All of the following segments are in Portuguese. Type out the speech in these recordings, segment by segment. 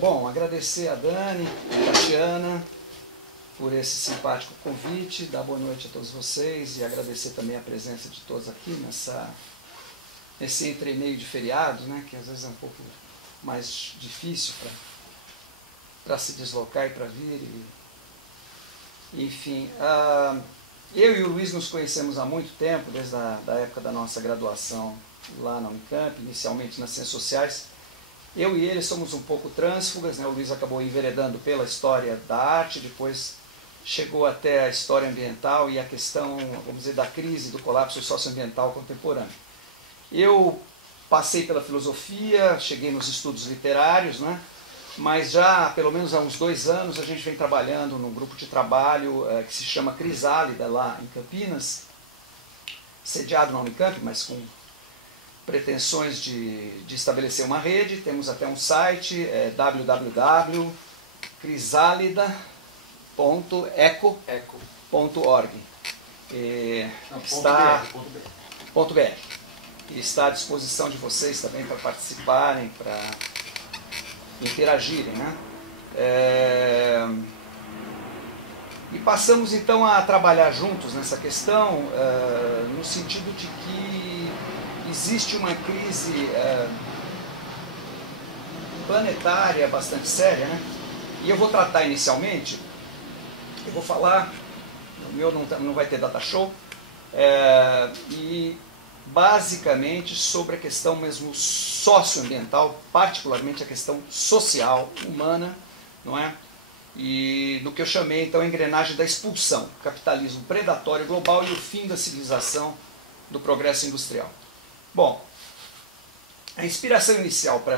Bom, agradecer a Dani, a Tatiana, por esse simpático convite, dar boa noite a todos vocês e agradecer também a presença de todos aqui nesse entremeio de feriados, né, que às vezes é um pouco mais difícil para se deslocar e para vir. Enfim, eu e o Luiz nos conhecemos há muito tempo, desde a época da nossa graduação lá na Unicamp, inicialmente nas Ciências Sociais. Eu e ele somos um pouco trânsfugas, né? O Luiz acabou enveredando pela história da arte, depois chegou até a história ambiental e a questão, vamos dizer, da crise, do colapso socioambiental contemporâneo. Eu passei pela filosofia, cheguei nos estudos literários, né? Mas já pelo menos há uns 2 anos a gente vem trabalhando num grupo de trabalho que se chama Crisálida, lá em Campinas, sediado na Unicamp, mas com pretensões de estabelecer uma rede. Temos até um site, www.crisalida.eco.org. .br. E está à disposição de vocês também para participarem, para interagirem, né? E passamos então a trabalhar juntos nessa questão, no sentido de que existe uma crise planetária bastante séria, né? E eu vou tratar inicialmente, eu vou falar, o meu não vai ter data show, e basicamente sobre a questão mesmo socioambiental, particularmente a questão social, humana, não é? E do que eu chamei então a engrenagem da expulsão, capitalismo predatório global e o fim da civilização do progresso industrial. Bom, a inspiração inicial para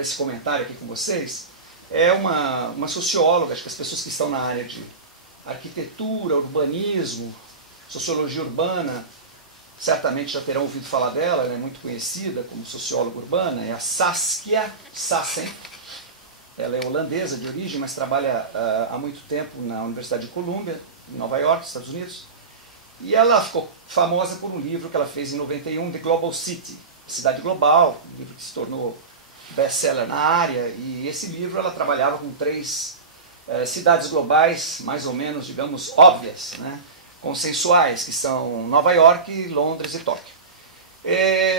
esse comentário aqui com vocês é uma socióloga. Acho que as pessoas que estão na área de arquitetura, urbanismo, sociologia urbana, certamente já terão ouvido falar dela. Ela é muito conhecida como socióloga urbana, é a Saskia Sassen. Ela é holandesa de origem, mas trabalha há muito tempo na Universidade de Columbia, em Nova York, Estados Unidos. E ela ficou famosa por um livro que ela fez em 91, The Global City, Cidade Global, um livro que se tornou best-seller na área. E esse livro ela trabalhava com 3 cidades globais, mais ou menos, digamos, óbvias, né? Consensuais, que são Nova York, Londres e Tóquio.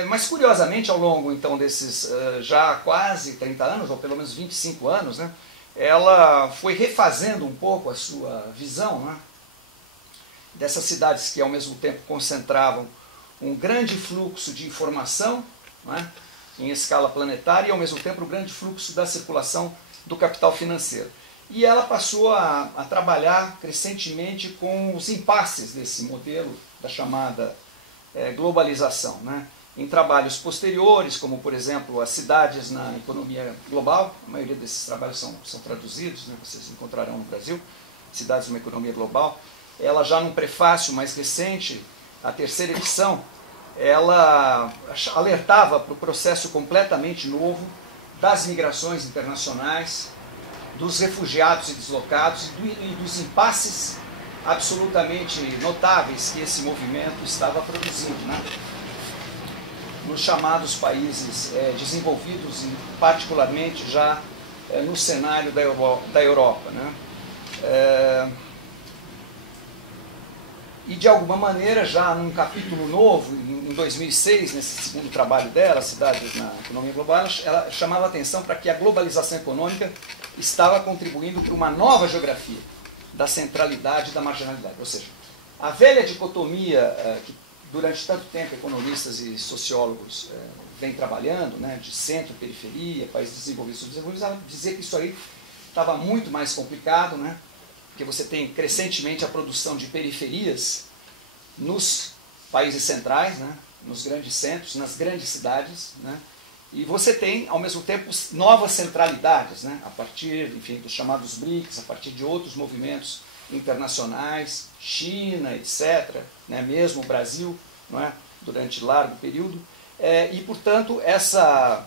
Mas curiosamente, ao longo então desses já quase 30 anos, ou pelo menos 25 anos, né, ela foi refazendo um pouco a sua visão, né, dessas cidades que ao mesmo tempo concentravam um grande fluxo de informação, né, em escala planetária, e ao mesmo tempo um grande fluxo da circulação do capital financeiro. E ela passou a trabalhar crescentemente com os impasses desse modelo da chamada globalização, né? Em trabalhos posteriores, como por exemplo as cidades na economia global. A maioria desses trabalhos são traduzidos, né? Vocês encontrarão no Brasil, Cidades numa Economia Global. Ela já num prefácio mais recente, a 3ª edição, ela alertava para o processo completamente novo das migrações internacionais, dos refugiados e deslocados e dos impasses absolutamente notáveis que esse movimento estava produzindo, né, nos chamados países desenvolvidos, e particularmente já no cenário da Europa, né. E de alguma maneira, já num capítulo novo, em 2006, nesse segundo trabalho dela, Cidades na Economia Global, ela chamava a atenção para que a globalização econômica estava contribuindo para uma nova geografia da centralidade e da marginalidade. Ou seja, a velha dicotomia que durante tanto tempo economistas e sociólogos vêm trabalhando, né, de centro e periferia, países desenvolvidos e subdesenvolvidos, ela dizia que isso aí estava muito mais complicado, né, porque você tem crescentemente a produção de periferias nos países centrais, né, nos grandes centros, nas grandes cidades, né, e você tem, ao mesmo tempo, novas centralidades, né, a partir, enfim, dos chamados BRICS, a partir de outros movimentos internacionais, China, etc., né, mesmo o Brasil, não é, durante largo período, e, portanto, essa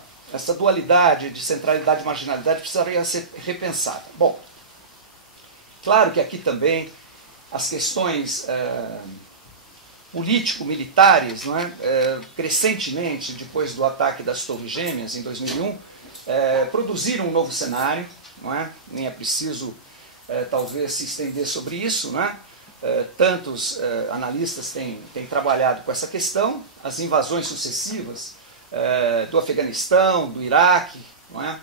dualidade de centralidade e marginalidade precisaria ser repensada. Bom, claro que aqui também as questões político-militares, não é, crescentemente, depois do ataque das Torres Gêmeas, em 2001, produziram um novo cenário, não é? Nem é preciso talvez se estender sobre isso, não é? Tantos analistas têm trabalhado com essa questão, as invasões sucessivas do Afeganistão, do Iraque, não é?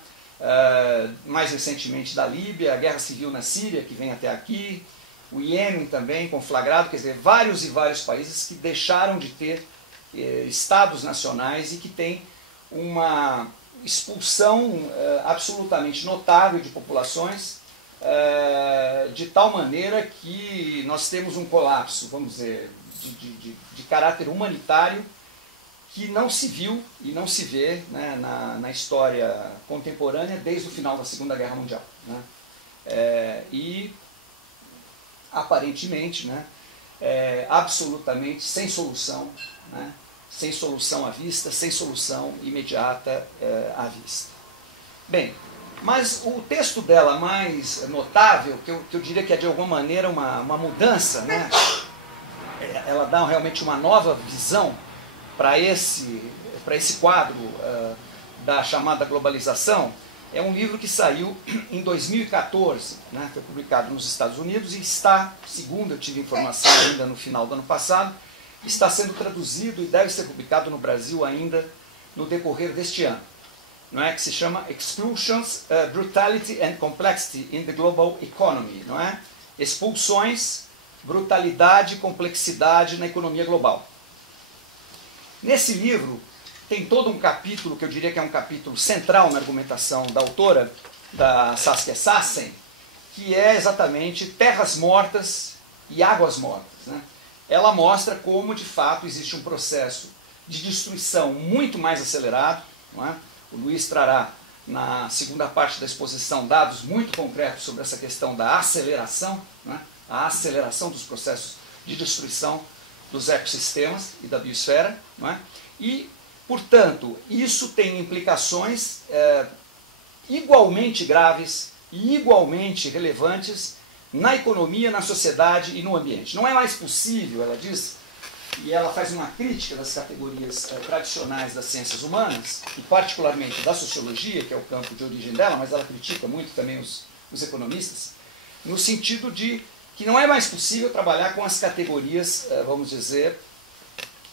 Mais recentemente da Líbia, a guerra civil na Síria, que vem até aqui, o Iêmen também conflagrado, quer dizer, vários e vários países que deixaram de ter estados nacionais e que têm uma expulsão absolutamente notável de populações, de tal maneira que nós temos um colapso, vamos dizer, de caráter humanitário que não se viu e não se vê, né, na história contemporânea desde o final da Segunda Guerra Mundial, né? E aparentemente, né, absolutamente sem solução, né, sem solução à vista, sem solução imediata à vista. Bem, mas o texto dela mais notável, que eu diria que é de alguma maneira uma mudança, né, ela dá realmente uma nova visão para esse quadro da chamada globalização, é um livro que saiu em 2014, né, foi publicado nos Estados Unidos e está, segundo eu tive informação ainda no final do ano passado, está sendo traduzido e deve ser publicado no Brasil ainda no decorrer deste ano, não é? Que se chama Expulsions, Brutality and Complexity in the Global Economy, não é? Expulsões, brutalidade e complexidade na economia global. Nesse livro tem todo um capítulo, que eu diria que é um capítulo central na argumentação da autora, da Saskia Sassen, que é exatamente terras mortas e águas mortas, né? Ela mostra como, de fato, existe um processo de destruição muito mais acelerado, não é? O Luiz trará, na segunda parte da exposição, dados muito concretos sobre essa questão da aceleração, não é? A aceleração dos processos de destruição dos ecossistemas e da biosfera, não é? E, portanto, isso tem implicações igualmente graves e igualmente relevantes na economia, na sociedade e no ambiente. Não é mais possível, ela diz, e ela faz uma crítica das categorias tradicionais das ciências humanas, e particularmente da sociologia, que é o campo de origem dela, mas ela critica muito também os economistas, no sentido de que não é mais possível trabalhar com as categorias, vamos dizer,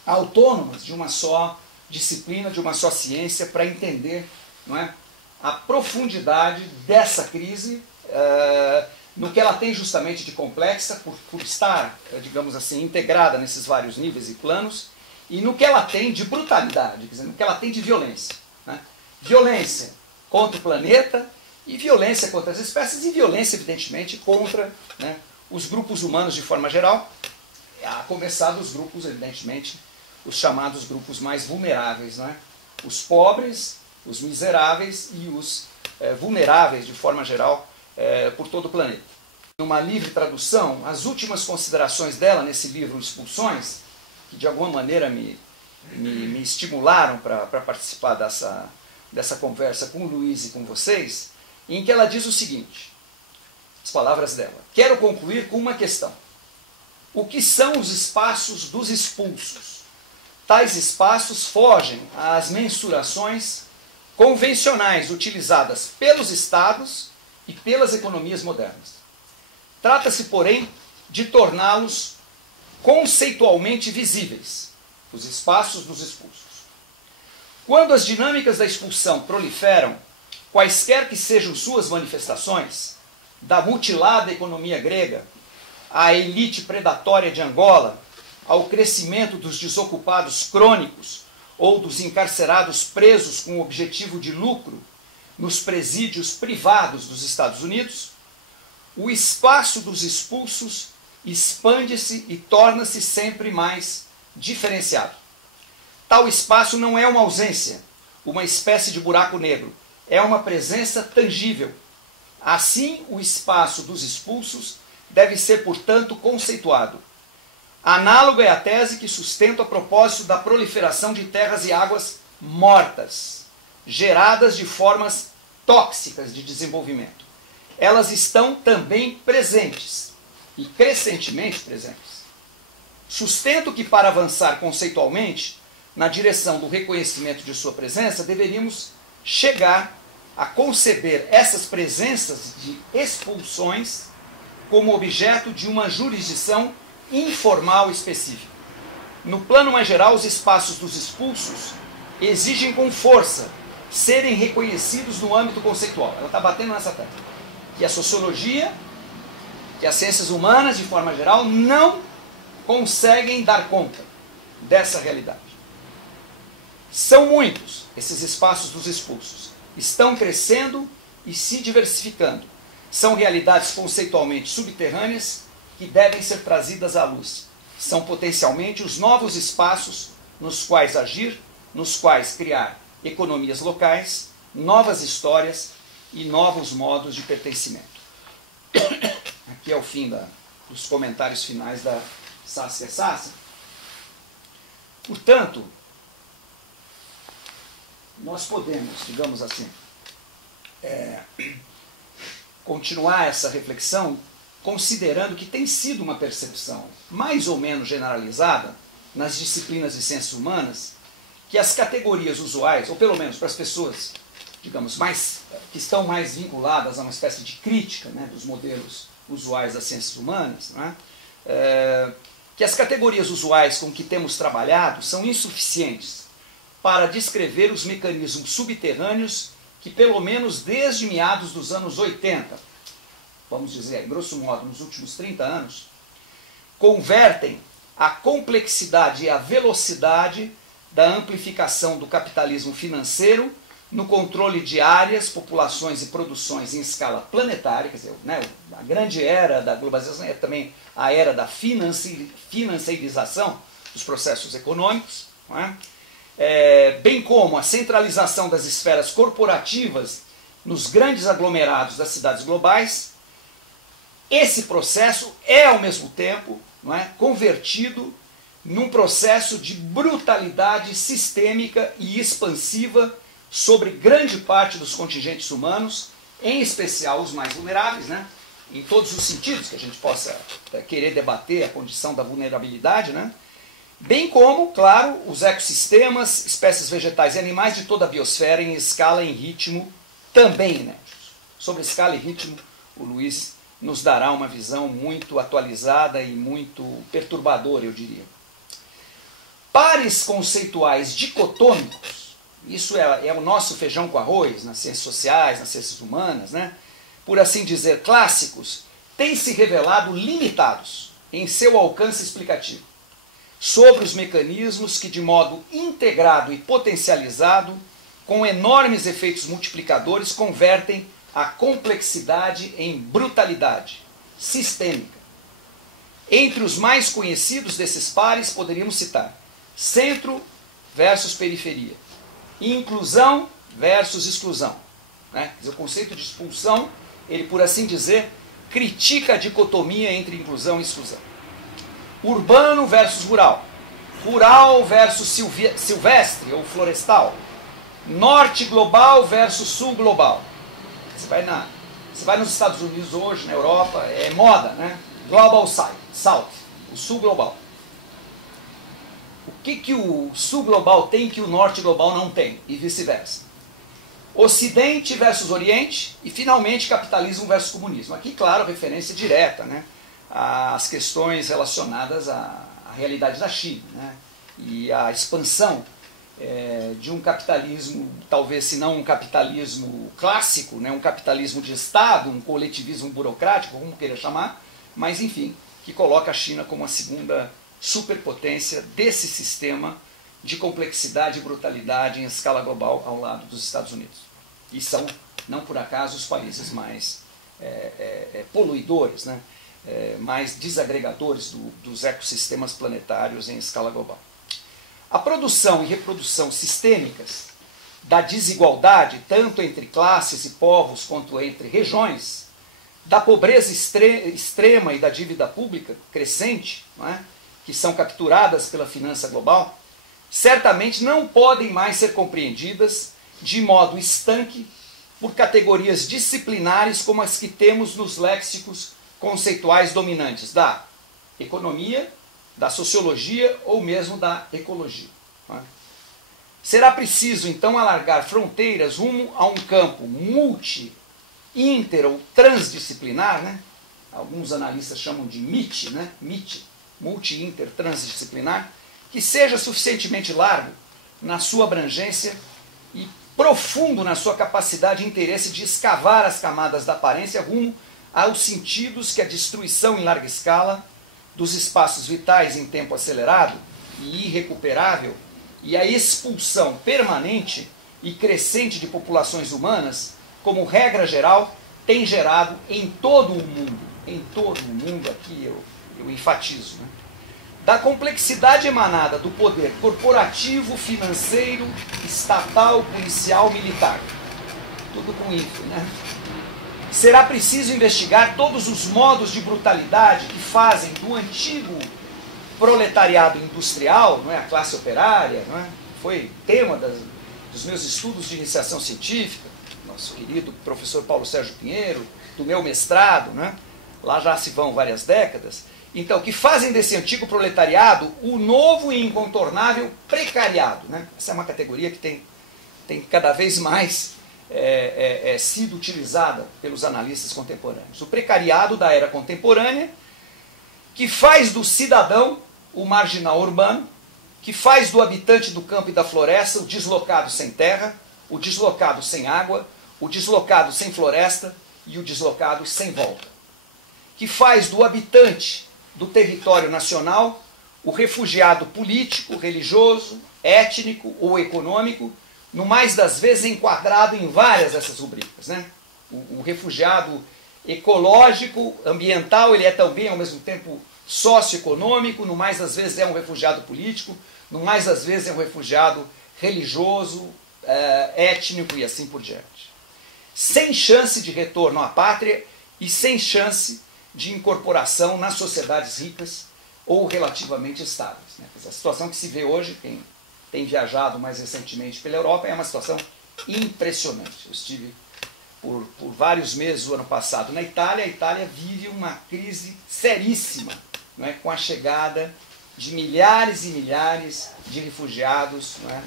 autônomas de uma só disciplina, de uma só ciência, para entender, não é, a profundidade dessa crise, no que ela tem justamente de complexa, por estar, digamos assim, integrada nesses vários níveis e planos, e no que ela tem de brutalidade, quer dizer, no que ela tem de violência, né? Violência contra o planeta, e violência contra as espécies, e violência, evidentemente, contra, né, os grupos humanos de forma geral, a começar dos grupos, evidentemente, os chamados grupos mais vulneráveis, né? Os pobres, os miseráveis e os vulneráveis, de forma geral, por todo o planeta. Numa livre tradução, as últimas considerações dela nesse livro Expulsões, que de alguma maneira me estimularam para participar dessa conversa com o Luiz e com vocês, em que ela diz o seguinte, as palavras dela: quero concluir com uma questão. O que são os espaços dos expulsos? Tais espaços fogem às mensurações convencionais utilizadas pelos estados e pelas economias modernas. Trata-se, porém, de torná-los conceitualmente visíveis, os espaços dos expulsos. Quando as dinâmicas da expulsão proliferam, quaisquer que sejam suas manifestações, da mutilada economia grega, à elite predatória de Angola, ao crescimento dos desocupados crônicos ou dos encarcerados presos com o objetivo de lucro nos presídios privados dos Estados Unidos, o espaço dos expulsos expande-se e torna-se sempre mais diferenciado. Tal espaço não é uma ausência, uma espécie de buraco negro, é uma presença tangível. Assim, o espaço dos expulsos deve ser, portanto, conceituado. Análogo é a tese que sustento a propósito da proliferação de terras e águas mortas, geradas de formas tóxicas de desenvolvimento. Elas estão também presentes, e crescentemente presentes. Sustento que, para avançar conceitualmente na direção do reconhecimento de sua presença, deveríamos chegar a conceber essas presenças de expulsões como objeto de uma jurisdição informal específica. No plano mais geral, os espaços dos expulsos exigem com força serem reconhecidos no âmbito conceitual. Ela está batendo nessa tecla. Que a sociologia, que as ciências humanas, de forma geral, não conseguem dar conta dessa realidade. São muitos esses espaços dos expulsos. Estão crescendo e se diversificando. São realidades conceitualmente subterrâneas que devem ser trazidas à luz. São potencialmente os novos espaços nos quais agir, nos quais criar economias locais, novas histórias e novos modos de pertencimento. Aqui é o fim dos comentários finais da Saskia Sassen. Portanto, nós podemos, digamos assim, continuar essa reflexão considerando que tem sido uma percepção mais ou menos generalizada nas disciplinas de ciências humanas que as categorias usuais, ou pelo menos para as pessoas, digamos, que estão mais vinculadas a uma espécie de crítica, né, dos modelos usuais das ciências humanas, né, que as categorias usuais com que temos trabalhado são insuficientes para descrever os mecanismos subterrâneos que, pelo menos desde meados dos anos 80, vamos dizer, grosso modo, nos últimos 30 anos, convertem a complexidade e a velocidade da amplificação do capitalismo financeiro no controle de áreas, populações e produções em escala planetária. Quer dizer, né, a grande era da globalização é também a era da financiarização dos processos econômicos, não é? Bem como a centralização das esferas corporativas nos grandes aglomerados das cidades globais. Esse processo é, ao mesmo tempo, não é, convertido num processo de brutalidade sistêmica e expansiva sobre grande parte dos contingentes humanos, em especial os mais vulneráveis, né, em todos os sentidos que a gente possa querer debater a condição da vulnerabilidade, né, bem como, claro, os ecossistemas, espécies vegetais e animais de toda a biosfera em escala e em ritmo também inéditos. Sobre escala e ritmo, o Luiz nos dará uma visão muito atualizada e muito perturbadora, eu diria. Pares conceituais dicotômicos, isso é o nosso feijão com arroz nas ciências sociais, nas ciências humanas, né? Por assim dizer, clássicos, têm se revelado limitados em seu alcance explicativo sobre os mecanismos que, de modo integrado e potencializado, com enormes efeitos multiplicadores, convertem a complexidade em brutalidade sistêmica. Entre os mais conhecidos desses pares, poderíamos citar centro versus periferia, inclusão versus exclusão, né? Quer dizer, o conceito de expulsão, ele, por assim dizer, critica a dicotomia entre inclusão e exclusão. Urbano versus rural, rural versus silvestre ou florestal, norte global versus sul global. Você vai nos Estados Unidos hoje, na Europa, é moda, né? Global South, o sul global. O que o sul global tem que o norte global não tem, e vice-versa. Ocidente versus Oriente, e finalmente capitalismo versus comunismo. Aqui, claro, referência direta, né, às questões relacionadas à realidade da China, né, e à expansão de um capitalismo, talvez se não um capitalismo clássico, né, um capitalismo de Estado, um coletivismo burocrático, como queira chamar, mas enfim, que coloca a China como a segunda superpotência desse sistema de complexidade e brutalidade em escala global ao lado dos Estados Unidos. E são, não por acaso, os países mais poluidores, né, mais desagregadores dos ecossistemas planetários em escala global. A produção e reprodução sistêmicas da desigualdade, tanto entre classes e povos quanto entre regiões, da pobreza extrema e da dívida pública crescente, não é, que são capturadas pela finança global, certamente não podem mais ser compreendidas de modo estanque por categorias disciplinares como as que temos nos léxicos conceituais dominantes da economia, da sociologia ou mesmo da ecologia. Não é? Será preciso, então, alargar fronteiras rumo a um campo multi, inter ou transdisciplinar, né? Alguns analistas chamam de MIT, né? MIT, multi, inter, transdisciplinar, que seja suficientemente largo na sua abrangência e profundo na sua capacidade e interesse de escavar as camadas da aparência rumo aos sentidos que a destruição em larga escala dos espaços vitais em tempo acelerado e irrecuperável e a expulsão permanente e crescente de populações humanas, como regra geral, tem gerado em todo o mundo, aqui eu enfatizo, né? Da complexidade emanada do poder corporativo, financeiro, estatal, policial, militar. Tudo com isso, né? Será preciso investigar todos os modos de brutalidade que fazem do antigo proletariado industrial, não é, a classe operária, não é? Foi tema dos meus estudos de iniciação científica, nosso querido professor Paulo Sérgio Pinheiro, do meu mestrado, né? Lá já se vão várias décadas. Então, que fazem desse antigo proletariado o novo e incontornável precariado, né? Essa é uma categoria que tem cada vez mais sido utilizada pelos analistas contemporâneos. O precariado da era contemporânea, que faz do cidadão o marginal urbano, que faz do habitante do campo e da floresta o deslocado sem terra, o deslocado sem água, o deslocado sem floresta e o deslocado sem volta. Que faz do habitante do território nacional o refugiado político, religioso, étnico ou econômico, no mais das vezes enquadrado em várias dessas rubricas, né? O refugiado ecológico, ambiental, ele é também ao mesmo tempo socioeconômico, no mais das vezes é um refugiado político, no mais das vezes é um refugiado religioso, étnico e assim por diante. Sem chance de retorno à pátria e sem chance de incorporação nas sociedades ricas ou relativamente estáveis, né? A situação que se vê hoje, quem tem viajado mais recentemente pela Europa, é uma situação impressionante. Eu estive por vários meses o ano passado na Itália. A Itália vive uma crise seríssima, não é? Com a chegada de milhares e milhares de refugiados, não é?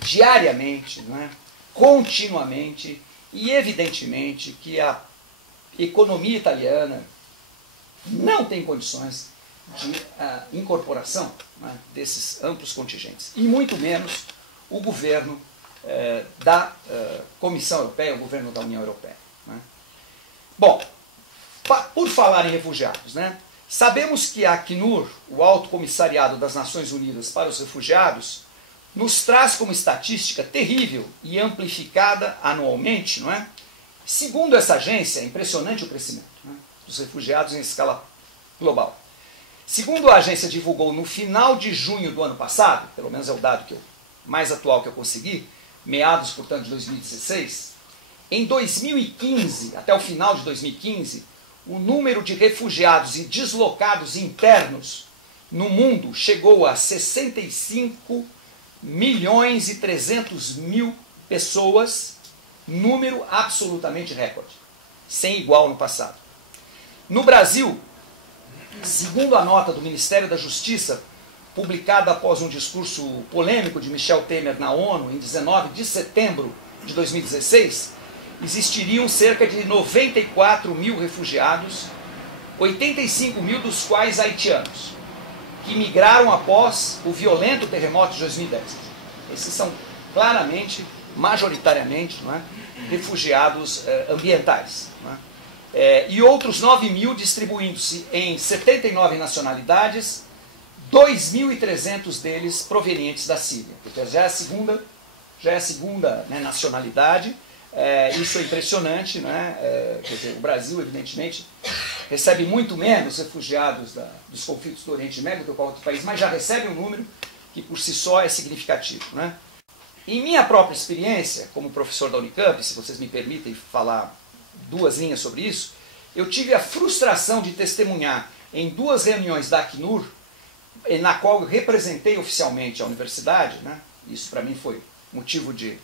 Diariamente, não é? Continuamente, e evidentemente que a economia italiana não tem condições de incorporação, né, desses amplos contingentes. E muito menos o governo da Comissão Europeia, o governo da União Europeia, né? Bom, por falar em refugiados, né, sabemos que a Acnur, o Alto Comissariado das Nações Unidas para os Refugiados, nos traz como estatística terrível e amplificada anualmente, não é? Segundo essa agência, é impressionante o crescimento, né, dos refugiados em escala global. Segundo a agência divulgou no final de junho do ano passado, pelo menos é o dado mais atual que eu consegui, meados, portanto, de 2016, em 2015, até o final de 2015, o número de refugiados e deslocados internos no mundo chegou a 65.300.000 pessoas, número absolutamente recorde, sem igual no passado. No Brasil, segundo a nota do Ministério da Justiça, publicada após um discurso polêmico de Michel Temer na ONU em 19 de setembro de 2016, existiriam cerca de 94.000 refugiados, 85.000 dos quais haitianos, que migraram após o violento terremoto de 2010. Esses são claramente, majoritariamente, não é, refugiados ambientais, não é? E outros 9.000 distribuindo-se em 79 nacionalidades, 2.300 deles provenientes da Síria. Porque já é a segunda né, nacionalidade. Isso é impressionante, né? Quer dizer, o Brasil, evidentemente, recebe muito menos refugiados dos conflitos do Oriente Médio do que qualquer outro país, mas já recebe um número que por si só é significativo, né? Em minha própria experiência, como professor da Unicamp, se vocês me permitem falar 2 linhas sobre isso, eu tive a frustração de testemunhar em 2 reuniões da Acnur, na qual eu representei oficialmente a universidade, né? Isso para mim foi motivo de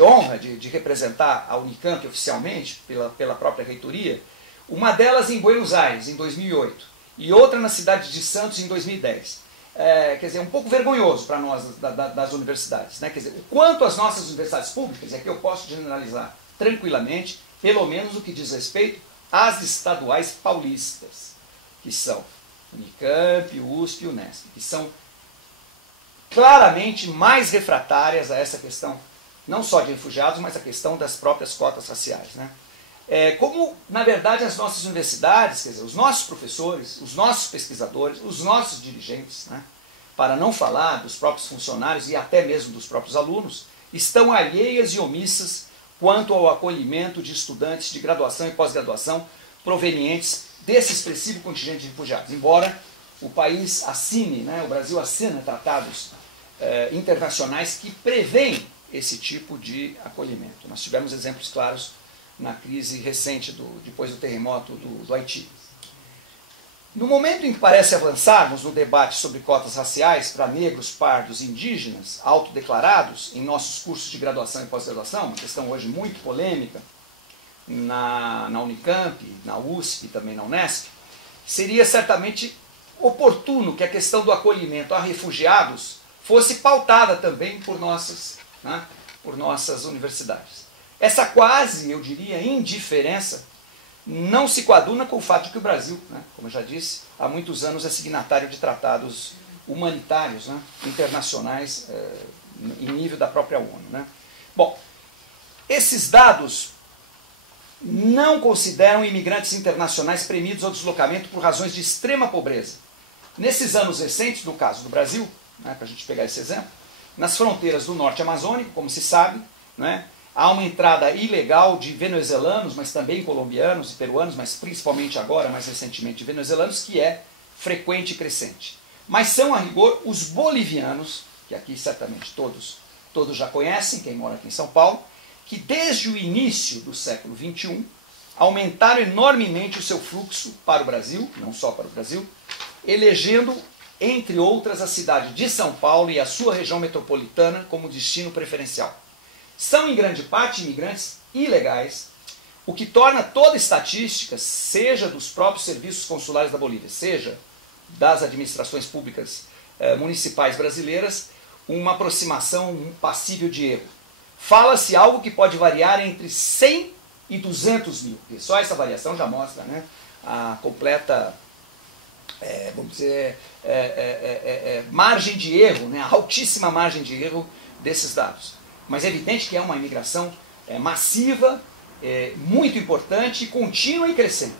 honra, de representar a Unicamp oficialmente, pela própria reitoria, uma delas em Buenos Aires, em 2008, e outra na cidade de Santos, em 2010. quer dizer, um pouco vergonhoso para nós das universidades, né? Quer dizer, o quanto as nossas universidades públicas, e aqui eu posso generalizar tranquilamente, pelo menos no que diz respeito às estaduais paulistas, que são Unicamp, USP e Unesp, que são claramente mais refratárias a essa questão, não só de refugiados, mas a questão das próprias cotas raciais, né? Como, na verdade, as nossas universidades, quer dizer, os nossos professores, os nossos pesquisadores, os nossos dirigentes, né, para não falar dos próprios funcionários e até mesmo dos próprios alunos, estão alheias e omissas quanto ao acolhimento de estudantes de graduação e pós-graduação provenientes desse expressivo contingente de refugiados. Embora o país assine, né, o Brasil assina tratados internacionais que prevêem esse tipo de acolhimento. Nós tivemos exemplos claros na crise recente depois do terremoto do Haiti. No momento em que parece avançarmos no debate sobre cotas raciais para negros, pardos e indígenas, autodeclarados em nossos cursos de graduação e pós-graduação, uma questão hoje muito polêmica, na Unicamp, na USP e também na Unesp, seria certamente oportuno que a questão do acolhimento a refugiados fosse pautada também por nossas universidades. Essa quase, eu diria, indiferença não se coaduna com o fato de que o Brasil, né, como eu já disse, há muitos anos é signatário de tratados humanitários, né, internacionais em nível da própria ONU. Né. Bom, esses dados não consideram imigrantes internacionais premidos ao deslocamento por razões de extrema pobreza. Nesses anos recentes, no caso do Brasil, né, para a gente pegar esse exemplo, nas fronteiras do norte amazônico, como se sabe, né, há uma entrada ilegal de venezuelanos, mas também colombianos e peruanos, mas principalmente agora, mais recentemente, venezuelanos, que é frequente e crescente. Mas são, a rigor, os bolivianos, que aqui certamente todos já conhecem, quem mora aqui em São Paulo, que desde o início do século XXI aumentaram enormemente o seu fluxo para o Brasil, não só para o Brasil, elegendo, entre outras, a cidade de São Paulo e a sua região metropolitana como destino preferencial. São, em grande parte, imigrantes ilegais, o que torna toda estatística, seja dos próprios serviços consulares da Bolívia, seja das administrações públicas municipais brasileiras, uma aproximação passível de erro. Fala-se algo que pode variar entre 100 e 200 mil. E só essa variação já mostra, né, a completa, vamos dizer, margem de erro, né, a altíssima margem de erro desses dados. Mas é evidente que é uma imigração massiva, muito importante, contínua e crescente.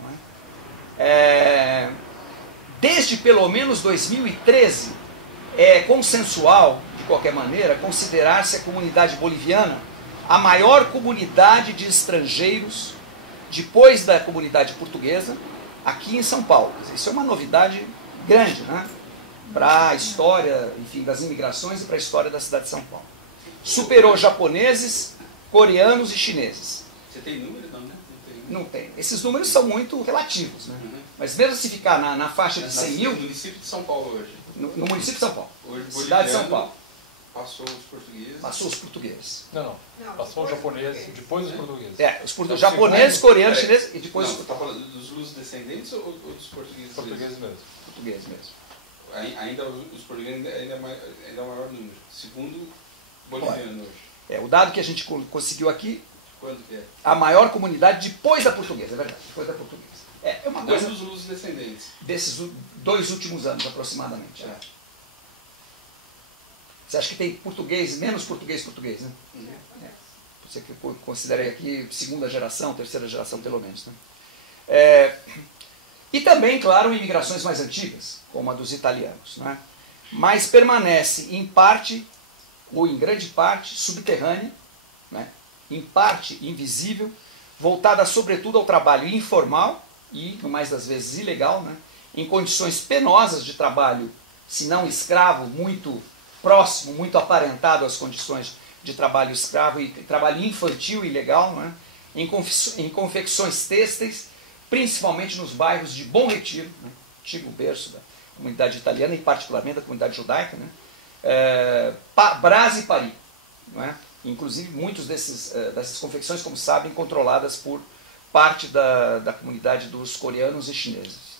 Não é? Desde pelo menos 2013, é consensual, de qualquer maneira, considerar-se a comunidade boliviana a maior comunidade de estrangeiros, depois da comunidade portuguesa, aqui em São Paulo. Isso é uma novidade grande, né, para a história, enfim, das imigrações e para a história da cidade de São Paulo. Superou japoneses, coreanos e chineses. Você tem número? Não, né? Não tem. Esses números são muito relativos, né? Uhum. Mas mesmo se ficar na faixa de 100 mil... No município de São Paulo hoje. No município de São Paulo. Hoje, cidade de São Paulo. Passou os portugueses. Passou os portugueses. Não. Passou os japoneses, depois os portugueses. Então, Japoneses, coreanos, chineses e depois... Não, você está falando dos luso-descendentes ou dos portugueses? Portugueses mesmo. Portugueses mesmo. Ainda os portugueses ainda é o maior número. Segundo boliviano hoje. O dado que a gente conseguiu aqui, quando que é? A maior comunidade depois da portuguesa, é verdade, depois da portuguesa. É uma coisa... Não dos luso-descendentes. Desses 2 últimos anos, aproximadamente. Você acha que tem menos português, né? Uhum. Você que considera aqui segunda geração, terceira geração pelo menos. Né? E também, claro, imigrações mais antigas, como a dos italianos. Né? Mas permanece em parte, ou em grande parte, subterrânea, né? Em parte invisível, voltada sobretudo ao trabalho informal e, no mais das vezes, ilegal, né? Em condições penosas de trabalho, se não escravo, muito próximo, muito aparentado às condições de trabalho escravo e trabalho infantil ilegal, né? Em confecções têxteis, principalmente nos bairros de Bom Retiro, né? Antigo berço da comunidade italiana e particularmente da comunidade judaica, né? Brás e Paris, não é? Inclusive muitas dessas confecções, como sabem, controladas por parte da comunidade dos coreanos e chineses.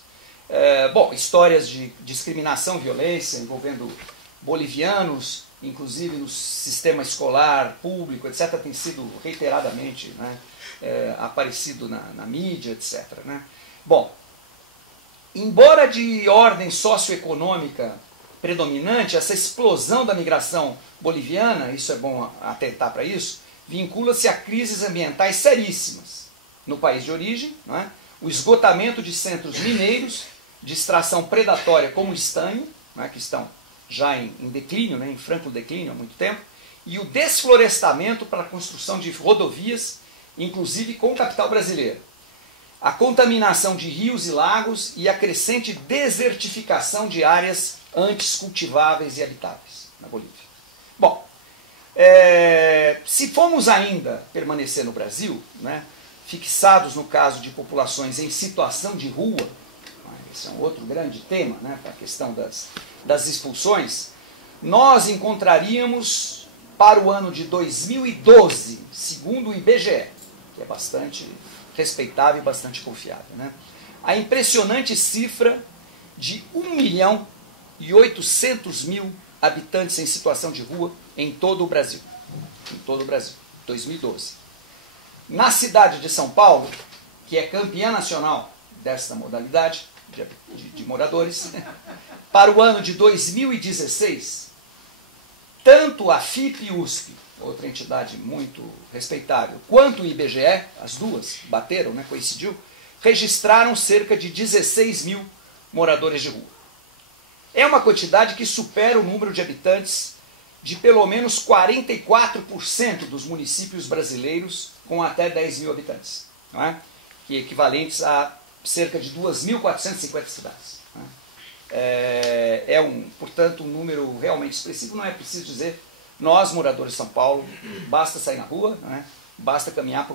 Bom, histórias de discriminação e violência envolvendo bolivianos, inclusive no sistema escolar, público, etc., tem sido reiteradamente, né, aparecido na mídia, etc., né? Bom, embora de ordem socioeconômica predominante, essa explosão da migração boliviana, isso é bom atentar para isso, vincula-se a crises ambientais seríssimas no país de origem, não é? O esgotamento de centros mineiros, de extração predatória como o estanho, não é? Que estão já em declínio, né? Em franco declínio há muito tempo, e o desflorestamento para a construção de rodovias, inclusive com capital brasileiro. A contaminação de rios e lagos e a crescente desertificação de áreas antes cultiváveis e habitáveis na Bolívia. Bom, se formos ainda permanecer no Brasil, né, fixados no caso de populações em situação de rua, esse é um outro grande tema, né, a questão das expulsões, nós encontraríamos para o ano de 2012, segundo o IBGE, que é bastante respeitável e bastante confiável, né, a impressionante cifra de 1.800.000 habitantes em situação de rua em todo o Brasil. Em todo o Brasil, 2012. Na cidade de São Paulo, que é campeã nacional desta modalidade de moradores, para o ano de 2016, tanto a FIP e USP, outra entidade muito respeitável, quanto o IBGE, as duas bateram, né, coincidiu, registraram cerca de 16.000 moradores de rua. É uma quantidade que supera o número de habitantes de pelo menos 44% dos municípios brasileiros com até 10.000 habitantes, não é? Que equivalentes a cerca de 2.450 cidades. Não é? Portanto, um número realmente expressivo, não é preciso dizer. Nós, moradores de São Paulo, basta sair na rua, não é? Basta caminhar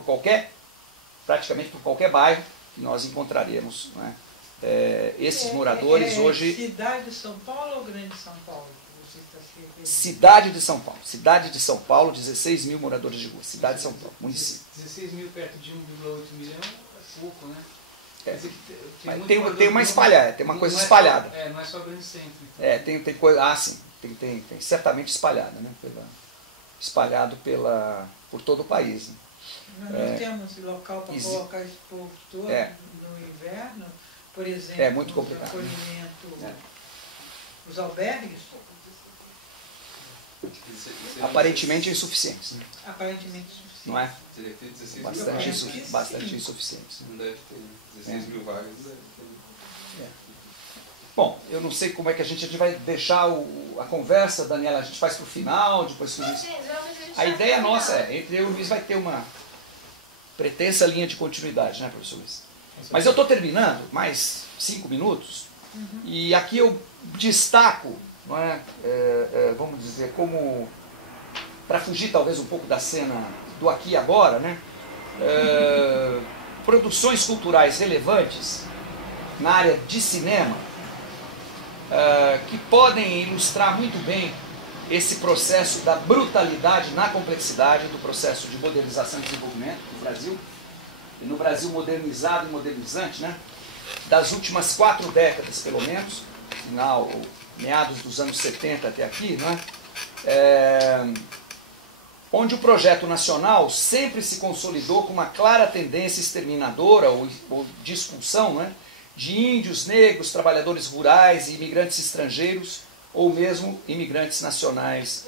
praticamente por qualquer bairro que nós encontraremos, não é? Esses moradores hoje... Cidade de São Paulo ou Grande São Paulo? Cidade de São Paulo. Cidade de São Paulo, 16.000 moradores de rua. Cidade de São Paulo, município. 16.000 perto de 1,8 milhão é pouco, né? Tem uma espalhada, tem uma coisa espalhada. Não é só grande centro. Então. Tem coisa... sim. Tem certamente espalhada, né? Espalhado por todo o país. Né? Nós temos local para colocar esse povo todo no inverno, por exemplo, é muito complicado. Acolhimento, os albergues. Aparentemente insuficientes. Né? Aparentemente insuficientes. Não é? Teria que ter 16 bastante insuficientes. Não deve ter 16.000 vagas. Bom, eu não sei como é que a gente vai deixar a conversa, Daniela, a gente faz para o final, depois tudo isso. A ideia nossa entre eu e o Luiz vai ter uma pretensa linha de continuidade, né, professor Luiz? Mas eu estou terminando, mais 5 minutos, e aqui eu destaco, não é, vamos dizer, como, para fugir talvez um pouco da cena do aqui e agora, né, produções culturais relevantes na área de cinema, que podem ilustrar muito bem esse processo da brutalidade na complexidade do processo de modernização e desenvolvimento do Brasil, e no Brasil modernizado e modernizante, né, das últimas 4 décadas pelo menos, final, meados dos anos 70 até aqui, né, onde o projeto nacional sempre se consolidou com uma clara tendência exterminadora ou de expulsão, né, de índios, negros, trabalhadores rurais e imigrantes estrangeiros, ou mesmo imigrantes nacionais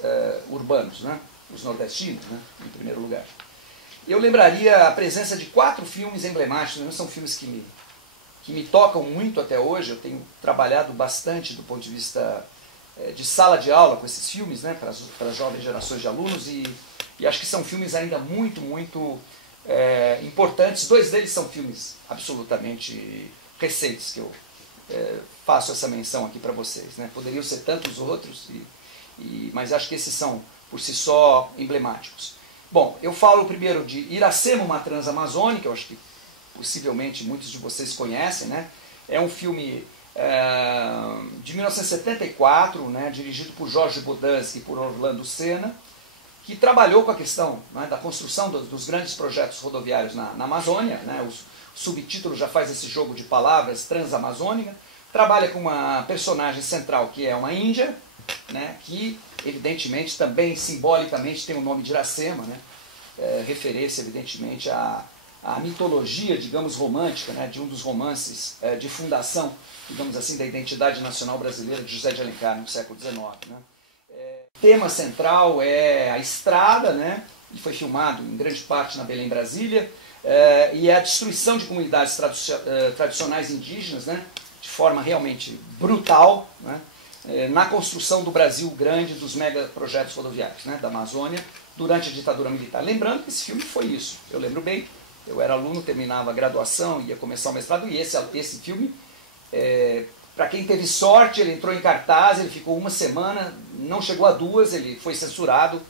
urbanos, né? Os nordestinos, né? Em primeiro lugar. Eu lembraria a presença de 4 filmes emblemáticos, né? São filmes que me tocam muito até hoje. Eu tenho trabalhado bastante do ponto de vista de sala de aula com esses filmes, né? Para as jovens gerações de alunos, e acho que são filmes ainda muito, muito importantes. 2 deles são filmes absolutamente recentes que eu faço essa menção aqui para vocês, né? Poderiam ser tantos outros, mas acho que esses são por si só emblemáticos. Bom, eu falo primeiro de Iracema, uma Transamazônica, eu acho que possivelmente muitos de vocês conhecem, né? É um filme de 1974, né? Dirigido por Jorge Bodansky e por Orlando Senna, que trabalhou com a questão, né, da construção dos grandes projetos rodoviários na Amazônia, né? O subtítulo já faz esse jogo de palavras, Transamazônica, trabalha com uma personagem central que é uma índia, né, que evidentemente também simbolicamente tem o nome de Iracema, né, referência evidentemente à mitologia, digamos, romântica, né, de um dos romances de fundação, digamos assim, da identidade nacional brasileira de José de Alencar no século XIX. Né. O tema central é a estrada, né, e foi filmado em grande parte na Belém, Brasília, e é a destruição de comunidades tradicionais indígenas, né, de forma realmente brutal, né, na construção do Brasil grande, dos megaprojetos rodoviários, né, da Amazônia, durante a ditadura militar. Lembrando que esse filme foi isso. Eu lembro bem, eu era aluno, terminava a graduação, ia começar o mestrado, e esse filme, para quem teve sorte, ele entrou em cartaz, ele ficou uma semana, não chegou a 2, ele foi censurado,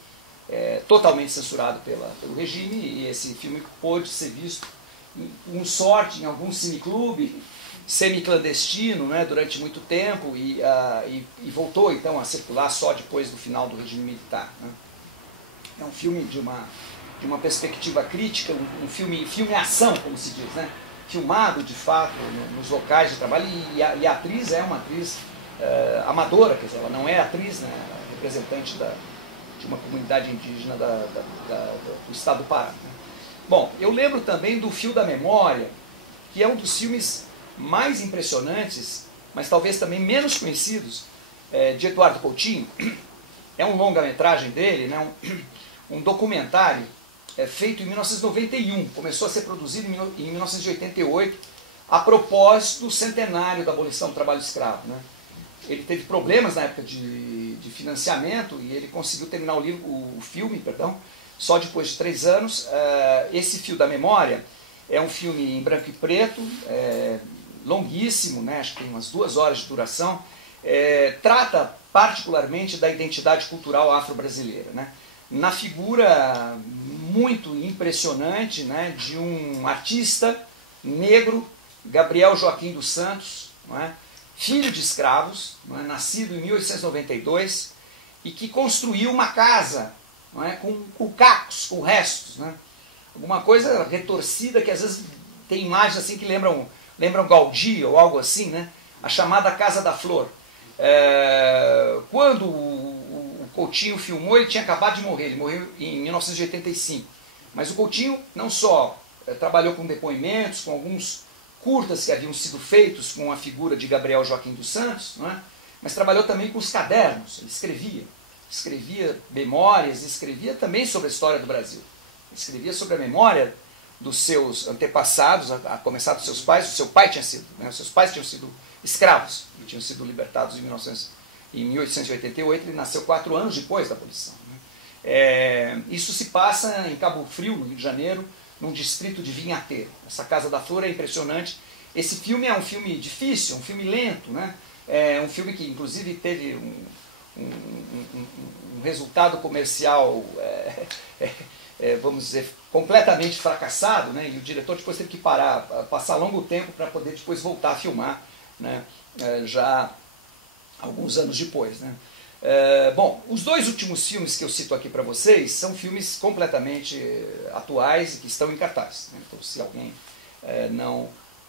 totalmente censurado pelo regime, e esse filme pôde ser visto com sorte em algum cineclube, semi-clandestino, né, durante muito tempo, e voltou então a circular só depois do final do regime militar. Né. É um filme de uma perspectiva crítica, um filme ação, como se diz, né, filmado de fato nos locais de trabalho, e a atriz é uma atriz amadora, quer dizer, ela não é atriz, né, representante de uma comunidade indígena do estado do Pará. Né. Bom, eu lembro também do Fio da Memória, que é um dos filmes mais impressionantes, mas talvez também menos conhecidos, de Eduardo Coutinho. É um longa-metragem dele, né, um documentário feito em 1991, começou a ser produzido em 1988, a propósito do centenário da abolição do trabalho escravo. Né. Ele teve problemas na época de financiamento e ele conseguiu terminar o filme, só depois de 3 anos. Esse Fio da Memória é um filme em branco e preto, longuíssimo, né, acho que tem umas 2 horas de duração, trata particularmente da identidade cultural afro-brasileira, né, na figura muito impressionante, né, de um artista negro, Gabriel Joaquim dos Santos, não é, filho de escravos, não é, nascido em 1892, e que construiu uma casa, não é, com cacos, com restos, né, alguma coisa retorcida que às vezes tem imagens assim que lembram Gaudí ou algo assim, né? A chamada Casa da Flor. Quando o Coutinho filmou, ele tinha acabado de morrer, ele morreu em 1985. Mas o Coutinho não só trabalhou com depoimentos, com alguns curtas que haviam sido feitos com a figura de Gabriel Joaquim dos Santos, não é? Mas trabalhou também com os cadernos, ele escrevia memórias, escrevia também sobre a história do Brasil. Escrevia sobre a memória dos seus antepassados, a começar dos seus pais. O seu pai tinha sido, né, os seus pais tinham sido escravos e tinham sido libertados em 1888, ele nasceu 4 anos depois da abolição. Né. Isso se passa em Cabo Frio, no Rio de Janeiro, num distrito de Vinhateiro. Essa Casa da Flor é impressionante. Esse filme é um filme difícil, um filme lento, né, é um filme que inclusive teve um resultado comercial vamos dizer, completamente fracassado, né, e o diretor depois teve que passar longo tempo para poder depois voltar a filmar, né, já alguns anos depois. Né. Bom, os 2 últimos filmes que eu cito aqui para vocês são filmes completamente atuais e que estão em cartaz. Né. Então, se alguém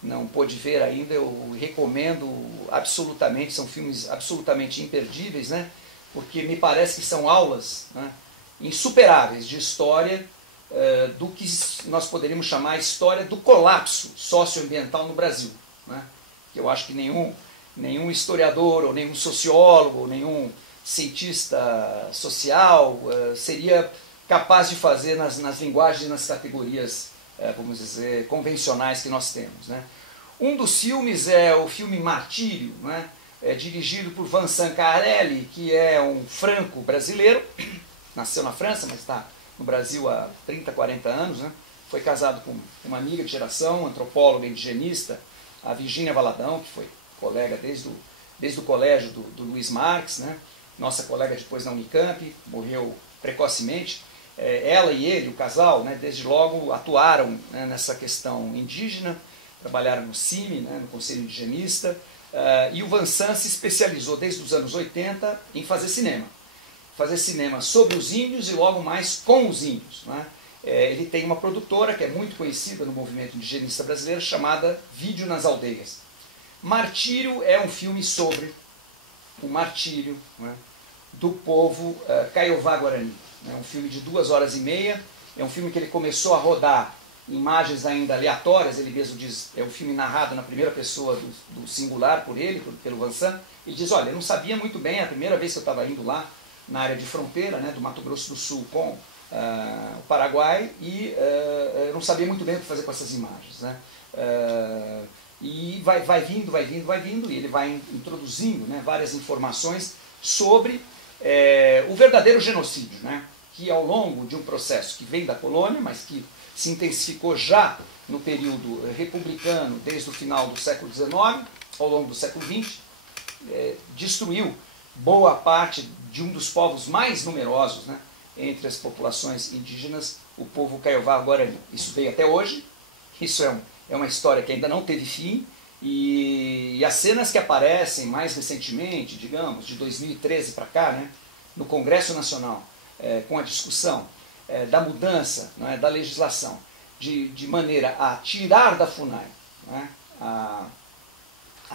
não pôde ver ainda, eu recomendo absolutamente, são filmes absolutamente imperdíveis, né, porque me parece que são aulas, né, insuperáveis de história do que nós poderíamos chamar a história do colapso socioambiental no Brasil. Né? Que eu acho que nenhum historiador, ou nenhum sociólogo, ou nenhum cientista social seria capaz de fazer nas linguagens e nas categorias, vamos dizer, convencionais que nós temos. Né? Um dos filmes é o filme Martírio, né? Dirigido por Vincent Carelli, que é um franco brasileiro, nasceu na França, mas está no Brasil há 30, 40 anos, né? Foi casado com uma amiga de geração, antropóloga indigenista, a Virgínia Valadão, que foi colega desde o colégio do Luiz Marx, né? Nossa colega depois na Unicamp, morreu precocemente. Ela e ele, o casal, né, desde logo atuaram, né, nessa questão indígena, trabalharam no CIMI, né, no Conselho Indigenista, e o Vincent se especializou desde os anos 80 em fazer cinema. Fazer cinema sobre os índios e logo mais com os índios. Né? Ele tem uma produtora que é muito conhecida no movimento indigenista brasileiro chamada Vídeo nas Aldeias. Martírio é um filme sobre o martírio, né, do povo Kaiowá-Guarani. É um filme de 2h30, é um filme que ele começou a rodar imagens ainda aleatórias, ele mesmo diz, é um filme narrado na primeira pessoa do singular por ele, pelo Vansan, e diz, olha, eu não sabia muito bem, a primeira vez que eu estava indo lá, na área de fronteira, né, do Mato Grosso do Sul com o Paraguai, e eu não sabia muito bem o que fazer com essas imagens. Né? E vai vindo, e ele vai introduzindo, né, várias informações sobre o verdadeiro genocídio, né, que ao longo de um processo que vem da colônia, mas que se intensificou já no período republicano, desde o final do século XIX, ao longo do século XX, destruiu boa parte de um dos povos mais numerosos, né, entre as populações indígenas, o povo Kaiowá-Guarani. Isso veio até hoje, isso é uma história que ainda não teve fim, e as cenas que aparecem mais recentemente, digamos, de 2013 para cá, né, no Congresso Nacional, com a discussão da mudança, né, da legislação, de maneira a tirar da FUNAI, né, a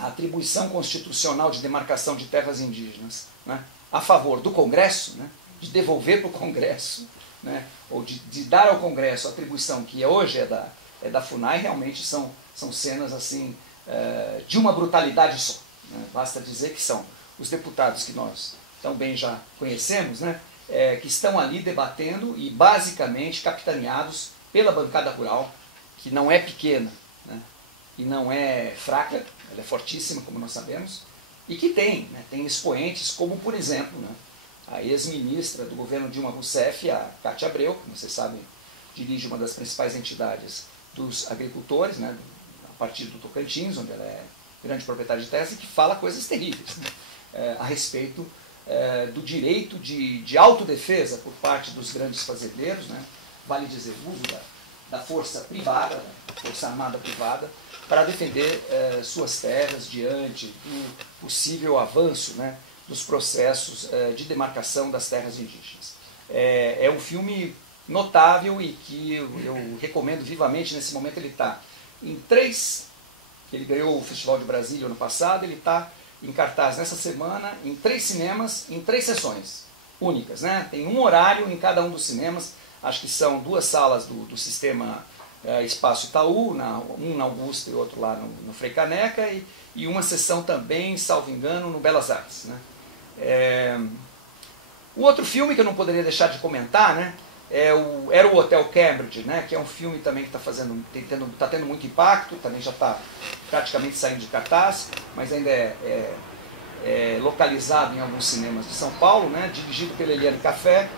atribuição constitucional de demarcação de terras indígenas, né, a favor do Congresso, né, de devolver para o Congresso, né, ou de dar ao Congresso a atribuição que hoje é da FUNAI, realmente são cenas assim, de uma brutalidade só. Né. Basta dizer que são os deputados que nós tão bem já conhecemos, né, que estão ali debatendo e basicamente capitaneados pela bancada rural, que não é pequena, né, e não é fraca, ela é fortíssima, como nós sabemos, e que tem expoentes como, por exemplo, né, a ex-ministra do governo Dilma Rousseff, a Cátia Abreu, que vocês sabem, dirige uma das principais entidades dos agricultores, né, a partir do Tocantins, onde ela é grande proprietária de terras, e que fala coisas terríveis, né, a respeito do direito de autodefesa por parte dos grandes fazendeiros, né, vale dizer, o uso da força privada, da força armada privada, para defender suas terras diante do possível avanço, né, dos processos de demarcação das terras indígenas. É um filme notável e que eu recomendo vivamente. Nesse momento ele está em 3, ele ganhou o Festival de Brasília ano passado, ele está em cartaz nessa semana, em 3 cinemas, em 3 sessões únicas. Né? Tem um horário em cada um dos cinemas, acho que são 2 salas do sistema Espaço Itaú, um na Augusta e outro lá no Frei Caneca, e uma sessão também, salvo engano, no Belas Artes. Né? O outro filme que eu não poderia deixar de comentar, né, era o Hotel Cambridge, né, que é um filme também que está tendo muito impacto, também já está praticamente saindo de cartaz, mas ainda é localizado em alguns cinemas de São Paulo, né, dirigido pela Eliane Café,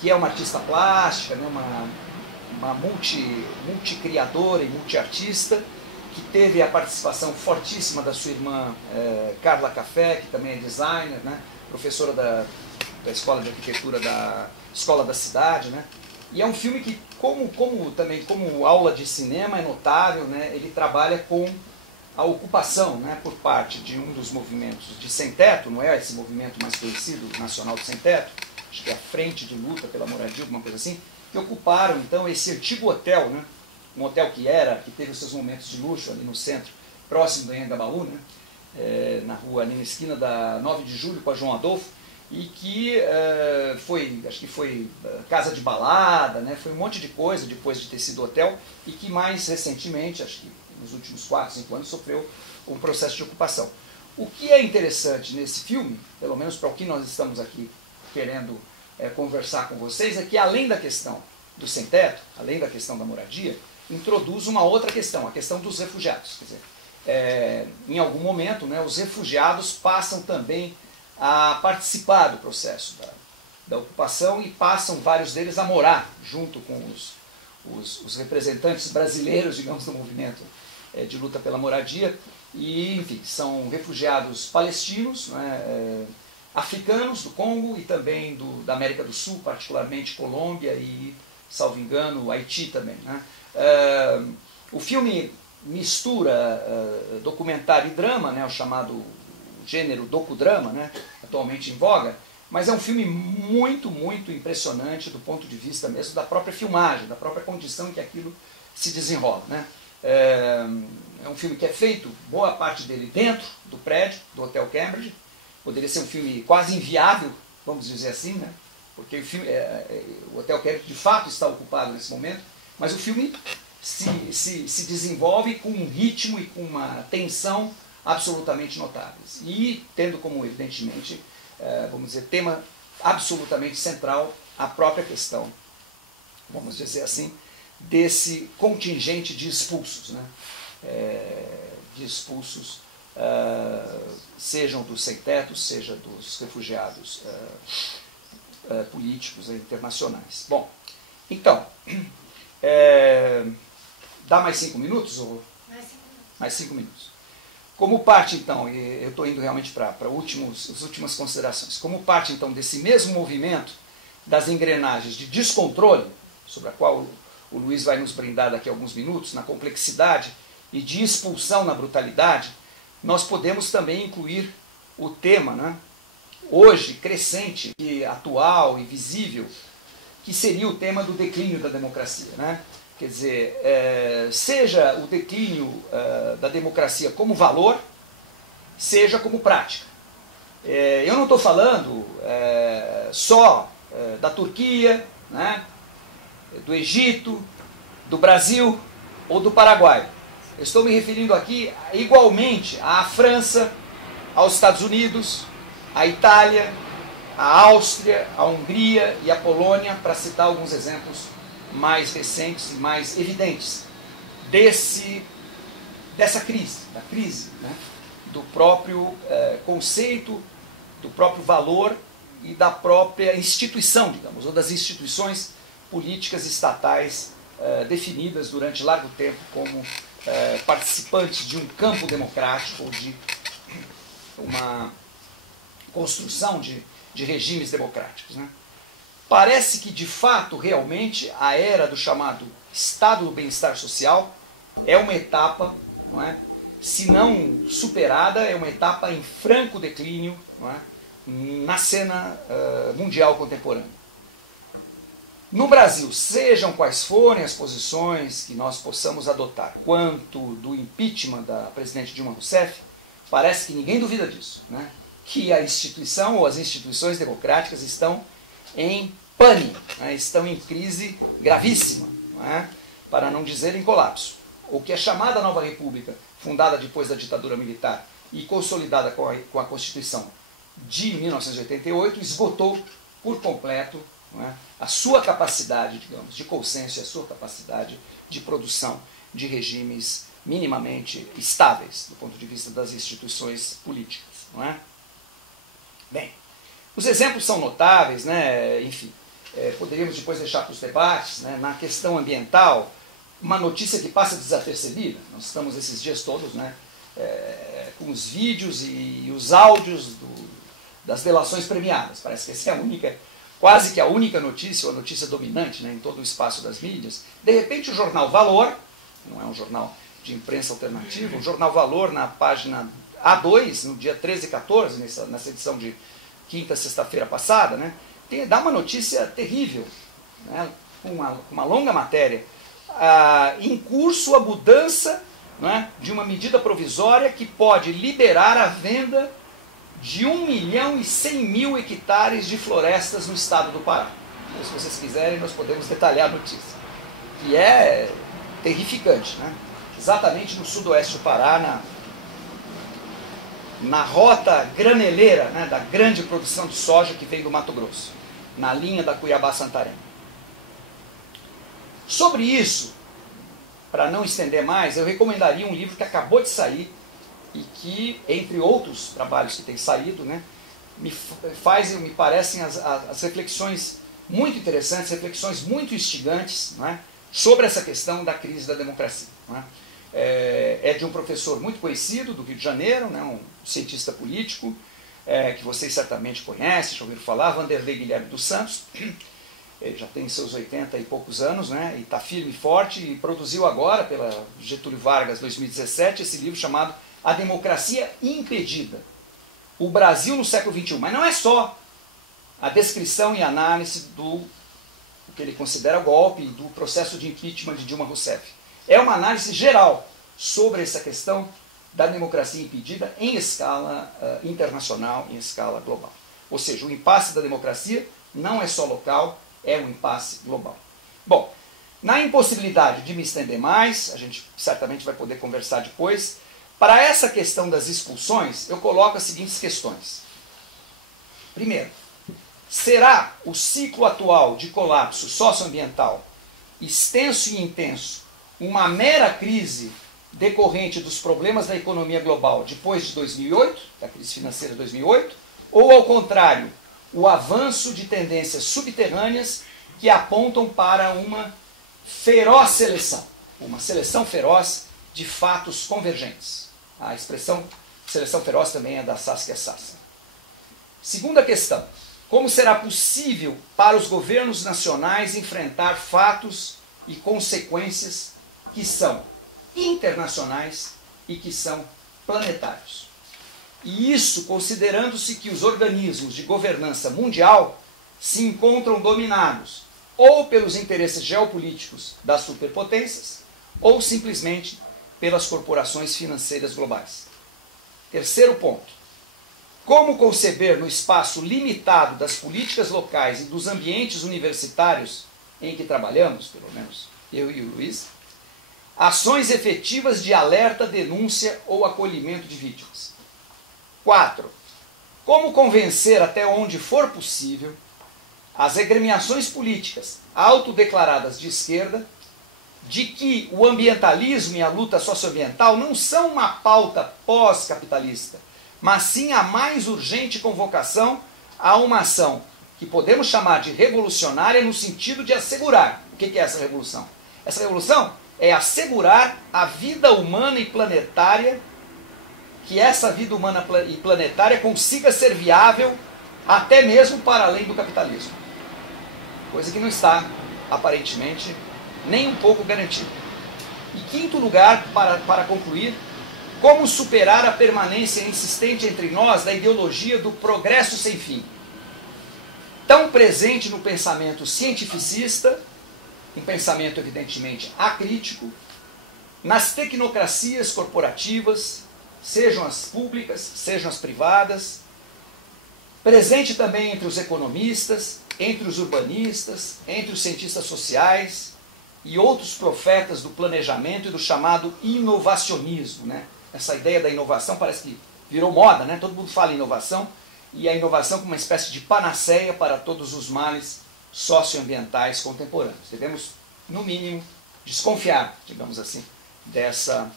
que é uma artista plástica, né, uma multicriadora e multiartista, que teve a participação fortíssima da sua irmã Carla Café, que também é designer, né, professora da Escola de Arquitetura da Escola da Cidade. Né, e é um filme que, como aula de cinema, é notável. Né, ele trabalha com a ocupação, né, por parte de um dos movimentos de sem-teto, não é esse movimento mais conhecido, nacional de sem-teto, acho que é a Frente de Luta pela Moradia, alguma coisa assim, que ocuparam então esse antigo hotel, né, um hotel que teve os seus momentos de luxo ali no centro, próximo do Anhangabaú, né, na rua, ali na esquina da 9 de julho com a João Adolfo, e que acho que foi casa de balada, né, foi um monte de coisa depois de ter sido hotel, e que mais recentemente, acho que nos últimos 4, 5 anos, sofreu um processo de ocupação. O que é interessante nesse filme, pelo menos para o que nós estamos aqui querendo conversar com vocês, é que além da questão do sem-teto, além da questão da moradia, introduz uma outra questão, a questão dos refugiados. Quer dizer, em algum momento, né, os refugiados passam também a participar do processo da ocupação, e passam vários deles a morar junto com os representantes brasileiros, digamos, do movimento de luta pela moradia. E, enfim, são refugiados palestinos, né, africanos do Congo e também da América do Sul, particularmente Colômbia e, salvo engano, Haiti também. Né? O filme mistura documentário e drama, né, o chamado gênero docudrama, né, atualmente em voga, mas é um filme muito, muito impressionante do ponto de vista mesmo da própria filmagem, da própria condição em que aquilo se desenrola. Né? É um filme que é feito, boa parte dele, dentro do prédio do Hotel Cambridge. Poderia ser um filme quase inviável, vamos dizer assim, né? Porque o, filme, o Hotel Cambridge de fato está ocupado nesse momento, mas o filme se desenvolve com um ritmo e com uma tensão absolutamente notáveis. E tendo como, evidentemente, vamos dizer, tema absolutamente central a própria questão, vamos dizer assim, desse contingente de expulsos, né? De expulsos, sejam dos sem-teto, seja dos refugiados políticos internacionais. Bom, então, dá mais 5 minutos? Ou? Mais 5 minutos. Como parte, então, eu estou indo realmente para as últimas considerações, como parte, então, desse mesmo movimento das engrenagens de descontrole, sobre a qual o Luiz vai nos brindar daqui a alguns minutos, na complexidade e de expulsão na brutalidade, nós podemos também incluir o tema, né, hoje crescente, e atual e visível, que seria o tema do declínio da democracia, né? Quer dizer, seja o declínio da democracia como valor, seja como prática. Eu não estou falando só da Turquia, né, do Egito, do Brasil ou do Paraguai. Eu estou me referindo aqui igualmente à França, aos Estados Unidos, à Itália, à Áustria, à Hungria e à Polônia, para citar alguns exemplos mais recentes e mais evidentes dessa crise, da crise, né, do próprio conceito, do próprio valor e da própria instituição, digamos, ou das instituições políticas estatais definidas durante largo tempo como participantes de um campo democrático ou de uma construção de regimes democráticos, né? Parece que, de fato, realmente, a era do chamado estado do bem-estar social é uma etapa, não é? Se não superada, é uma etapa em franco declínio, não é? Na cena mundial contemporânea. No Brasil, sejam quais forem as posições que nós possamos adotar quanto do impeachment da presidente Dilma Rousseff, parece que ninguém duvida disso, né? Que a instituição ou as instituições democráticas estão em pane, né? Estão em crise gravíssima, não é? Para não dizer em colapso. O que é chamada Nova República, fundada depois da ditadura militar e consolidada com a Constituição de 1988, esgotou por completo, não é, a sua capacidade, digamos, de consenso e a sua capacidade de produção de regimes minimamente estáveis do ponto de vista das instituições políticas, não é? Bem, os exemplos são notáveis, né? Enfim, poderíamos depois deixar para os debates, né? Na questão ambiental, uma notícia que passa desapercebida. Nós estamos esses dias todos, né, com os vídeos e os áudios das delações premiadas. Parece que essa é a única, quase que a única notícia, ou a notícia dominante, né, em todo o espaço das mídias. De repente o jornal Valor, não é um jornal de imprensa alternativa, o jornal Valor, na página A2, no dia 13 e 14, nessa edição de quinta, sexta-feira passada, né, dá uma notícia terrível, né, uma longa matéria. Em curso a mudança, né, de uma medida provisória que pode liberar a venda de 1.100.000 hectares de florestas no estado do Pará. Então, se vocês quiserem, nós podemos detalhar a notícia, que é terrificante, né? Exatamente no sudoeste do Pará, na rota graneleira, né, da grande produção de soja que vem do Mato Grosso, na linha da Cuiabá-Santarém. Sobre isso, para não estender mais, eu recomendaria um livro que acabou de sair e que, entre outros trabalhos que têm saído, né, me parecem as reflexões muito interessantes, reflexões muito instigantes, não é, sobre essa questão da crise da democracia. Não é? É de um professor muito conhecido do Rio de Janeiro, né, um cientista político, que vocês certamente conhecem, já ouviram falar, Vanderlei Guilherme dos Santos. Ele já tem seus 80 e poucos anos, né, e está firme e forte, e produziu agora, pela Getúlio Vargas, 2017, esse livro chamado A Democracia Impedida, o Brasil no século XXI. Mas não é só a descrição e análise do que ele considera golpe, do processo de impeachment de Dilma Rousseff. É uma análise geral sobre essa questão da democracia impedida em escala internacional, em escala global. Ou seja, o impasse da democracia não é só local, é um impasse global. Bom, na impossibilidade de me estender mais, a gente certamente vai poder conversar depois, para essa questão das expulsões, eu coloco as seguintes questões. Primeiro, será o ciclo atual de colapso socioambiental, extenso e intenso, uma mera crise decorrente dos problemas da economia global depois de 2008, da crise financeira de 2008, ou, ao contrário, o avanço de tendências subterrâneas que apontam para uma feroz seleção, uma seleção feroz de fatos convergentes. A expressão seleção feroz também é da Saskia Sassen. Segunda questão, como será possível para os governos nacionais enfrentar fatos e consequências que são internacionais e que são planetários? E isso considerando-se que os organismos de governança mundial se encontram dominados ou pelos interesses geopolíticos das superpotências ou simplesmente pelas corporações financeiras globais. Terceiro ponto. Como conceber no espaço limitado das políticas locais e dos ambientes universitários em que trabalhamos, pelo menos eu e o Luiz, ações efetivas de alerta, denúncia ou acolhimento de vítimas? 4. Como convencer até onde for possível as agremiações políticas autodeclaradas de esquerda de que o ambientalismo e a luta socioambiental não são uma pauta pós-capitalista, mas sim a mais urgente convocação a uma ação que podemos chamar de revolucionária no sentido de assegurar. O que é essa revolução? Essa revolução é assegurar a vida humana e planetária, que essa vida humana e planetária consiga ser viável até mesmo para além do capitalismo. Coisa que não está, aparentemente, nem um pouco garantida. E quinto lugar, para concluir, como superar a permanência insistente entre nós da ideologia do progresso sem fim, tão presente no pensamento cientificista, um pensamento evidentemente acrítico, nas tecnocracias corporativas, sejam as públicas, sejam as privadas, presente também entre os economistas, entre os urbanistas, entre os cientistas sociais e outros profetas do planejamento e do chamado inovacionismo, né? Essa ideia da inovação parece que virou moda, né? Todo mundo fala em inovação, e a inovação como uma espécie de panaceia para todos os males socioambientais contemporâneos. Devemos, no mínimo, desconfiar, digamos assim, dessa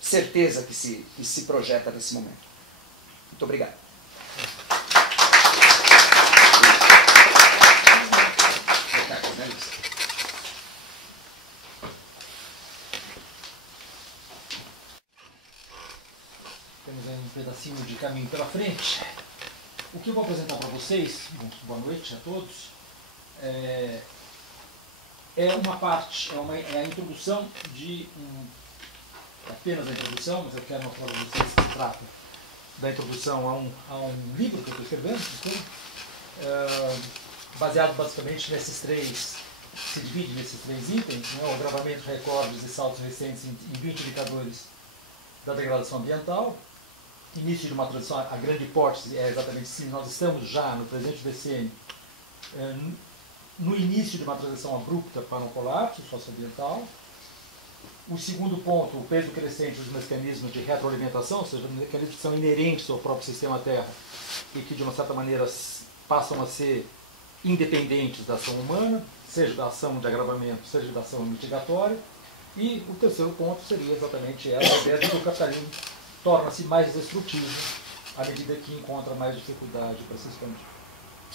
certeza que se projeta nesse momento. Muito obrigado. Temos aí um pedacinho de caminho pela frente. O que eu vou apresentar para vocês, boa noite a todos, é uma parte, é a introdução de apenas a introdução, mas eu quero mostrar para vocês que se trata da introdução a um livro que eu estou escrevendo, baseado basicamente nesses três, se divide nesses três itens, né, o gravamento de recordes e saltos recentes em 20 indicadores da degradação ambiental, início de uma transição, a grande hipótese é exatamente se nós estamos já no presente decênio, no início de uma transição abrupta para um colapso socioambiental. O segundo ponto, o peso crescente dos mecanismos de retroalimentação, ou seja, mecanismos que são inerentes ao próprio sistema Terra e que, de uma certa maneira, passam a ser independentes da ação humana, seja da ação de agravamento, seja da ação mitigatória. E o terceiro ponto seria exatamente essa ideia de que o capitalismo torna-se mais destrutivo à medida que encontra mais dificuldade para se expandir.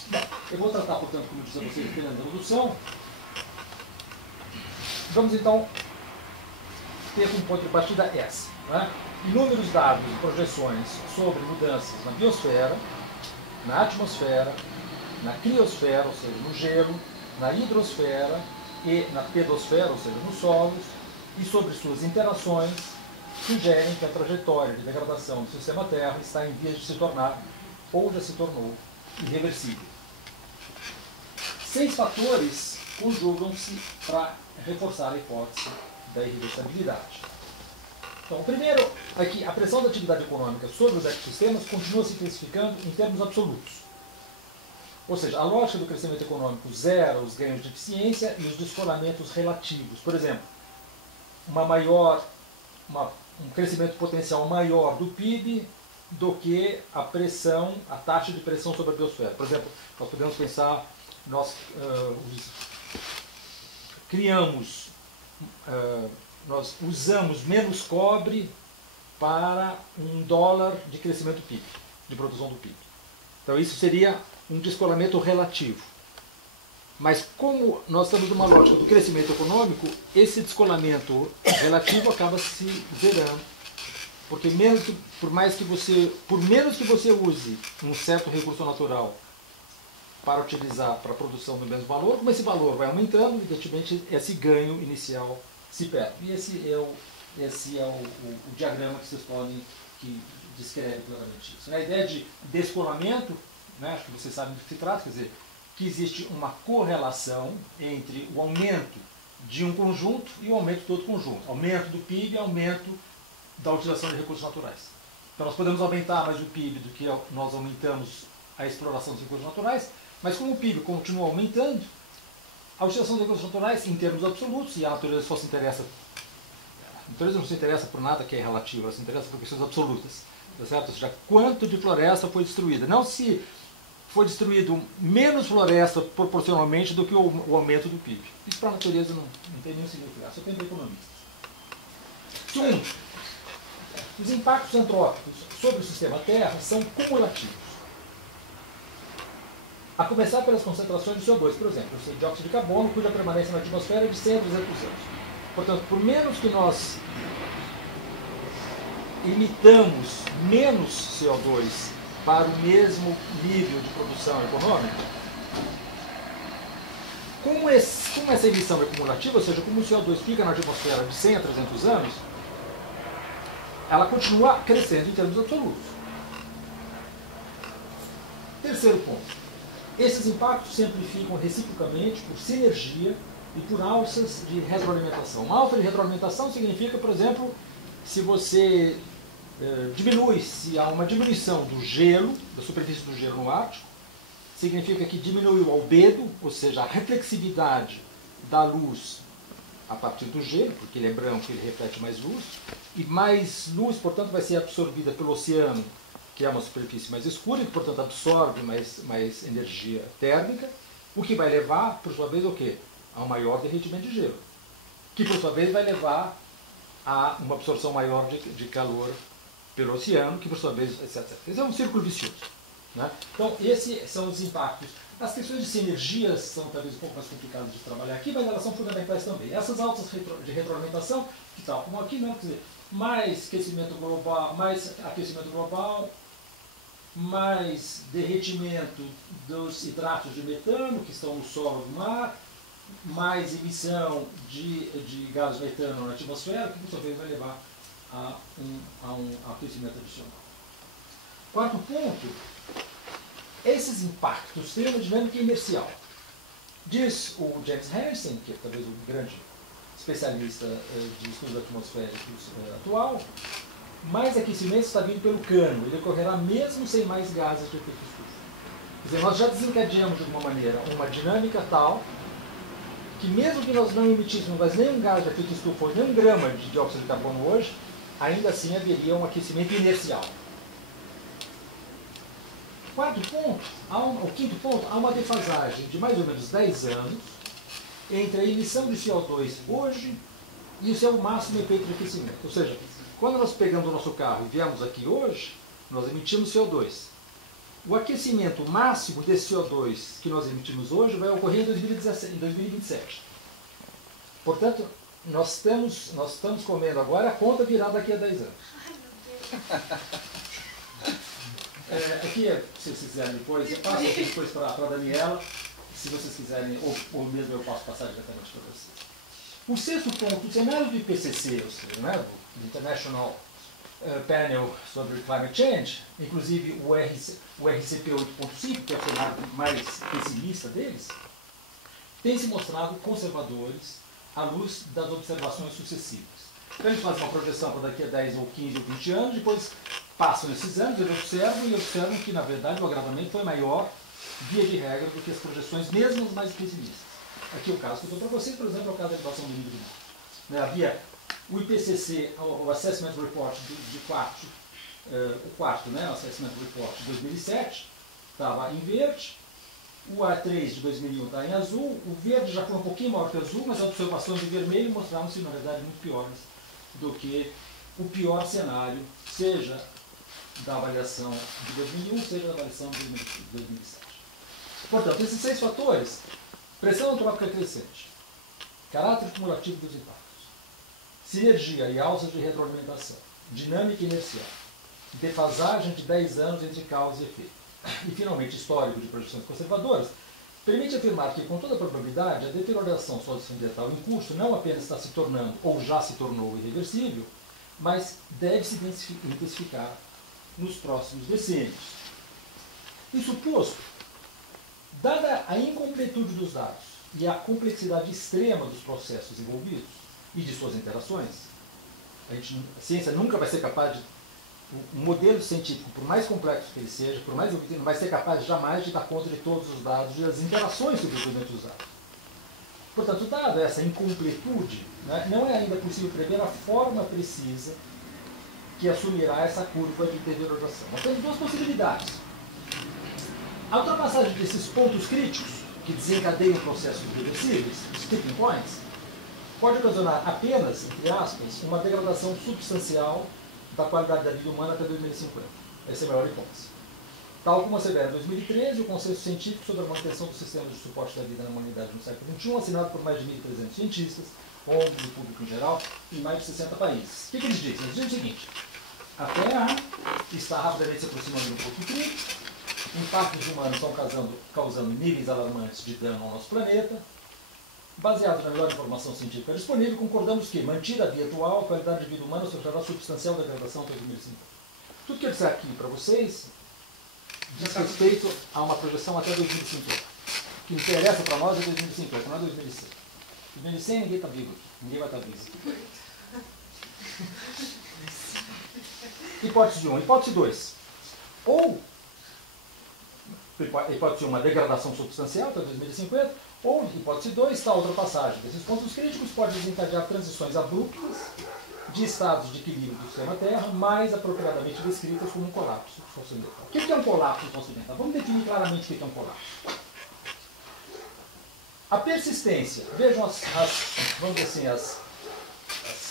Bom, eu vou tratar, portanto, como disse a vocês, pela introdução. Vamos então ter como ponto de partida essa, né? Inúmeros dados e projeções sobre mudanças na biosfera, na atmosfera, na criosfera, ou seja, no gelo, na hidrosfera e na pedosfera, ou seja, nos solos, e sobre suas interações, sugerem que a trajetória de degradação do sistema Terra está em vias de se tornar, ou já se tornou, irreversível. 6 fatores conjugam-se para reforçar a hipótese da irreversibilidade. Então, o primeiro é que a pressão da atividade econômica sobre os ecossistemas continua se intensificando em termos absolutos. Ou seja, a lógica do crescimento econômico zera os ganhos de eficiência e os descolamentos relativos. Por exemplo, um crescimento potencial maior do PIB do que a taxa de pressão sobre a biosfera. Por exemplo, nós podemos pensar, nós usamos menos cobre para $1 de crescimento PIB, de produção do PIB. Então isso seria um descolamento relativo. Mas como nós estamos numa lógica do crescimento econômico, esse descolamento relativo acaba se zerando. Porque por menos que você use um certo recurso natural para utilizar para a produção do mesmo valor, como esse valor vai aumentando, evidentemente esse ganho inicial se perde. E esse é o diagrama que vocês podem, que descreve claramente isso. A ideia de descolamento, né, acho que vocês sabem do que se trata, quer dizer, que existe uma correlação entre o aumento de um conjunto e o aumento de outro conjunto. Aumento do PIB e aumento da utilização de recursos naturais. Então nós podemos aumentar mais o PIB do que nós aumentamos a exploração dos recursos naturais, mas como o PIB continua aumentando, a utilização de recursos naturais, em termos absolutos, e a natureza só se interessa, a natureza não se interessa por nada que é relativo, ela se interessa por questões absolutas. Tá certo? Ou seja, quanto de floresta foi destruída. Não se foi destruído menos floresta proporcionalmente do que o aumento do PIB. Isso para a natureza não tem nenhum significado, só tem para economistas. Segundo, os impactos antrópicos sobre o sistema Terra são cumulativos. A começar pelas concentrações de CO2, por exemplo, o dióxido de carbono, cuja permanência na atmosfera é de 100 a 200 anos. Portanto, por menos que nós emitamos menos CO2 para o mesmo nível de produção econômica, como essa emissão é cumulativa, ou seja, como o CO2 fica na atmosfera de 100 a 300 anos, ela continua crescendo em termos absolutos. Terceiro ponto. Esses impactos se amplificam reciprocamente por sinergia e por alças de retroalimentação. Uma alça de retroalimentação significa, por exemplo, se você se há uma diminuição do gelo, da superfície do gelo no Ártico, significa que diminui o albedo, ou seja, a reflexividade da luz a partir do gelo, porque ele é branco, ele reflete mais luz, e mais luz, portanto, vai ser absorvida pelo oceano, que é uma superfície mais escura, e que, portanto, absorve mais energia térmica, o que vai levar, por sua vez, ao quê? A um maior derretimento de gelo, que, por sua vez, vai levar a uma absorção maior de calor pelo oceano, que, por sua vez, etc. Esse é um círculo vicioso. Né? Então, esses são os impactos. As questões de sinergia são talvez um pouco mais complicadas de trabalhar aqui, mas elas são fundamentais também. Essas altas de retroalimentação, que tal como aqui, né? Quer dizer, mais aquecimento global, mais derretimento dos hidratos de metano, que estão no solo do mar, mais emissão de gás metano na atmosfera, que por sua vez vai levar a um aquecimento adicional. Quarto ponto, esses impactos têm uma dinâmica inercial. Diz o James Harrison, que é talvez o grande especialista de estudos atmosféricos atual, mais aquecimento está vindo pelo cano, ele ocorrerá mesmo sem mais gases de efeito estufa. Quer dizer, nós já desencadeamos de alguma maneira uma dinâmica tal que mesmo que nós não emitíssemos mais nenhum gás de efeito estufa, nem 1 grama de dióxido de carbono hoje, ainda assim haveria um aquecimento inercial. O quinto ponto, há uma defasagem de mais ou menos 10 anos entre a emissão de CO2 hoje e o seu máximo efeito de aquecimento. Ou seja, quando nós pegamos o nosso carro e viemos aqui hoje, nós emitimos CO2. O aquecimento máximo desse CO2 que nós emitimos hoje vai ocorrer em 2027. Portanto, nós estamos comendo agora, a conta virá daqui a 10 anos. Aqui, se vocês quiserem depois, eu passo aqui depois para a Daniela, se vocês quiserem, ou mesmo eu posso passar diretamente para vocês. O sexto ponto, o cenário do IPCC, ou seja, né, do International Panel sobre Climate Change, inclusive o RCP 8.5, que é o cenário mais pessimista deles, tem se mostrado conservadores à luz das observações sucessivas. Então eles fazem uma projeção para daqui a 10 ou 15 ou 20 anos, depois passam esses anos, eles observam que, na verdade, o agravamento foi maior, via de regra, do que as projeções, mesmo as mais pessimistas. Aqui o caso que eu estou para vocês, por exemplo, é o caso da elevação do nível do mar. Né, havia o IPCC, o Assessment Report de quarto, o quarto, né, o Assessment Report de 2007, estava em verde, o A3 de 2001 está em azul, o verde já foi um pouquinho maior que o azul, mas as observações de vermelho mostraram-se, na verdade, muito piores do que o pior cenário, seja da avaliação de 2001, seja da avaliação de 2007. Portanto, esses 6 fatores: pressão antrópica crescente, caráter cumulativo dos impactos, sinergia e alças de retroalimentação, dinâmica inercial, defasagem de 10 anos entre causa e efeito, e, finalmente, histórico de projeções conservadoras, permite afirmar que, com toda probabilidade, a deterioração socioambiental em curso não apenas está se tornando, ou já se tornou, irreversível, mas deve se intensificar nos próximos decênios. Isso posto, dada a incompletude dos dados e a complexidade extrema dos processos envolvidos e de suas interações, a ciência nunca vai ser capaz de... O modelo científico, por mais complexo que ele seja, por mais obtido, não vai ser capaz jamais de dar conta de todos os dados e das interações subsequentes dos dados. Portanto, dada essa incompletude, né, não é ainda possível prever a forma precisa que assumirá essa curva de deterioração. Nós temos duas possibilidades. A ultrapassagem desses pontos críticos, que desencadeiam processos reversíveis, os tipping points, pode ocasionar apenas, entre aspas, uma degradação substancial da qualidade da vida humana até 2050. Essa é a melhor hipótese. Tal como assevera em 2013 o Consenso Científico sobre a Manutenção do Sistema de Suporte da Vida na Humanidade no século XXI, assinado por mais de 1.300 cientistas, ONGs e público em geral, em mais de 60 países. O que eles dizem? Eles dizem o seguinte: a Terra está rapidamente se aproximando do ponto crítico, impactos humanos estão causando níveis alarmantes de dano ao nosso planeta. Baseado na melhor informação científica disponível, concordamos que, mantida a via atual, a qualidade de vida humana sofrerá substancial degradação até 2050. Tudo que eu disser aqui para vocês diz respeito a uma projeção até 2050. O que interessa para nós é 2050, não é 2100. 2100 ninguém está vivo aqui, ninguém vai estar vivo. Hipótese 1. Hipótese 2. Ou, hipótese 1, uma degradação substancial até 2050, ou, hipótese 2, está a ultrapassagem desses pontos críticos pode desencadear transições abruptas de estados de equilíbrio do sistema Terra, mais apropriadamente descritas como um colapso socioambiental. O que é um colapso socioambiental? Vamos definir claramente o que é um colapso. A persistência, vejam vamos dizer assim, as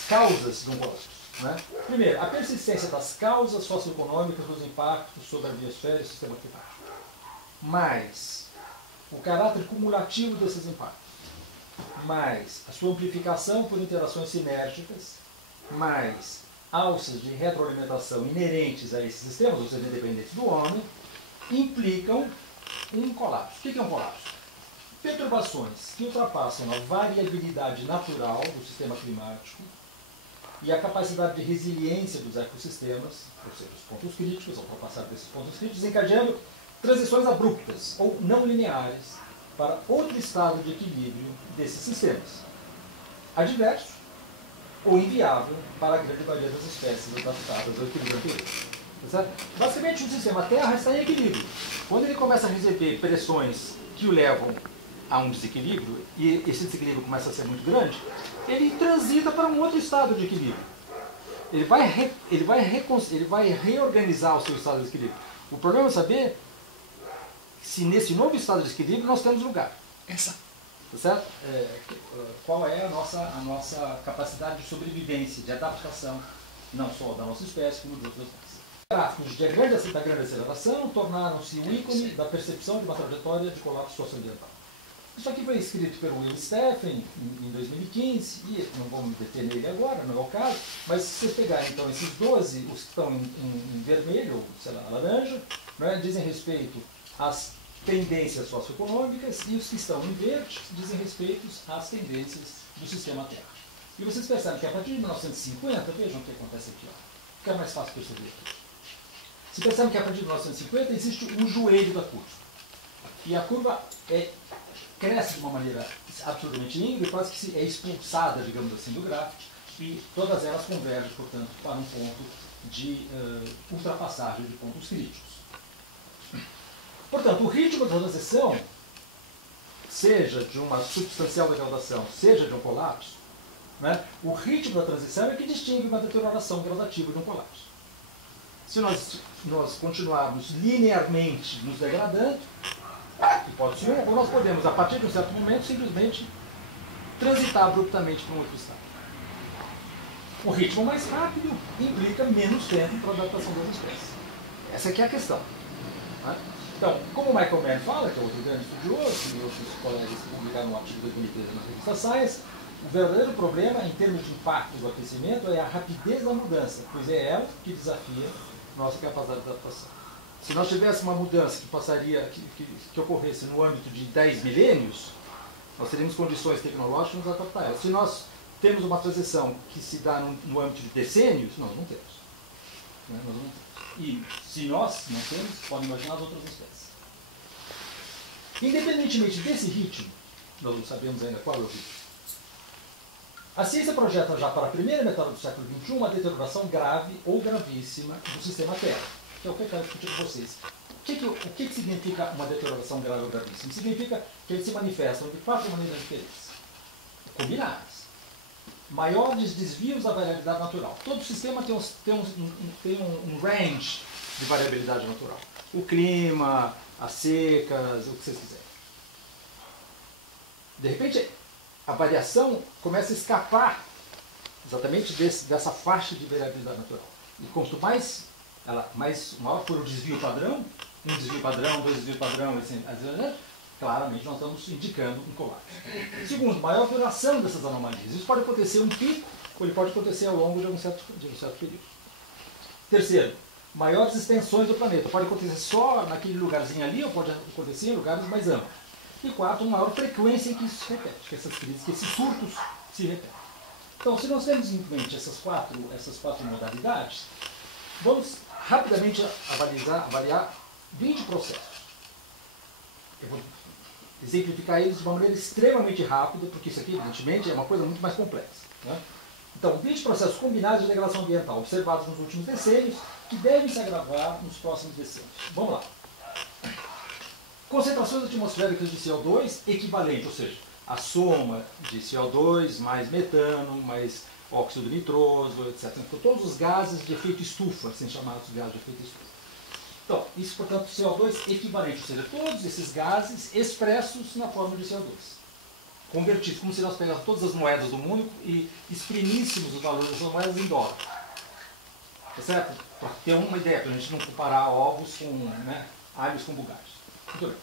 causas de um colapso. Né? Primeiro, a persistência das causas socioeconômicas dos impactos sobre a biosfera e o sistema climático. Mais o caráter cumulativo desses impactos, mais a sua amplificação por interações sinérgicas, mais alças de retroalimentação inerentes a esses sistemas, ou seja, independentes do homem, implicam um colapso. O que é um colapso? Perturbações que ultrapassam a variabilidade natural do sistema climático e a capacidade de resiliência dos ecossistemas, ou seja, os pontos críticos, ao ultrapassar desses pontos críticos, desencadeando transições abruptas ou não lineares para outro estado de equilíbrio desses sistemas, adverso ou inviável para a grande maioria das espécies adaptadas ao equilíbrio anterior. Tá? Basicamente, o sistema Terra está em equilíbrio. Quando ele começa a receber pressões que o levam a um desequilíbrio, e esse desequilíbrio começa a ser muito grande, ele transita para um outro estado de equilíbrio. Ele vai reorganizar o seu estado de equilíbrio. O problema é saber se nesse novo estado de equilíbrio nós temos lugar. Tá certo? Qual é a nossa capacidade de sobrevivência, de adaptação, não só da nossa espécie, como de outras espécies. Os gráficos da grande aceleração tornaram-se o ícone da percepção de uma trajetória de colapso socioambiental. Isso aqui foi escrito pelo Will Steffen em 2015, e não vou me deter nele agora, não é o caso, mas se você pegar então esses 12, os que estão em vermelho, ou sei lá, laranja, né, dizem respeito às tendências socioeconômicas, e os que estão em verde dizem respeito às tendências do sistema Terra. E vocês percebem que a partir de 1950, vejam o que acontece aqui, ó, fica mais fácil perceber aqui. Você percebe que a partir de 1950 existe um joelho da curva. E a curva cresce de uma maneira absolutamente íngreme, quase que é expulsada, digamos assim, do gráfico, e todas elas convergem, portanto, para um ponto de ultrapassagem de pontos críticos. Portanto, o ritmo da transição, seja de uma substancial degradação, seja de um colapso, né, o ritmo da transição é que distingue uma deterioração gradativa de um colapso. Se nós continuarmos linearmente nos degradando, hipótese 1, ou nós podemos, a partir de um certo momento, simplesmente transitar abruptamente para um outro estado. O ritmo mais rápido implica menos tempo para a adaptação das espécies. Essa aqui é a questão. Né? Então, como o Michael Mann fala, que é outro grande estudioso, e outros colegas publicaram um artigo de 2013 na revista Science, o verdadeiro problema, em termos de impacto do aquecimento, é a rapidez da mudança, pois é ela que desafia nossa capacidade de adaptação. Se nós tivéssemos uma mudança que passaria, que ocorresse no âmbito de 10 milênios, nós teríamos condições tecnológicas de nos adaptar a ela. Se nós temos uma transição que se dá no âmbito de decênios, não temos. Nós não temos. E se nós não temos, podem imaginar as outras espécies. Independentemente desse ritmo, nós não sabemos ainda qual é o ritmo. A ciência projeta já para a primeira metade do século XXI uma deterioração grave ou gravíssima do sistema Terra, que é o que eu quero discutir com vocês. O que significa uma deterioração grave ou gravíssima? Significa que eles se manifestam de 4 maneiras diferentes, combinadas. Maiores desvios da variabilidade natural. Todo sistema tem um range de variabilidade natural. O clima, as secas, o que vocês quiserem. De repente, a variação começa a escapar exatamente dessa faixa de variabilidade natural. E quanto maior for o desvio padrão, um desvio padrão, 2 desvios padrão, assim, claramente nós estamos indicando um colapso. Segundo, maior duração dessas anomalias. Isso pode acontecer um pico, ou ele pode acontecer ao longo de um certo período. Terceiro, maiores extensões do planeta. Pode acontecer só naquele lugarzinho ali, ou pode acontecer em lugares mais amplos. E quarto, maior frequência em que isso se repete, que essas crises, que esses surtos se repetem. Então, se nós temos em mente essas quatro modalidades, vamos rapidamente avaliar 20 processos. Eu vou exemplificar eles de uma maneira extremamente rápida, porque isso aqui, evidentemente, é uma coisa muito mais complexa. Né? Então, 20 processos combinados de degradação ambiental observados nos últimos decênios, que devem se agravar nos próximos decênios. Vamos lá. Concentrações atmosféricas de CO2 equivalente, ou seja, a soma de CO2 mais metano, mais óxido nitroso, etc. Então, todos os gases de efeito estufa, assim chamados gases de efeito estufa. Então, isso, portanto, CO2 equivalente, ou seja, todos esses gases expressos na forma de CO2. Convertidos, como se nós pegássemos todas as moedas do mundo e exprimíssemos os valores dessas moedas em dólar. Tá certo? Para ter uma ideia, para a gente não comparar ovos com alhos com bugalhos. Muito bem.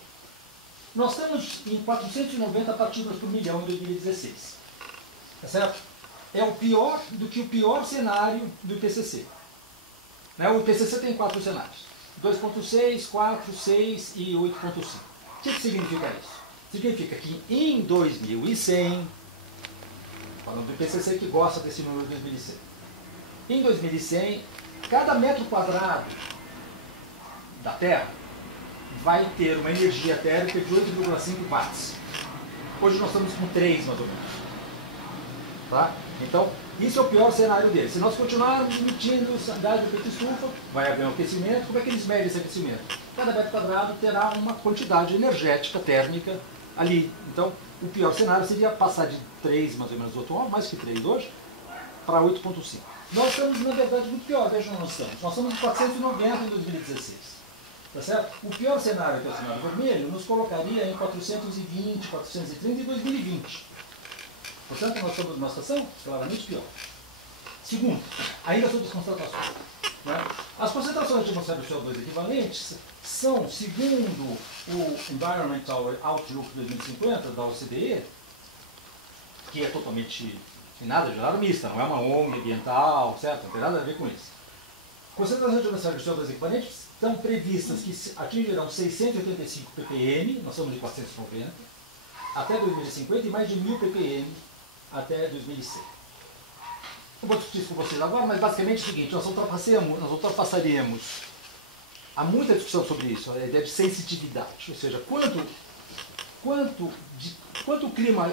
Nós estamos em 490 partículas por milhão em 2016. Tá certo? É o pior do que o pior cenário do IPCC. O IPCC tem 4 cenários. 2.6, 4, 6 e 8.5. O que significa isso? Significa que em 2100, falando do IPCC que gosta desse número de 2100, em 2100, cada metro quadrado da Terra vai ter uma energia térmica de 8,5 watts. Hoje nós estamos com 3, mais ou menos. Tá? Então, isso é o pior cenário dele. Se nós continuarmos emitindo gás de efeito estufa, vai haver um aquecimento. Como é que eles medem esse aquecimento? Cada metro quadrado terá uma quantidade energética térmica ali. Então, o pior cenário seria passar de 3, mais ou menos, do atual, mais que 3 hoje, para 8,5. Nós estamos, na verdade, muito pior. Vejam onde nós estamos. Nós estamos em 490 em 2016. Tá certo? O pior cenário, que é o cenário vermelho, nos colocaria em 420, 430 em 2020. Portanto, nós estamos numa situação claramente pior. Segundo, ainda sobre as concentrações. As concentrações de atmosfera de CO2 equivalentes são, segundo o Environmental Outlook 2050 da OCDE, que é totalmente sem nada de alarmista, não é uma ONG ambiental, certo? Não tem nada a ver com isso. Concentrações de atmosfera de CO2 equivalentes estão previstas que atingirão 685 ppm, nós estamos em 490, até 2050 e mais de 1000 ppm até 2100. Não vou discutir isso com vocês agora, mas basicamente é o seguinte, nós ultrapassaríamos, há muita discussão sobre isso, a ideia de sensitividade, ou seja, quanto o clima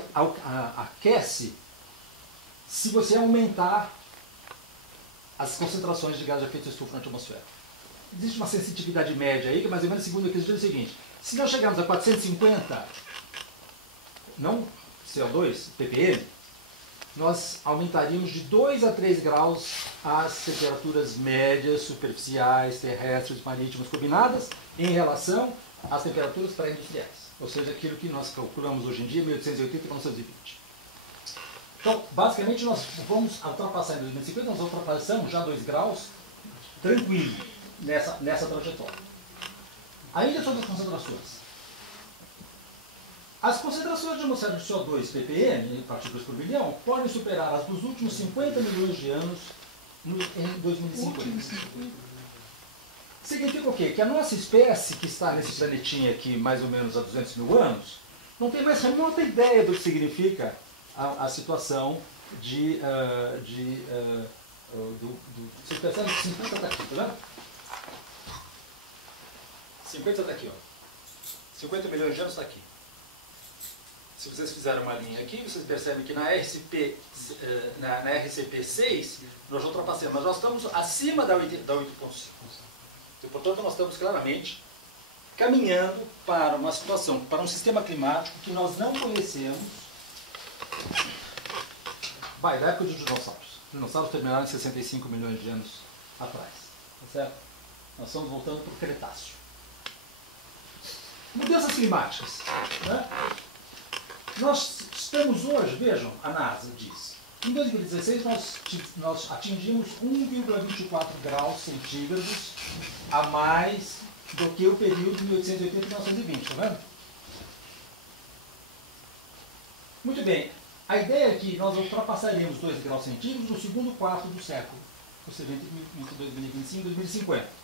aquece se você aumentar as concentrações de gás de efeito estufa na atmosfera. Existe uma sensitividade média aí, que é mais ou menos segundo aqui, é o seguinte: se nós chegarmos a 450, não CO2, ppm, nós aumentaríamos de 2 a 3 graus as temperaturas médias, superficiais, terrestres, marítimas combinadas em relação às temperaturas pré-industriais. Ou seja, aquilo que nós calculamos hoje em dia, 1880 e 1920. Então, basicamente, nós vamos ultrapassar em 2050, nós ultrapassamos já 2 graus tranquilo nessa trajetória. Ainda sobre as concentrações. As concentrações de atmosfera de CO2 ppm, partículas por bilhão, podem superar as dos últimos 50 milhões de anos em 2050. Significa o quê? Que a nossa espécie, que está nesse planetinha aqui mais ou menos há 200 mil anos, não tem mais remota ideia do que significa a situação vocês percebem que 50 está aqui, tá vendo? 50 está aqui, ó. 50 milhões de anos está aqui. Se vocês fizerem uma linha aqui, vocês percebem que na RCP6 nós já ultrapassamos, mas nós estamos acima da 8.5. Então, portanto, nós estamos claramente caminhando para uma situação, para um sistema climático que nós não conhecemos. Da época dos dinossauros. Os dinossauros terminaram em 65 milhões de anos atrás. Tá certo? Nós estamos voltando para o Cretáceo. Mudanças climáticas. Né? Nós estamos hoje, vejam, a NASA diz, em 2016 nós atingimos 1,24 graus centígrados a mais do que o período de 1880 e 1920, está vendo? Muito bem, a ideia é que nós ultrapassaremos 2 graus centígrados no segundo quarto do século, ou seja, entre 2025 e 2050.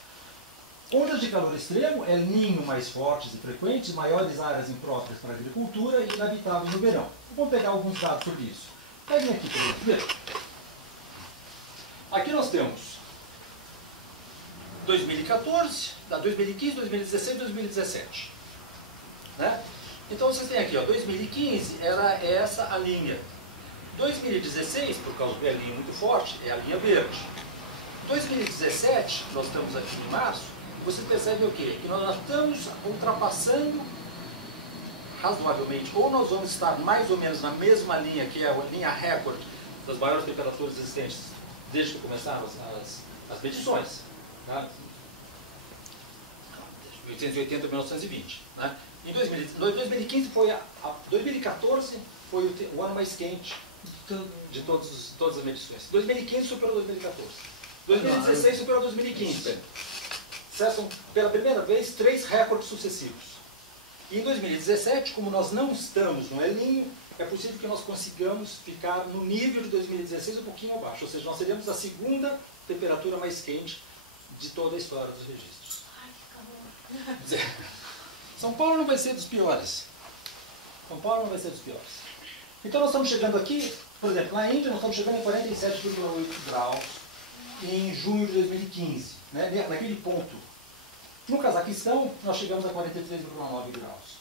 Ondas de calor extremo, El Niño mais fortes e frequentes, maiores áreas impróprias para a agricultura e inabitáveis no verão. Vamos pegar alguns dados sobre isso. Peguem aqui, por exemplo. Aqui nós temos 2014, 2015, 2016 e 2017. Né? Então vocês têm aqui, ó, 2015 era essa a linha. 2016, por causa do El Niño muito forte, é a linha verde. 2017, nós estamos aqui em março, você percebe o quê? Que nós estamos ultrapassando razoavelmente, ou nós vamos estar mais ou menos na mesma linha, que é a linha recorde das maiores temperaturas existentes desde que começaram as medições. Tá? 1880 a 1920. Né? Em 2015 2014 foi o ano mais quente de todas as medições. 2015 superou 2014. 2016 superou 2015. São, pela primeira vez, 3 recordes sucessivos. E em 2017, como nós não estamos no El Niño, é possível que nós consigamos ficar no nível de 2016 um pouquinho abaixo. Ou seja, nós seremos a segunda temperatura mais quente de toda a história dos registros. Ai, que calor. São Paulo não vai ser dos piores. São Paulo não vai ser dos piores. Então nós estamos chegando aqui, por exemplo, na Índia nós estamos chegando em 47,8 graus em junho de 2015. Né? Naquele ponto. No Cazaquistão, nós chegamos a 43,9 graus.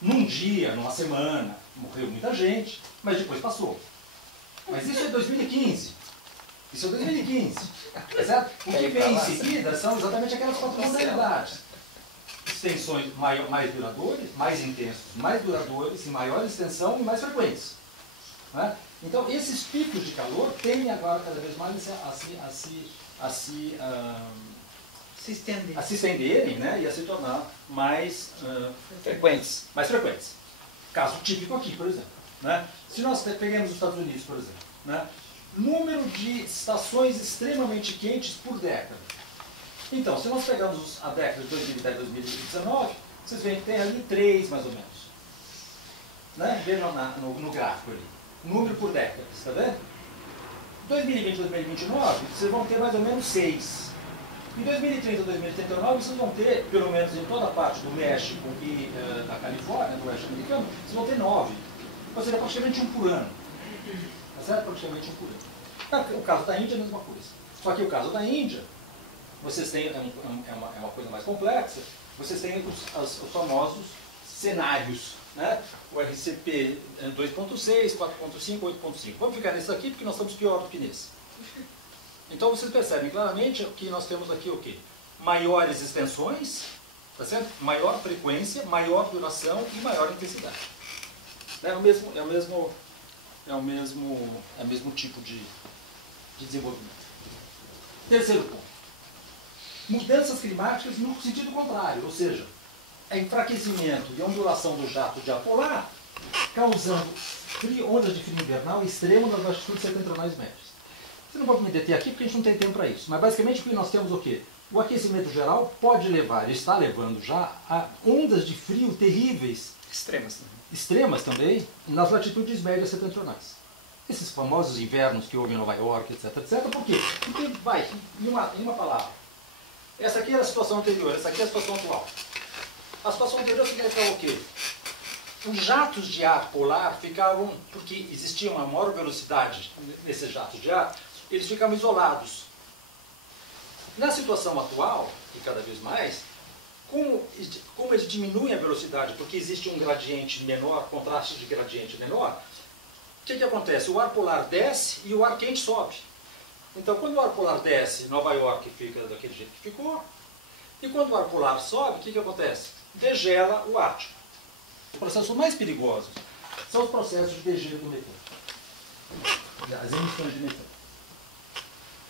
Num dia, numa semana, morreu muita gente, mas depois passou. Mas isso é 2015. Isso é 2015. Tá certo? O que vem em seguida são exatamente aquelas 4 modalidades. Extensões mais duradouras, mais intensos, mais duradouras, em maior extensão e mais frequentes. Né? Então, esses picos de calor tendem agora cada vez mais a se estenderem, né, e a se tornar mais frequentes. Caso típico aqui, por exemplo. Né? Se nós pegamos os Estados Unidos, por exemplo, né, número de estações extremamente quentes por década. Então, se nós pegarmos a década de 2010 a 2019, vocês veem que tem ali 3, mais ou menos. Né? Vejam no gráfico ali. Número por década, está vendo? 2020 a 2029, vocês vão ter mais ou menos 6. Em 2030 a 2039, vocês vão ter, pelo menos em toda a parte do México e da Califórnia, do oeste americano, vocês vão ter 9. Ou seja, praticamente um por ano. Tá certo? Praticamente um por ano. O caso da Índia é a mesma coisa. Só que o caso da Índia, vocês têm, é uma coisa mais complexa, vocês têm os famosos cenários, né? O RCP 2.6, 4.5, 8.5. Vamos ficar nesse aqui porque nós estamos pior do que nesse. Então vocês percebem claramente que nós temos aqui o quê? Maiores extensões, tá certo? Maior frequência, maior duração e maior intensidade. É o mesmo tipo de desenvolvimento. Terceiro ponto. Mudanças climáticas no sentido contrário, ou seja, enfraquecimento e ondulação do jato de ar polar, causando ondas de frio invernal extremo nas latitudes setentrionais médias. Você não pode me deter aqui porque a gente não tem tempo para isso, mas basicamente o que nós temos o quê? O aquecimento geral pode levar, está levando já, a ondas de frio terríveis, extremas também, nas latitudes médias setentrionais. Esses famosos invernos que houve em Nova York, etc, etc. Por quê? Porque vai, em uma palavra. Essa aqui era a situação anterior, essa aqui é a situação atual. A situação anterior significava o quê? Os jatos de ar polar ficavam, porque existia uma maior velocidade nesses jatos de ar, eles ficavam isolados. Na situação atual, e cada vez mais, como eles diminuem a velocidade, porque existe um gradiente menor, contraste de gradiente menor, o que acontece? O ar polar desce e o ar quente sobe. Então, quando o ar polar desce, Nova York fica daquele jeito que ficou. E quando o ar polar sobe, o que acontece? Degela o Ártico. Os processos mais perigosos são os processos de degelo do metano. As emissões de metano.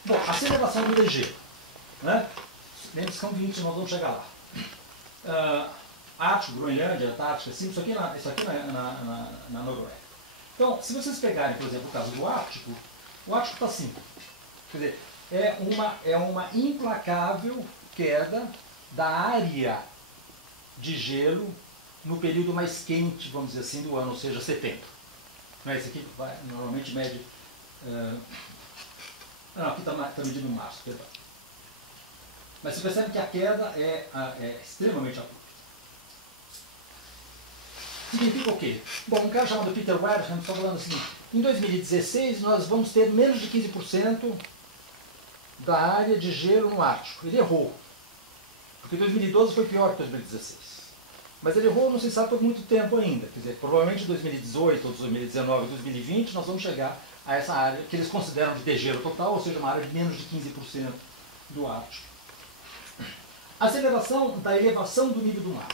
Bom, aceleração do degelo. Né? Lembre-se que são 20, nós vamos chegar lá. Ártico, Groenlândia, Antártica, assim, isso aqui na Noruega. Então, se vocês pegarem, por exemplo, o caso do Ártico, o Ártico está assim. Quer dizer, é uma implacável queda da área de gelo no período mais quente, vamos dizer assim, do ano, ou seja, setembro. Não é? Esse aqui normalmente mede... não, aqui está medindo em março, perdão. Mas você percebe que a queda é extremamente abrupta. Significa o quê? Bom, um cara chamado Peter Wareham está falando assim, em 2016 nós vamos ter menos de 15% da área de gelo no Ártico. Ele errou. Porque 2012 foi pior que 2016. Mas ele errou, não se sabe, por muito tempo ainda. Quer dizer, provavelmente em 2018, ou 2019, 2020, nós vamos chegar a essa área que eles consideram de degelo total, ou seja, uma área de menos de 15% do Ártico. Aceleração da elevação do nível do mar.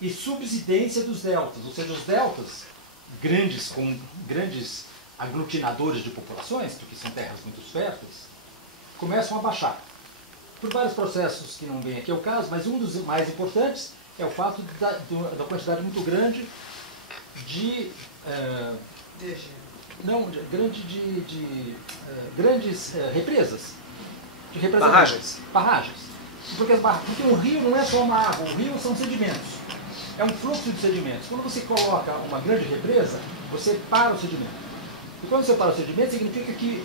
E subsidência dos deltas, ou seja, os deltas, grandes aglutinadores de populações, porque são terras muito férteis, começam a baixar. Por vários processos que não vem aqui ao caso, mas um dos mais importantes é o fato da quantidade muito grande de... grandes represas. De Barragens. Porque um rio não é só uma água, o rio são sedimentos. É um fluxo de sedimentos. Quando você coloca uma grande represa, você para o sedimento. E quando você para o sedimento, significa que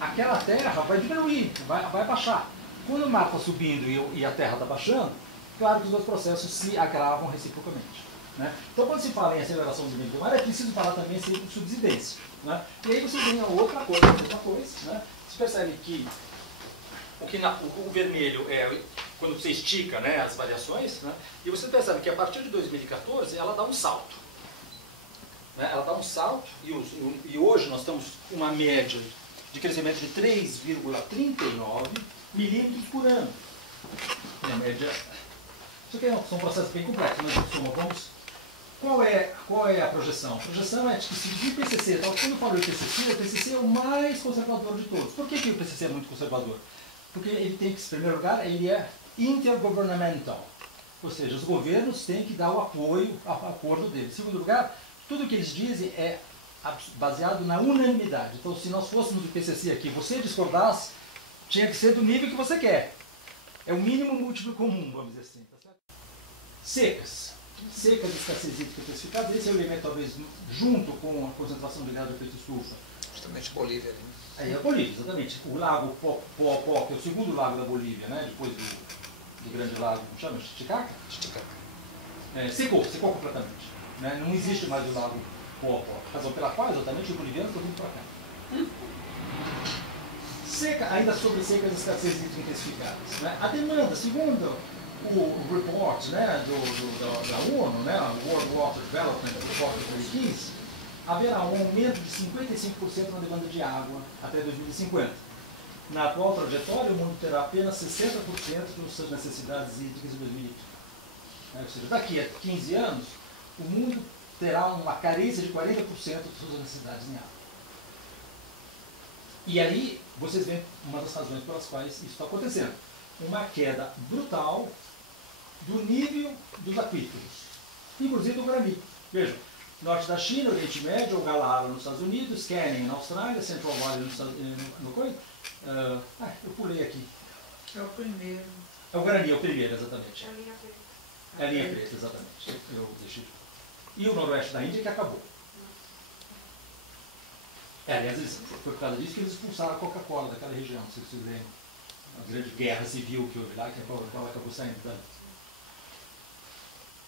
aquela terra vai diminuir, vai baixar. Quando o mar está subindo e a terra está baixando, claro que os dois processos se agravam reciprocamente. Né? Então, quando se fala em aceleração do nível do mar, é preciso falar também sempre de subsidência. Né? E aí você tem a outra coisa, a mesma coisa. Né? Você percebe que o vermelho é quando você estica, né, as variações, né? E você percebe que a partir de 2014 ela dá um salto. Né? Ela dá um salto e hoje nós estamos com uma média de crescimento de 3,39 milímetros por ano. E a média... Isso aqui são processos bem complexos, mas em suma, qual é a projeção? A projeção é que se o IPCC, então, quando eu falo IPCC, o IPCC é o mais conservador de todos. Por que o IPCC é muito conservador? Porque ele tem que, em primeiro lugar, ele é intergovernmental. Ou seja, os governos têm que dar o apoio ao acordo deles. Em segundo lugar, tudo o que eles dizem é baseado na unanimidade. Então, se nós fôssemos do IPCC aqui, você discordasse, tinha que ser do nível que você quer. É o mínimo múltiplo comum, vamos dizer assim. Tá certo? Secas, escassez hídrica intensificada, esse é o elemento, talvez, junto com a concentração de gás de efeito estufa. Justamente Bolívia. Né? Aí é a Bolívia, exatamente. O lago Poopó, que é o segundo lago da Bolívia, né? Depois do grande lago, como chama? Titicaca? Secou completamente. Né? Não existe mais o lago Poopó. Razão pela qual, exatamente, os bolivianos estão vindo para cá. Seca, ainda sobre secas e escassez hídrica intensificadas. Né? A demanda, segundo o report, né, da ONU, né, World Water Development Report de 2015, haverá um aumento de 55% na demanda de água até 2050. Na atual trajetória, o mundo terá apenas 60% de suas necessidades hídricas em 2030. Ou seja, daqui a 15 anos, o mundo terá uma carência de 40% de suas necessidades em água. E aí, vocês veem uma das razões pelas quais isso está acontecendo. Uma queda brutal do nível dos aquíferos, inclusive do granito. Vejam, norte da China, Oriente Médio, o Galala nos Estados Unidos, Canyon na Austrália, Central Valley no Coisa. Eu pulei aqui. É o primeiro. É o Guarani, é o primeiro, exatamente. É a linha preta. É a linha preta, exatamente. Eu deixei. E o noroeste da Índia que acabou. Aliás, foi por causa disso que eles expulsaram a Coca-Cola daquela região, se vocês lembram. A grande guerra civil que houve lá, que a Coca-Cola acabou saindo dali.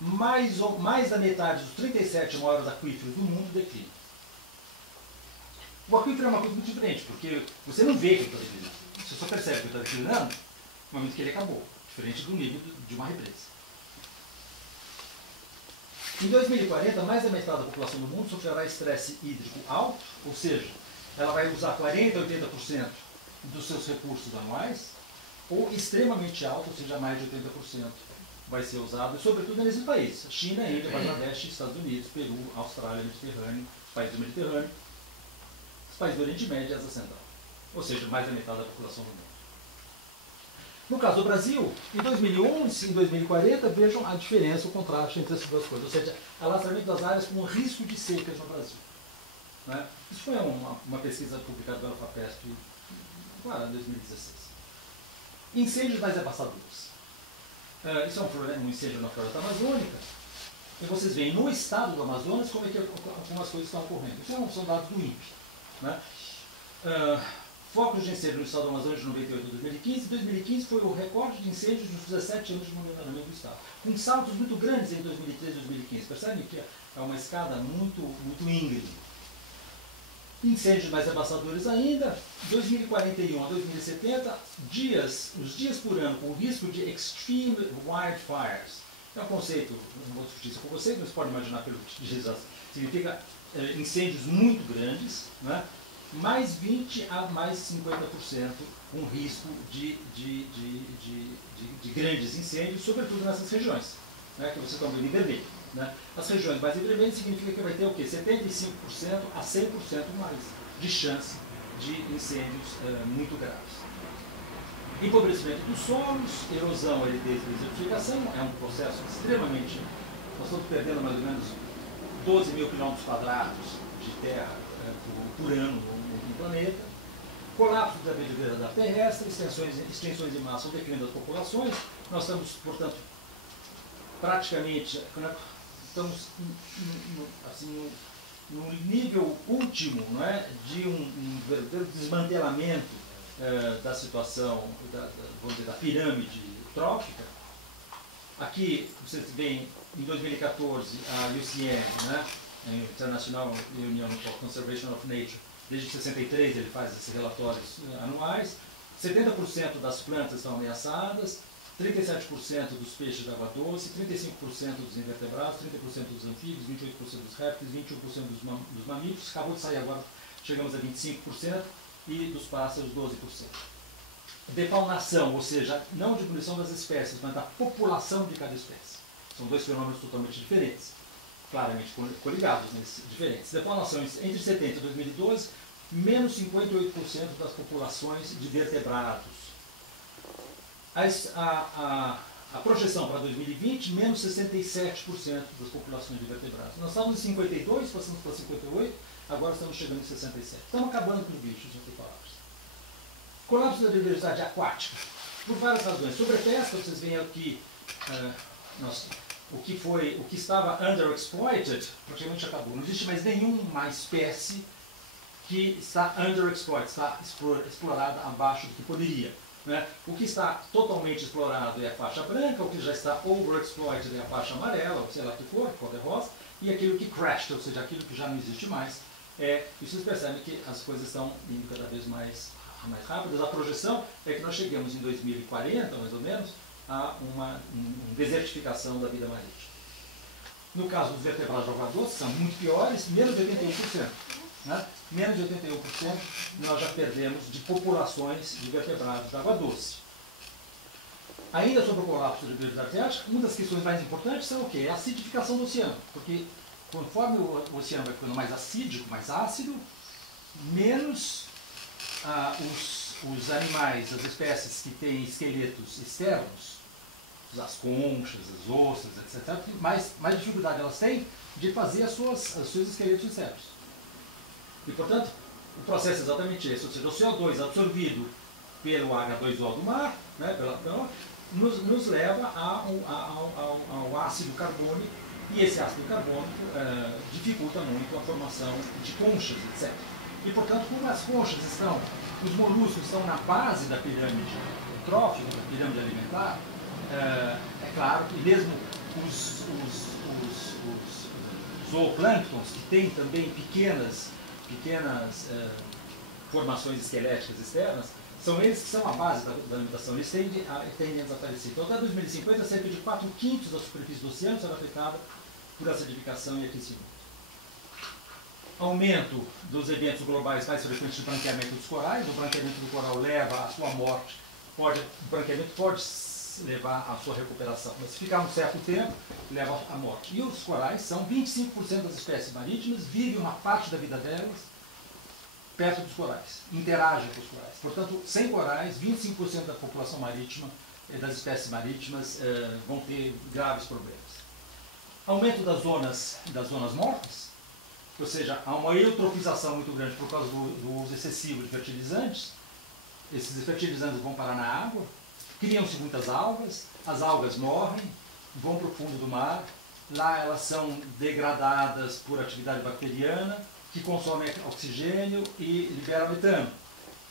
Mais da metade dos 37 maiores aquíferos do mundo declinam. O aquífero é uma coisa muito diferente, porque você não vê que ele está declinando. Você só percebe que ele está declinando no momento que ele acabou, diferente do nível de uma represa. Em 2040, mais da metade da população do mundo sofrerá estresse hídrico alto, ou seja, ela vai usar 40% a 80% dos seus recursos anuais, ou extremamente alto, ou seja, mais de 80% vai ser usado, sobretudo nesses países: China, Índia, Bangladesh, Estados Unidos, Peru, Austrália, Mediterrâneo, países do Mediterrâneo, os países do Oriente Médio e Ásia Central. Ou seja, mais da metade da população do mundo. No caso do Brasil, em 2011 e em 2040, vejam a diferença, o contraste entre essas duas coisas. Ou seja, alastramento das áreas com risco de secas no Brasil. Né? Isso foi uma pesquisa publicada pela FAPESP em 2016. Incêndios mais devastadores. Isso é um incêndio na floresta amazônica. E vocês veem no estado do Amazonas como as coisas estão ocorrendo. Isso são dados do INPE. Né? Focos de incêndio no estado do Amazonas de 98 a 2015. 2015 foi o recorde de incêndios nos 17 anos de monitoramento do estado. Com saltos muito grandes em 2013 e 2015. Percebem que é uma escada muito íngreme. Incêndios mais devastadores ainda. 2041 a 2070, os dias por ano com risco de extreme wildfires. É um conceito, não vou discutir isso com vocês, mas pode imaginar pelo que diz, significa incêndios muito grandes, né? Mais 20% a mais 50% com risco de grandes incêndios, sobretudo nessas regiões, né, que vocês estão vendo em vermelho. Né? As regiões mais em vermelho significa que vai ter o quê? 75% a 100% mais de chance de incêndios muito graves. Empobrecimento dos solos, erosão, aridez e desertificação, é um processo extremamente... Nós estamos perdendo mais ou menos 12 mil quilômetros quadrados de terra por ano no planeta. Colapso da biodiversidade terrestre, extensões de massa, o declínio das populações. Nós estamos, portanto, praticamente... Estamos no nível último, não é, de um verdadeiro desmantelamento da situação, vamos dizer, da pirâmide trófica. Aqui, vocês veem, em 2014, a UCN, né, International Union for Conservation of Nature, desde 63 ele faz esses relatórios anuais. 70% das plantas estão ameaçadas, 37% dos peixes de água doce, 35% dos invertebrados, 30% dos anfíbios, 28% dos répteis, 21% dos mamíferos. Acabou de sair agora, chegamos a 25%, e dos pássaros 12%. Depaunação, ou seja, não diminuição das espécies, mas da população de cada espécie. São dois fenômenos totalmente diferentes, claramente coligados, mas diferentes. Depaunação entre 70 e 2012, menos 58% das populações de vertebrados. A projeção para 2020, menos 67% das populações de vertebrados. Nós estávamos em 52, passamos para 58, agora estamos chegando em 67. Estamos acabando com os bichos, em outras palavras. Colapso da biodiversidade aquática, por várias razões. Sobrepesca, vocês veem aqui, o que estava underexploited, praticamente acabou. Não existe mais nenhuma espécie que está underexploited, está explorada abaixo do que poderia. Né? O que está totalmente explorado é a faixa branca, o que já está overexploited é a faixa amarela, ou sei lá que cor é rosa, e aquilo que crashed, ou seja, aquilo que já não existe mais. E vocês percebem que as coisas estão indo cada vez mais rápidas. A projeção é que nós chegamos em 2040, mais ou menos, a uma desertificação da vida marítima. No caso dos vertebrados de água doce, são muito piores, menos de 81%. Né? Menos de 81% nós já perdemos de populações de vertebrados de água doce. Ainda sobre o colapso da biodiversidade asiática, uma das questões mais importantes são o quê? É a acidificação do oceano. Porque conforme o oceano vai ficando mais acídico, mais ácido, menos os animais, as espécies que têm esqueletos externos, as conchas, as osas, etc., mais dificuldade elas têm de fazer os seus esqueletos externos. E, portanto, o processo é exatamente esse, ou seja, o CO2 absorvido pelo H2O do mar, né, nos leva ao ácido carbônico, e esse ácido carbônico dificulta muito a formação de conchas, etc. E, portanto, como as conchas estão, os moluscos estão na base da pirâmide trófica, da pirâmide alimentar, é claro que mesmo os zooplânctons, que têm também pequenas formações esqueléticas externas, são eles que são a base da alimentação. Eles tendem a desaparecer. Então, até 2050, cerca de 4/5 da superfície do oceano será afetada por acidificação e aquecimento. Aumento dos eventos globais mais frequentes de branqueamento dos corais. O branqueamento do coral leva à sua morte. O branqueamento pode levar à sua recuperação, mas se ficar um certo tempo, leva à morte. E os corais são 25% das espécies marítimas, vivem uma parte da vida delas perto dos corais, interagem com os corais. Portanto, sem corais, 25% da população marítima, das espécies marítimas, vão ter graves problemas. Aumento das zonas mortas, ou seja, há uma eutrofização muito grande por causa do uso excessivo de fertilizantes. Esses fertilizantes vão parar na água, criam-se muitas algas, as algas morrem, vão para o fundo do mar, lá elas são degradadas por atividade bacteriana, que consome oxigênio e libera metano.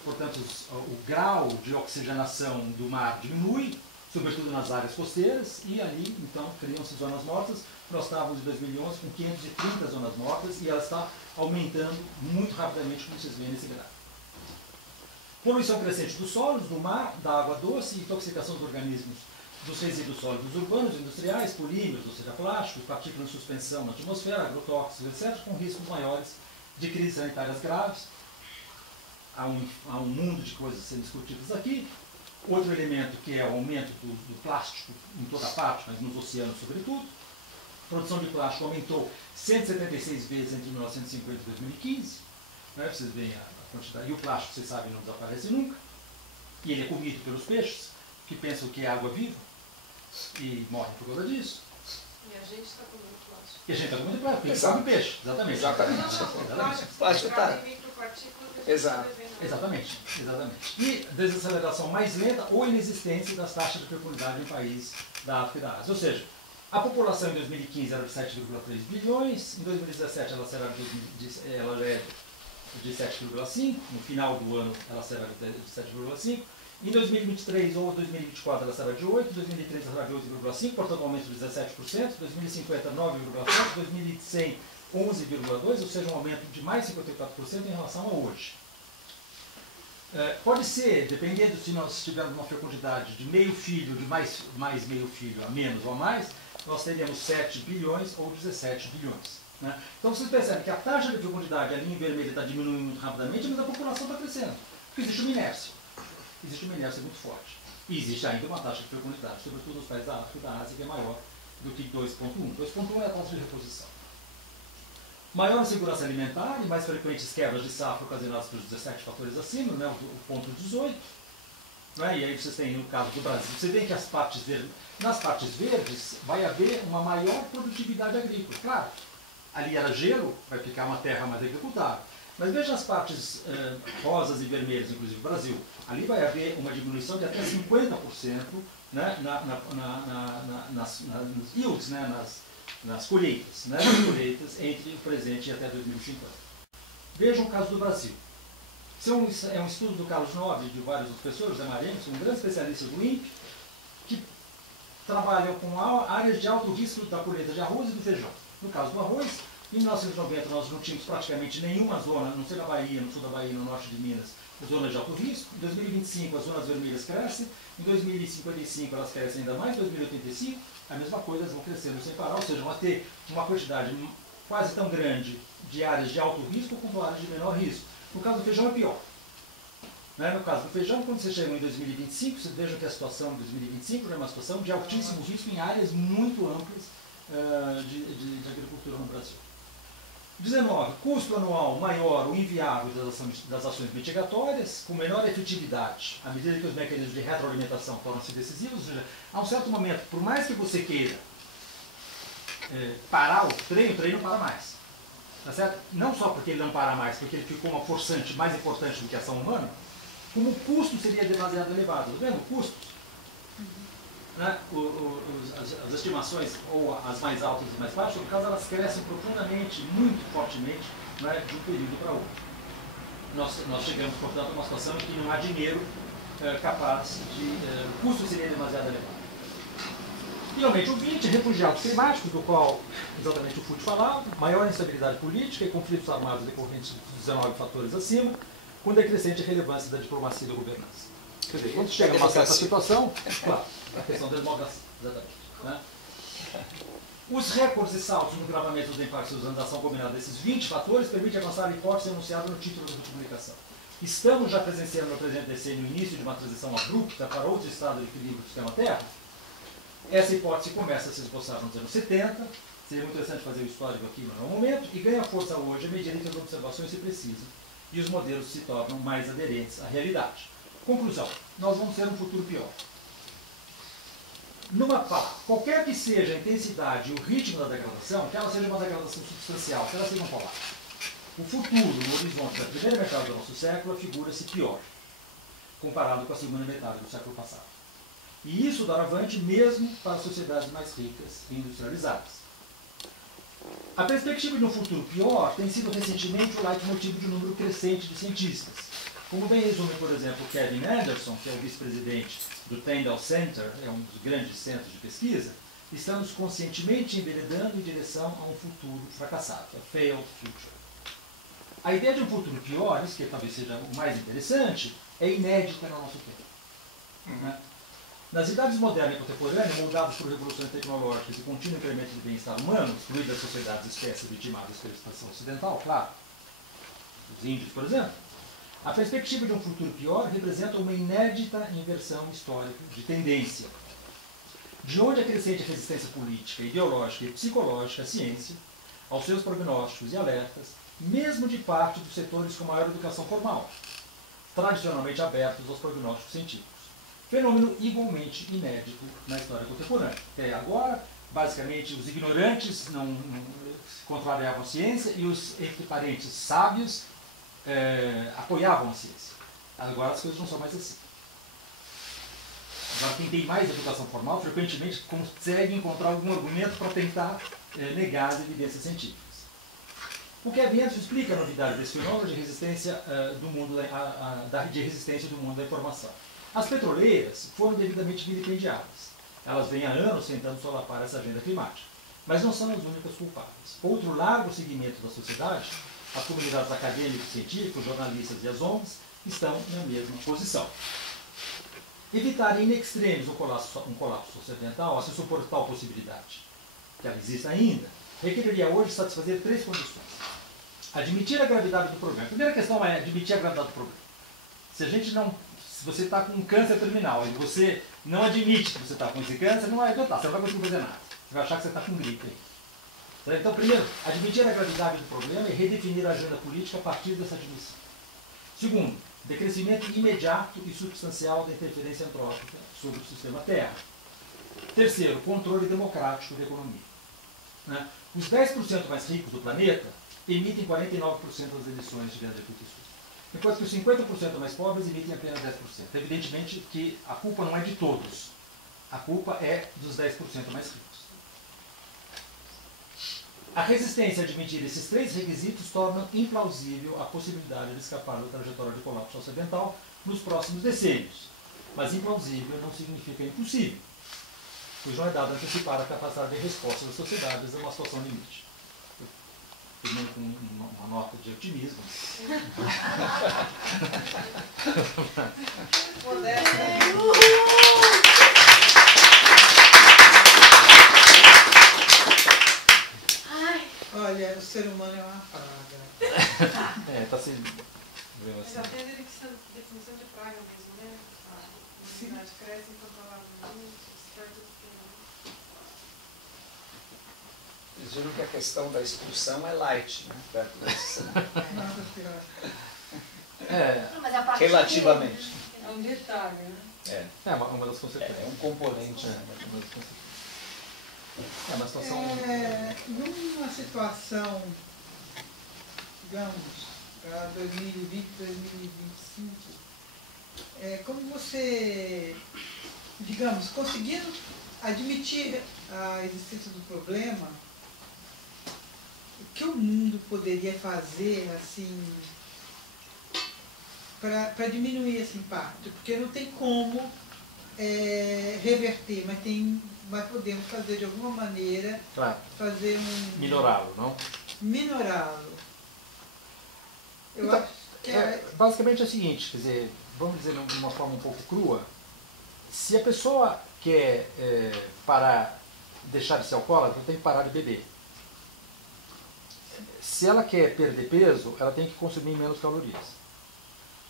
Portanto, o grau de oxigenação do mar diminui, sobretudo nas áreas costeiras, e ali, então, criam-se zonas mortas. Nós estávamos em 2011 com 530 zonas mortas, e ela está aumentando muito rapidamente, como vocês veem nesse gráfico. Poluição crescente dos solos, do mar, da água doce, intoxicação dos organismos, dos resíduos sólidos urbanos, industriais, polímeros, ou seja, plásticos, partículas de suspensão na atmosfera, agrotóxicos, etc., com riscos maiores de crises sanitárias graves. Há um mundo de coisas sendo discutidas aqui. Outro elemento que é o aumento do plástico em toda parte, mas nos oceanos sobretudo. A produção de plástico aumentou 176 vezes entre 1950 e 2015. Né? Vocês veem a quantidade. E o plástico, vocês sabem, não desaparece nunca. E ele é comido pelos peixes, que pensam que é água viva e morrem por causa disso. E a gente está comendo plástico. E a gente está comendo plástico, porque come peixe. Exatamente. Exatamente. Plástico está. Exato. Exatamente. E desaceleração mais lenta ou inexistência das taxas de fecundidade em países da África e da Ásia. Ou seja, a população em 2015 era de 7,3 bilhões, em 2017 ela é de 7,5, no final do ano ela será de 7,5, em 2023 ou 2024 ela será de 8, em 2030 será de 8,5, portanto um aumento de 17%, 2050 9,7%, 2100 11,2%, ou seja, um aumento de mais 54% em relação a hoje. Pode ser, dependendo se nós tivermos uma fecundidade de meio filho, de mais meio filho a menos ou a mais, nós teríamos 7 bilhões ou 17 bilhões. Né? Então vocês percebem que a taxa de fecundidade, a linha vermelha, está diminuindo muito rapidamente, mas a população está crescendo. Porque existe uma inércia. Existe uma inércia muito forte. E existe ainda uma taxa de fecundidade, sobretudo nos países da África e da Ásia, que é maior do que 2,1. 2,1 é a taxa de reposição. Maior insegurança alimentar e mais frequentes quebras de safra ocasionadas pelos 17 fatores acima, né, o ponto 18. Né, e aí vocês têm, no caso do Brasil, você vê que nas partes verdes vai haver uma maior produtividade agrícola. Claro, ali era gelo, vai ficar uma terra mais agricultável. Mas veja as partes rosas e vermelhas, inclusive o Brasil. Ali vai haver uma diminuição de até 50%, né, nas yields, né, nas colheitas, entre o presente e até 2050. Vejam o caso do Brasil. Esse é um estudo do Carlos Nobre e de vários outros professores, José Marinho, que são grandes especialistas do INPE, que trabalham com áreas de alto risco da colheita de arroz e do feijão. No caso do arroz, Em 1990 nós não tínhamos praticamente nenhuma zona, não sei na Bahia, no sul da Bahia, no norte de Minas, zonas de alto risco. Em 2025 as zonas vermelhas crescem, em 2055 elas crescem ainda mais, em 2085 a mesma coisa, elas vão crescendo sem parar, ou seja, vão ter uma quantidade quase tão grande de áreas de alto risco quanto áreas de menor risco. No caso do feijão é pior. Né? No caso do feijão, quando você chega em 2025, vocês vejam que a situação de 2025 é uma situação de altíssimo risco em áreas muito amplas de agricultura no Brasil. 19. Custo anual maior ou inviável das ações mitigatórias, com menor efetividade, à medida que os mecanismos de retroalimentação tornam-se decisivos, ou seja, a um certo momento, por mais que você queira parar o trem não para mais. Tá certo? Não só porque ele não para mais, porque ele ficou uma forçante mais importante do que a ação humana, como o custo seria demasiado elevado. Tá vendo? Custos. Né? As estimações, ou as mais altas e mais baixas, no caso, elas crescem profundamente, muito fortemente, né, de um período para outro. Nós chegamos, portanto, a uma situação em que não há dinheiro capaz de... o custo seria demasiado elevado. Finalmente, o 20, refugiados climáticos, do qual exatamente o Fute falava, maior instabilidade política e conflitos armados decorrentes dos 19 fatores acima, com decrescente relevância da diplomacia e da governança. Quer dizer, quando chega a uma certa situação, claro, a questão da democracia, exatamente. Né? Os recordes e saltos no gravamento dos impactos usando a ação combinada desses 20 fatores permite avançar a hipótese enunciada no título da comunicação. Estamos já presenciando no presente decênio o início de uma transição abrupta para outro estado de equilíbrio do sistema Terra? Essa hipótese começa a se esboçar nos anos 70, seria muito interessante fazer o histórico aqui no momento, e ganha força hoje à medida que as observações se precisam e os modelos se tornam mais aderentes à realidade. Conclusão, nós vamos ter um futuro pior. Numa palavra, qualquer que seja a intensidade e o ritmo da degradação, que ela seja uma degradação substancial, que ela seja um polar, o futuro, no horizonte da primeira metade do nosso século, figura-se pior, comparado com a segunda metade do século passado. E isso dará avante mesmo para as sociedades mais ricas e industrializadas. A perspectiva de um futuro pior tem sido recentemente o leitmotiv de um número crescente de cientistas. Como bem resume, por exemplo, Kevin Anderson, que é o vice-presidente do Tyndall Center, é um dos grandes centros de pesquisa, estamos conscientemente enveredando em direção a um futuro fracassado, a failed future. A ideia de um futuro pior, isso que talvez seja o mais interessante, é inédita no nosso tempo. Né? Nas idades modernas e contemporâneas, moldadas por revoluções tecnológicas e contínuo incremento de bem-estar humano, excluídas as sociedades espécies vitimadas pela expansão ocidental, claro, os índios, por exemplo, a perspectiva de um futuro pior representa uma inédita inversão histórica de tendência, de onde a crescente resistência política, ideológica e psicológica à ciência, aos seus prognósticos e alertas, mesmo de parte dos setores com maior educação formal, tradicionalmente abertos aos prognósticos científicos. Fenômeno igualmente inédito na história contemporânea. Até agora, basicamente, os ignorantes não contrariavam a ciência e os equiparentes sábios apoiavam a ciência. Agora as coisas não são mais assim. Agora quem tem mais educação formal frequentemente consegue encontrar algum argumento para tentar negar as evidências científicas. O Kevin Anderson explica a novidade desse fenômeno de resistência do mundo da informação. As petroleiras foram devidamente vilipendiadas. Elas vêm há anos tentando solapar essa agenda climática. Mas não são as únicas culpadas. Outro largo segmento da sociedade, as comunidades acadêmicas, científicos, jornalistas e as ONGs, estão na mesma posição. Evitar in extremis um colapso socioambiental, a se supor tal possibilidade, que ela existe ainda, requeriria hoje satisfazer 3 condições. Admitir a gravidade do problema. A primeira questão é admitir a gravidade do problema. Se você está com um câncer terminal e você não admite que você está com esse câncer, não vai adiantar, você não vai conseguir fazer nada. Você vai achar que você está com gripe aí. Então, primeiro, admitir a gravidade do problema e redefinir a agenda política a partir dessa admissão. Segundo, decrescimento imediato e substancial da interferência antrópica sobre o sistema Terra. Terceiro, controle democrático da economia. Né? Os 10% mais ricos do planeta emitem 49% das emissões de grandes efeito estufa, enquanto que os 50% mais pobres emitem apenas 10%. Evidentemente que a culpa não é de todos. A culpa é dos 10% mais ricos. A resistência a admitir esses 3 requisitos torna implausível a possibilidade de escapar da trajetória de colapso socioambiental nos próximos decênios. Mas implausível não significa impossível, pois não é dado antecipar a capacidade de resposta das sociedades a uma situação limite. termino com uma nota de otimismo. Olha, o ser humano é uma praga. Está sendo... Mas até a definição de praga mesmo, né? A humanidade cresce, então palavras certo do que Eles viram que a questão da expulsão é light, né? Perto desse Nada pior. Mas a parte relativamente. É um detalhe, né? É uma das consequências. É um componente. É uma situação... Numa situação, digamos, para 2020, 2025, como você, digamos, conseguindo admitir a existência do problema, o que o mundo poderia fazer, assim, para diminuir esse impacto? Porque não tem como reverter, mas podemos fazer de alguma maneira, fazer minorá-lo, não? Minorá-lo. Eu então, acho que basicamente é o seguinte, quer dizer, vamos dizer de uma forma um pouco crua, se a pessoa quer parar, deixar de ser alcoólatra, ela tem que parar de beber. Se ela quer perder peso, ela tem que consumir menos calorias.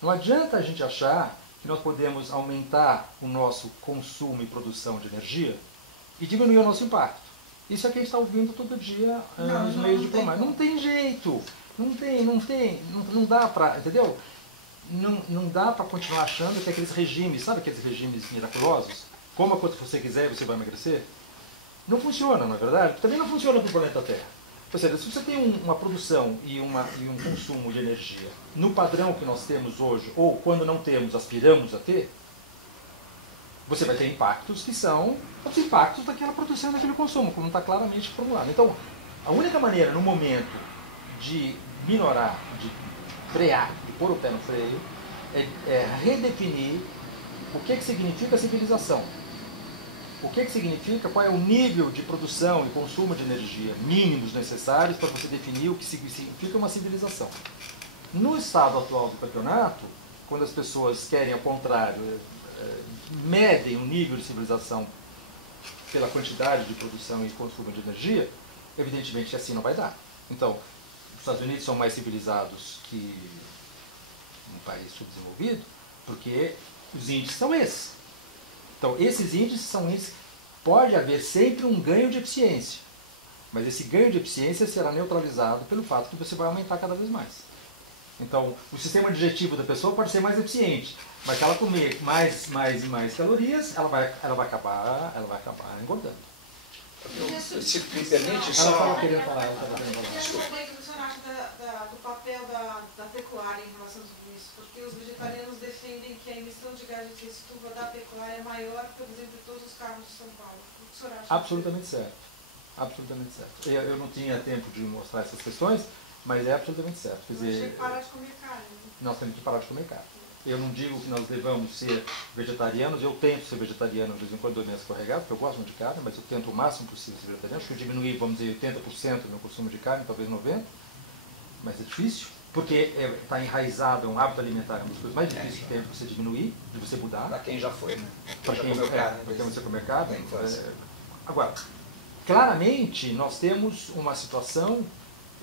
Não adianta a gente achar que nós podemos aumentar o nosso consumo e produção de energia e diminuir o nosso impacto. Isso é que a gente está ouvindo todo dia nos meios diplomáticos. Não tem jeito. Não dá para, entendeu? Não dá para continuar achando que aqueles regimes, sabe aqueles regimes miraculosos? Coma quanto você quiser e você vai emagrecer? Não funciona, não é verdade? Também não funciona para o planeta Terra. Ou seja, se você tem uma produção e um consumo de energia no padrão que nós temos hoje, ou quando não temos, aspiramos a ter, você vai ter impactos que são os impactos daquela produção e daquele consumo, como está claramente formulado. Então, a única maneira no momento de minorar, de frear, de pôr o pé no freio, é redefinir o que significa civilização. O que significa, qual é o nível de produção e consumo de energia mínimos necessários para você definir o que significa uma civilização. No estado atual do campeonato, quando as pessoas querem, ao contrário, medem o nível de civilização pela quantidade de produção e consumo de energia, evidentemente assim não vai dar. Então, os Estados Unidos são mais civilizados que um país subdesenvolvido, porque os índices são esses. Então, esses índices são índices. Pode haver sempre um ganho de eficiência, mas esse ganho de eficiência será neutralizado pelo fato que você vai aumentar cada vez mais. Então, o sistema digestivo da pessoa pode ser mais eficiente, mas se ela comer mais e mais calorias, ela vai acabar engordando. Se me permite, Ela estava só... querendo falar. Desculpa, o que o senhor acha do papel da pecuária em relação a tudo isso? Porque os vegetarianos defendem que a emissão de gás de efeito estufa da pecuária é maior, por exemplo, de todos os carros de São Paulo. O que o senhor acha? Absolutamente certo. Absolutamente certo. Eu não tinha tempo de mostrar essas questões, mas é absolutamente certo. Quer dizer, achei que parar de comer carne. Nós temos que parar de comer carne. Eu não digo que nós devamos ser vegetarianos, eu tento ser vegetariano, de vez em quando eu me escorregado, porque eu gosto muito de carne, mas eu tento o máximo possível ser vegetariano. Acho que eu diminuí, vamos dizer, 80% do meu consumo de carne, talvez 90%, mas é difícil, porque está enraizado, é um hábito alimentar, é uma das coisas mais difíceis que tem para você diminuir, de você mudar. Para quem já foi, né? Para quem você comer carne. Agora, claramente, nós temos uma situação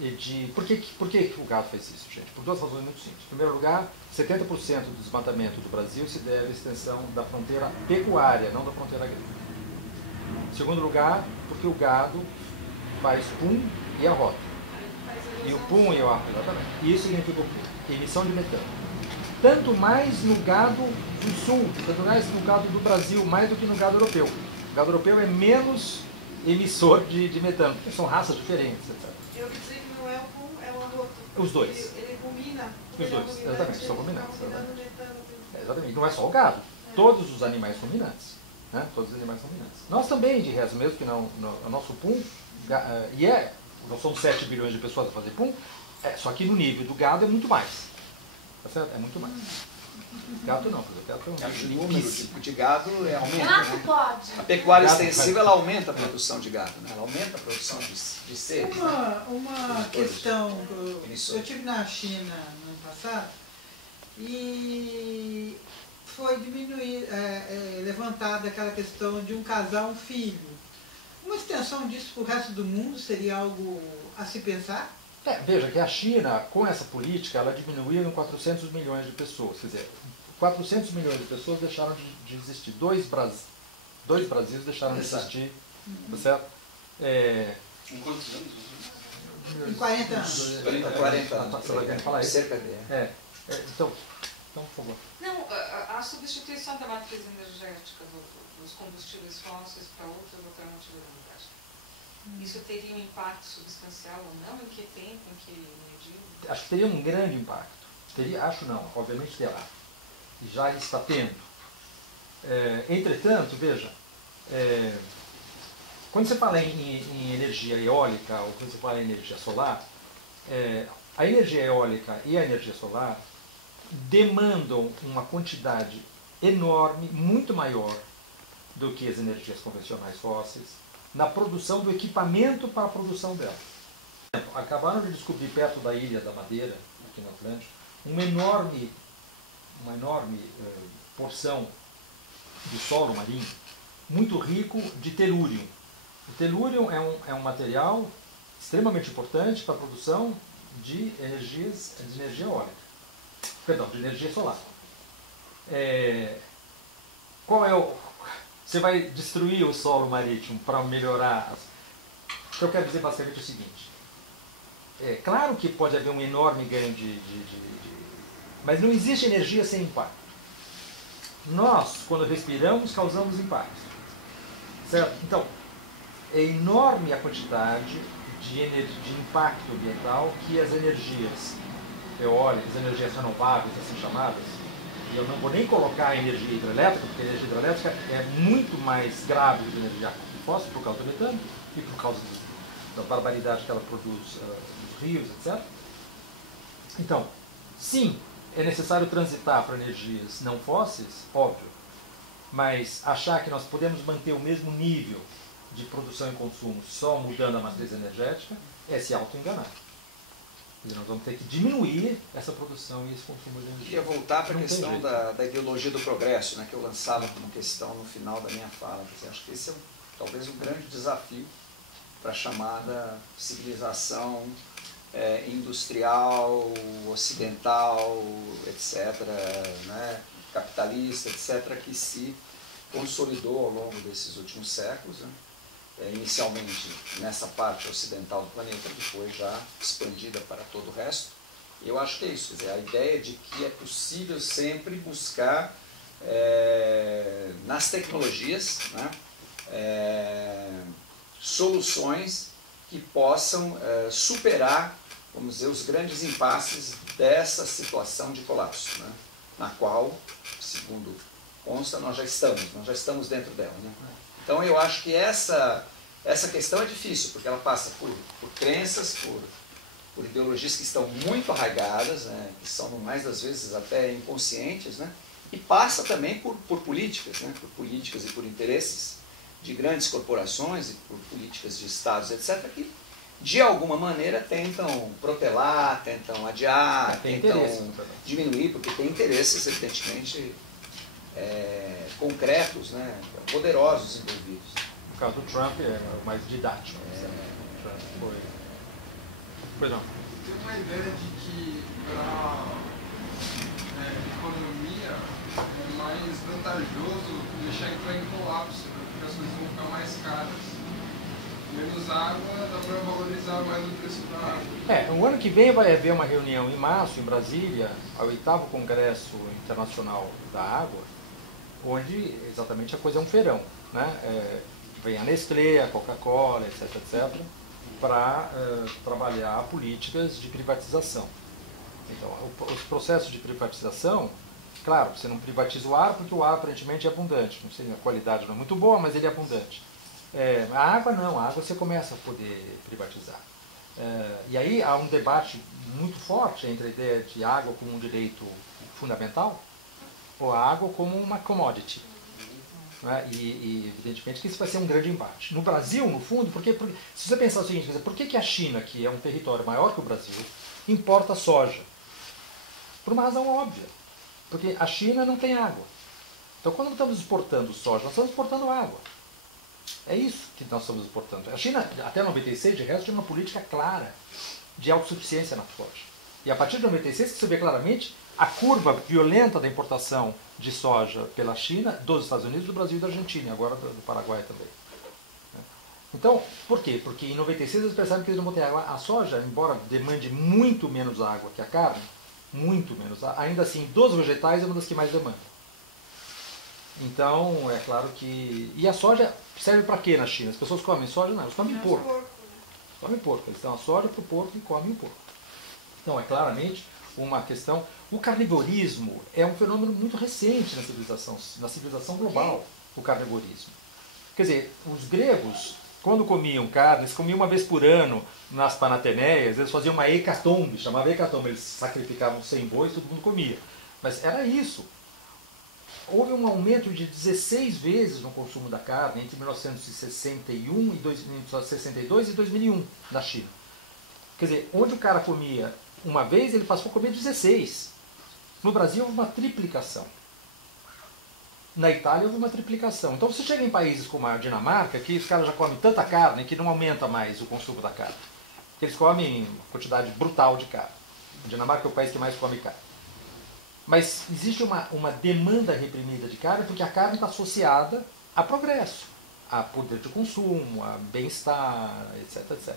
de... Por que o gado fez isso, gente? Por duas razões muito simples. Em primeiro lugar, 70% do desmatamento do Brasil se deve à extensão da fronteira pecuária, não da fronteira agrícola. Em segundo lugar, porque o gado faz pum e arrota. E o pum e o arrota, exatamente. E isso significa o quê? Emissão de metano. Tanto mais no gado do sul, tanto mais no gado do Brasil, mais do que no gado europeu. O gado europeu é menos emissor de metano, porque são raças diferentes, etc. Eu quis dizer que não é o pum, é o arroto. Os dois. Ele rumina. Os dois, exatamente, são ruminantes. Exatamente. Exatamente, não é só o gado. Todos os animais ruminantes. Né? Todos os animais ruminantes. Nós também, de resto, mesmo que não, o nosso pum, nós somos 7 bilhões de pessoas a fazer pum, só que no nível do gado é muito mais. Tá certo? É muito mais. Gato não, porque o gato é Acho limpíssimo. De gado aumenta. Gato Né? pode. A pecuária extensiva ela aumenta a produção de gado, né? Ela aumenta a produção de seres. Uma questão, eu estive na China no ano passado e foi levantada aquela questão de um casal, um filho. Uma extensão disso para o resto do mundo seria algo a se pensar? Veja que a China, com essa política, ela diminuiu em 400 milhões de pessoas. Quer dizer, 400 milhões de pessoas deixaram de existir. Dois Brasis deixaram de existir. Tá certo? Em quantos anos? Em 40 anos. 40 anos. Falar isso? Cerca de. Então, por favor. Não, a substituição da matriz energética dos combustíveis fósseis para outras alternativas energéticas. Isso teria um impacto substancial ou não? Em que tempo, em que medida? Acho que teria um grande impacto. Acho não, obviamente terá. E já está tendo. Entretanto, veja, quando você fala em energia eólica ou quando você fala em energia solar, a energia eólica e a energia solar demandam uma quantidade enorme, muito maior do que as energias convencionais fósseis, na produção do equipamento para a produção dela. Acabaram de descobrir perto da Ilha da Madeira, aqui no Atlântico, uma enorme porção de solo marinho, muito rico de telúrio. O telúrio é um material extremamente importante para a produção de energia eólica. Perdão, de energia solar. Você vai destruir o solo marítimo para melhorar. O que eu quero dizer basicamente é o seguinte. Claro que pode haver um enorme ganho mas não existe energia sem impacto. Nós, quando respiramos, causamos impacto. Certo? Então, é enorme a quantidade de impacto ambiental que as energias eólicas, energias renováveis, assim chamadas, e eu não vou nem colocar a energia hidrelétrica, porque a energia hidrelétrica é muito mais grave do que a energia fóssil por causa do metano e por causa da barbaridade que ela produz nos rios, etc. Então, sim, é necessário transitar para energias não fósseis, óbvio, mas achar que nós podemos manter o mesmo nível de produção e consumo só mudando a matriz energética é se auto-enganar. Nós vamos ter que diminuir essa produção e esse consumo de energia. Eu queria voltar para a questão da ideologia do progresso, né, que eu lançava como questão no final da minha fala. Acho que esse é talvez um grande desafio para a chamada civilização industrial, ocidental, etc., né, capitalista, etc., que se consolidou ao longo desses últimos séculos, né? Inicialmente nessa parte ocidental do planeta, depois já expandida para todo o resto. Eu acho que é isso, quer dizer, a ideia de que é possível sempre buscar nas tecnologias, né, soluções que possam superar, vamos dizer, os grandes impasses dessa situação de colapso, né, na qual, segundo consta, nós já estamos dentro dela, né? Então eu acho que essa questão é difícil, porque ela passa por crenças, por ideologias que estão muito arraigadas, né, que são, mais das vezes, até inconscientes, né, e passa também por políticas, né, por políticas e por interesses de grandes corporações e por políticas de estados, etc., que de alguma maneira tentam protelar, tentam adiar, tentam diminuir, porque tem interesses, evidentemente, concretos, né, poderosos envolvidos. No caso do Trump é mais didático. Trump foi... Pois não. Tem uma ideia de que para a economia é mais vantajoso deixar entrar em colapso, porque as coisas vão ficar mais caras. Menos água, dá para valorizar mais o preço da água. O ano que vem vai haver uma reunião em março, em Brasília, ao 8º Congresso Internacional da Água, onde exatamente a coisa é um feirão, né? Vem a Nestlé, a Coca-Cola, etc., etc., para trabalhar políticas de privatização. Então, os processos de privatização, claro, você não privatiza o ar porque o ar aparentemente é abundante, não sei, a qualidade não é muito boa, mas ele é abundante. A água não, a água você começa a poder privatizar. E aí há um debate muito forte entre a ideia de água como um direito fundamental a água como uma commodity. Né? E evidentemente que isso vai ser um grande embate. No Brasil, no fundo, porque se você pensar o seguinte, por que a China, que é um território maior que o Brasil, importa soja? Por uma razão óbvia. Porque a China não tem água. Então, quando estamos exportando soja, nós estamos exportando água. É isso que nós estamos exportando. A China, até 96, de resto, tinha uma política clara de autossuficiência na soja. E a partir de 96, você vê claramente a curva violenta da importação de soja pela China, dos Estados Unidos, do Brasil e da Argentina, e agora do Paraguai também. Então, por quê? Porque em 96 eles percebem que eles não vão ter água. A soja, embora demande muito menos água que a carne, muito menos, ainda assim, dos vegetais é uma das que mais demanda. Então, é claro que... E a soja serve para quê na China? As pessoas comem soja? Não, eles comem porco. Eles comem porco. Eles dão a soja para o porco e comem o porco. Então, é claramente uma questão... O carnivorismo é um fenômeno muito recente na civilização global, o carnivorismo. Quer dizer, os gregos, quando comiam carne, eles comiam uma vez por ano nas Panateneias, eles faziam uma hecatombe, chamava hecatombe, eles sacrificavam 100 bois e todo mundo comia. Mas era isso. Houve um aumento de 16 vezes no consumo da carne entre 1961 e 1962 e 2001 na China. Quer dizer, onde o cara comia uma vez, ele passou a comer 16. No Brasil houve uma triplicação. Na Itália houve uma triplicação. Então você chega em países como a Dinamarca, que os caras já comem tanta carne que não aumenta mais o consumo da carne. Que eles comem uma quantidade brutal de carne. A Dinamarca é o país que mais come carne. Mas existe uma demanda reprimida de carne porque a carne está associada a progresso, a poder de consumo, a bem-estar, etc, etc.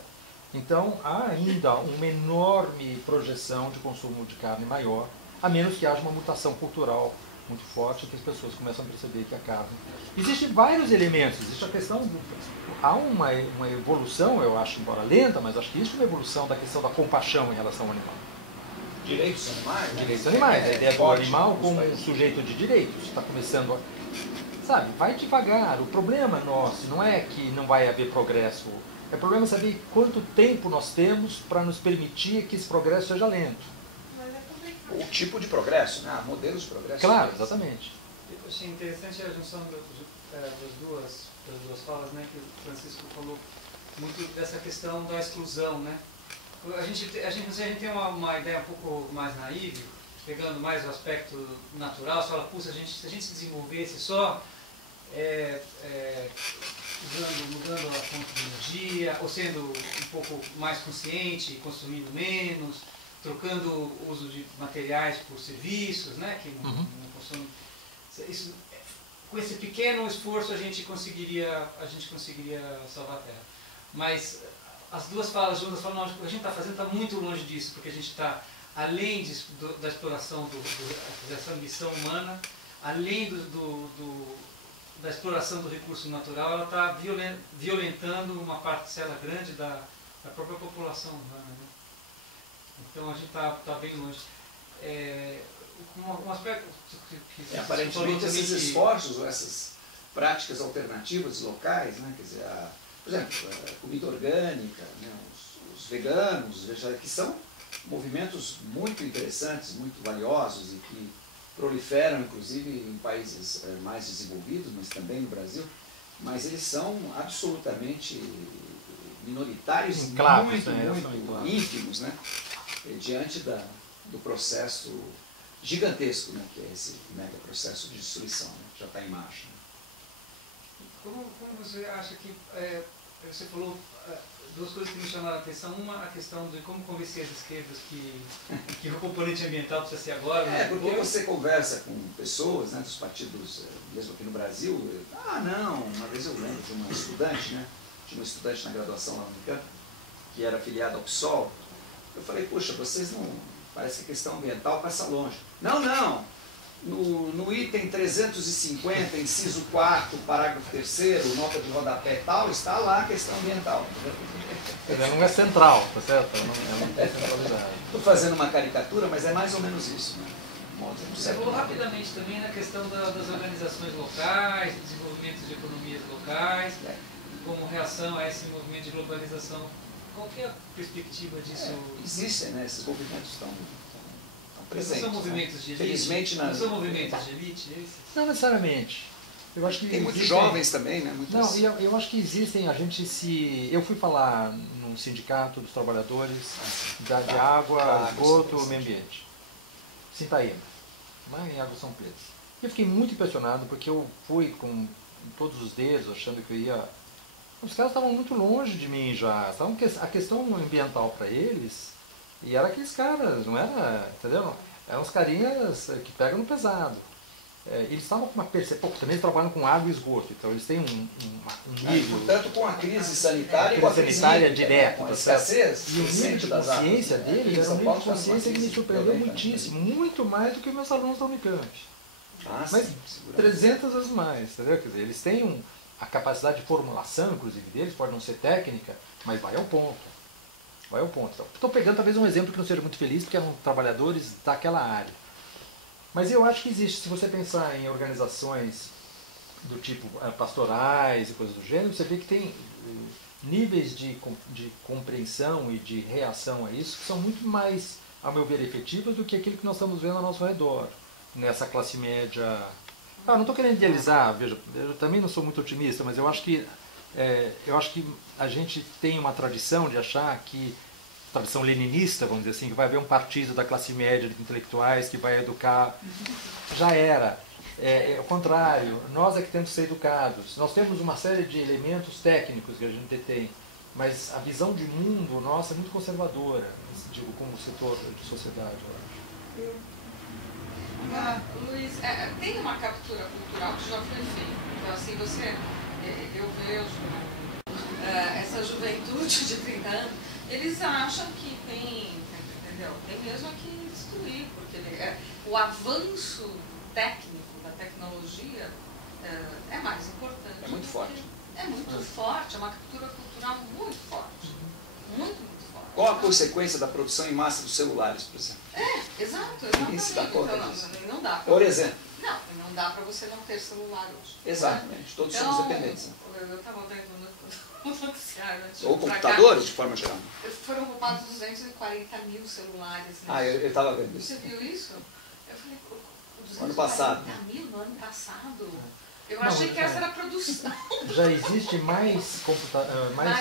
Então há ainda uma enorme projeção de consumo de carne maior, a menos que haja uma mutação cultural muito forte, que as pessoas começam a perceber que a carne... Existem vários elementos, existe a questão... Há uma evolução, eu acho, embora lenta, mas acho que existe uma evolução da questão da compaixão em relação ao animal. Direitos animais? Direitos animais, a ideia do animal como um sujeito de direitos. Está começando a... Sabe, vai devagar. O problema nosso não é que não vai haver progresso. O problema é saber quanto tempo nós temos para nos permitir que esse progresso seja lento. O tipo de progresso, né? Modelos de progresso. Claro, exatamente. Eu achei interessante a junção das duas falas, né, que o Francisco falou muito dessa questão da exclusão, né? A gente tem uma ideia um pouco mais naive, pegando mais o aspecto natural, você fala, puxa, se a gente se desenvolvesse só mudando a fonte de energia, ou sendo um pouco mais consciente, consumindo menos, trocando o uso de materiais por serviços, né, que não consomem. Isso, com esse pequeno esforço a gente conseguiria salvar a Terra. Mas as duas falas juntas falam, não, o que a gente está fazendo está muito longe disso, porque a gente está além da exploração dessa ambição humana, além da exploração do recurso natural, ela está violentando uma parcela grande da própria população humana, né? Então a gente está bem longe. Um aspecto que aparentemente esses esforços, ou essas práticas alternativas locais, né? Quer dizer, por exemplo, a comida orgânica, né? os veganos, que são movimentos muito interessantes, muito valiosos e que proliferam inclusive em países mais desenvolvidos, mas também no Brasil, mas eles são absolutamente minoritários, muito ínfimos, né? Diante do processo gigantesco, né? Que é esse mega processo de destruição, né? Que já está em marcha. Como você acha que... você falou duas coisas que me chamaram a atenção. Uma, a questão de como convencer as esquerdas que o componente ambiental precisa ser agora. Porque você conversa com pessoas, né, dos partidos, mesmo aqui no Brasil. Não, uma vez eu lembro de uma estudante, né? Tinha uma estudante na graduação lá no Unicamp, que era afiliada ao PSOL. Eu falei, poxa, vocês não... Parece que a questão ambiental passa longe. Não. No item 350, inciso 4, parágrafo 3º, nota de rodapé e tal, está lá a questão ambiental. Não é central, tá certo? Não é centralizado. Estou fazendo uma caricatura, mas é mais ou menos isso, né? Você falou rapidamente também na questão das organizações locais, do desenvolvimento de economias locais, como reação a esse movimento de globalização. Qual que é a perspectiva disso? Existem, né? Esses movimentos estão presentes. Não são movimentos de elite? Felizmente, não são movimentos de elite esses? Não necessariamente. Eu acho que tem muitos existem... jovens também, né? Muitos... Não, eu acho que existem, eu fui falar num sindicato dos trabalhadores de água, esgoto, meio ambiente. Sintaíma, lá em Água São Pedro. Eu fiquei muito impressionado porque eu fui com todos os dedos, achando que eu ia... Os caras estavam muito longe de mim já. A questão ambiental para eles, e era aqueles caras, não era, entendeu? Eram os carinhas que pegam no pesado. Eles estavam com uma percepção, também eles trabalham com água e esgoto, então eles têm um nível... Portanto, com a crise sanitária e com a crise sanitária direta, com a escassez, e o nível de consciência deles era um nível de consciência que me surpreendeu muitíssimo, muito mais do que meus alunos da Unicamp. Mas 300 vezes mais, entendeu? Quer dizer, eles têm a capacidade de formulação, inclusive, deles, pode não ser técnica, mas vai ao ponto. Vai ao ponto. Estou pegando talvez um exemplo que não seja muito feliz, porque eram trabalhadores daquela área. Mas eu acho que existe, se você pensar em organizações do tipo pastorais e coisas do gênero, você vê que tem níveis de compreensão e de reação a isso que são muito mais, a meu ver, efetivos do que aquilo que nós estamos vendo ao nosso redor, nessa classe média. Não estou querendo idealizar, veja, eu também não sou muito otimista, mas eu acho que a gente tem uma tradição de achar que, tradição leninista, vamos dizer assim, que vai haver um partido da classe média de intelectuais que vai educar. Já era. É o contrário, nós é que temos que ser educados. Nós temos uma série de elementos técnicos que a gente tem, mas a visão de mundo nossa é muito conservadora, digo, como setor de sociedade, eu acho. Luiz, tem uma captura cultural que já foi feita. Então, assim, eu vejo essa juventude de 30 anos, eles acham que tem, entendeu? Tem mesmo que destruir, porque o avanço técnico da tecnologia é mais importante. É muito forte. É muito forte, é uma captura cultural muito forte. Muito forte. Qual a consequência da produção em massa dos celulares, por exemplo? Exato. Ninguém se dá conta disso. Não dá. Por exemplo. Não dá para você não ter celular hoje. Exatamente. Todos somos dependentes. Eu estava vendo no noticiário. Ou computadores, de forma geral. Foram roubados 240 mil celulares. Eu estava vendo isso. Você viu isso? Eu falei, 240 ano passado. mil no ano passado? Eu achei que essa era a produção. Já existe mais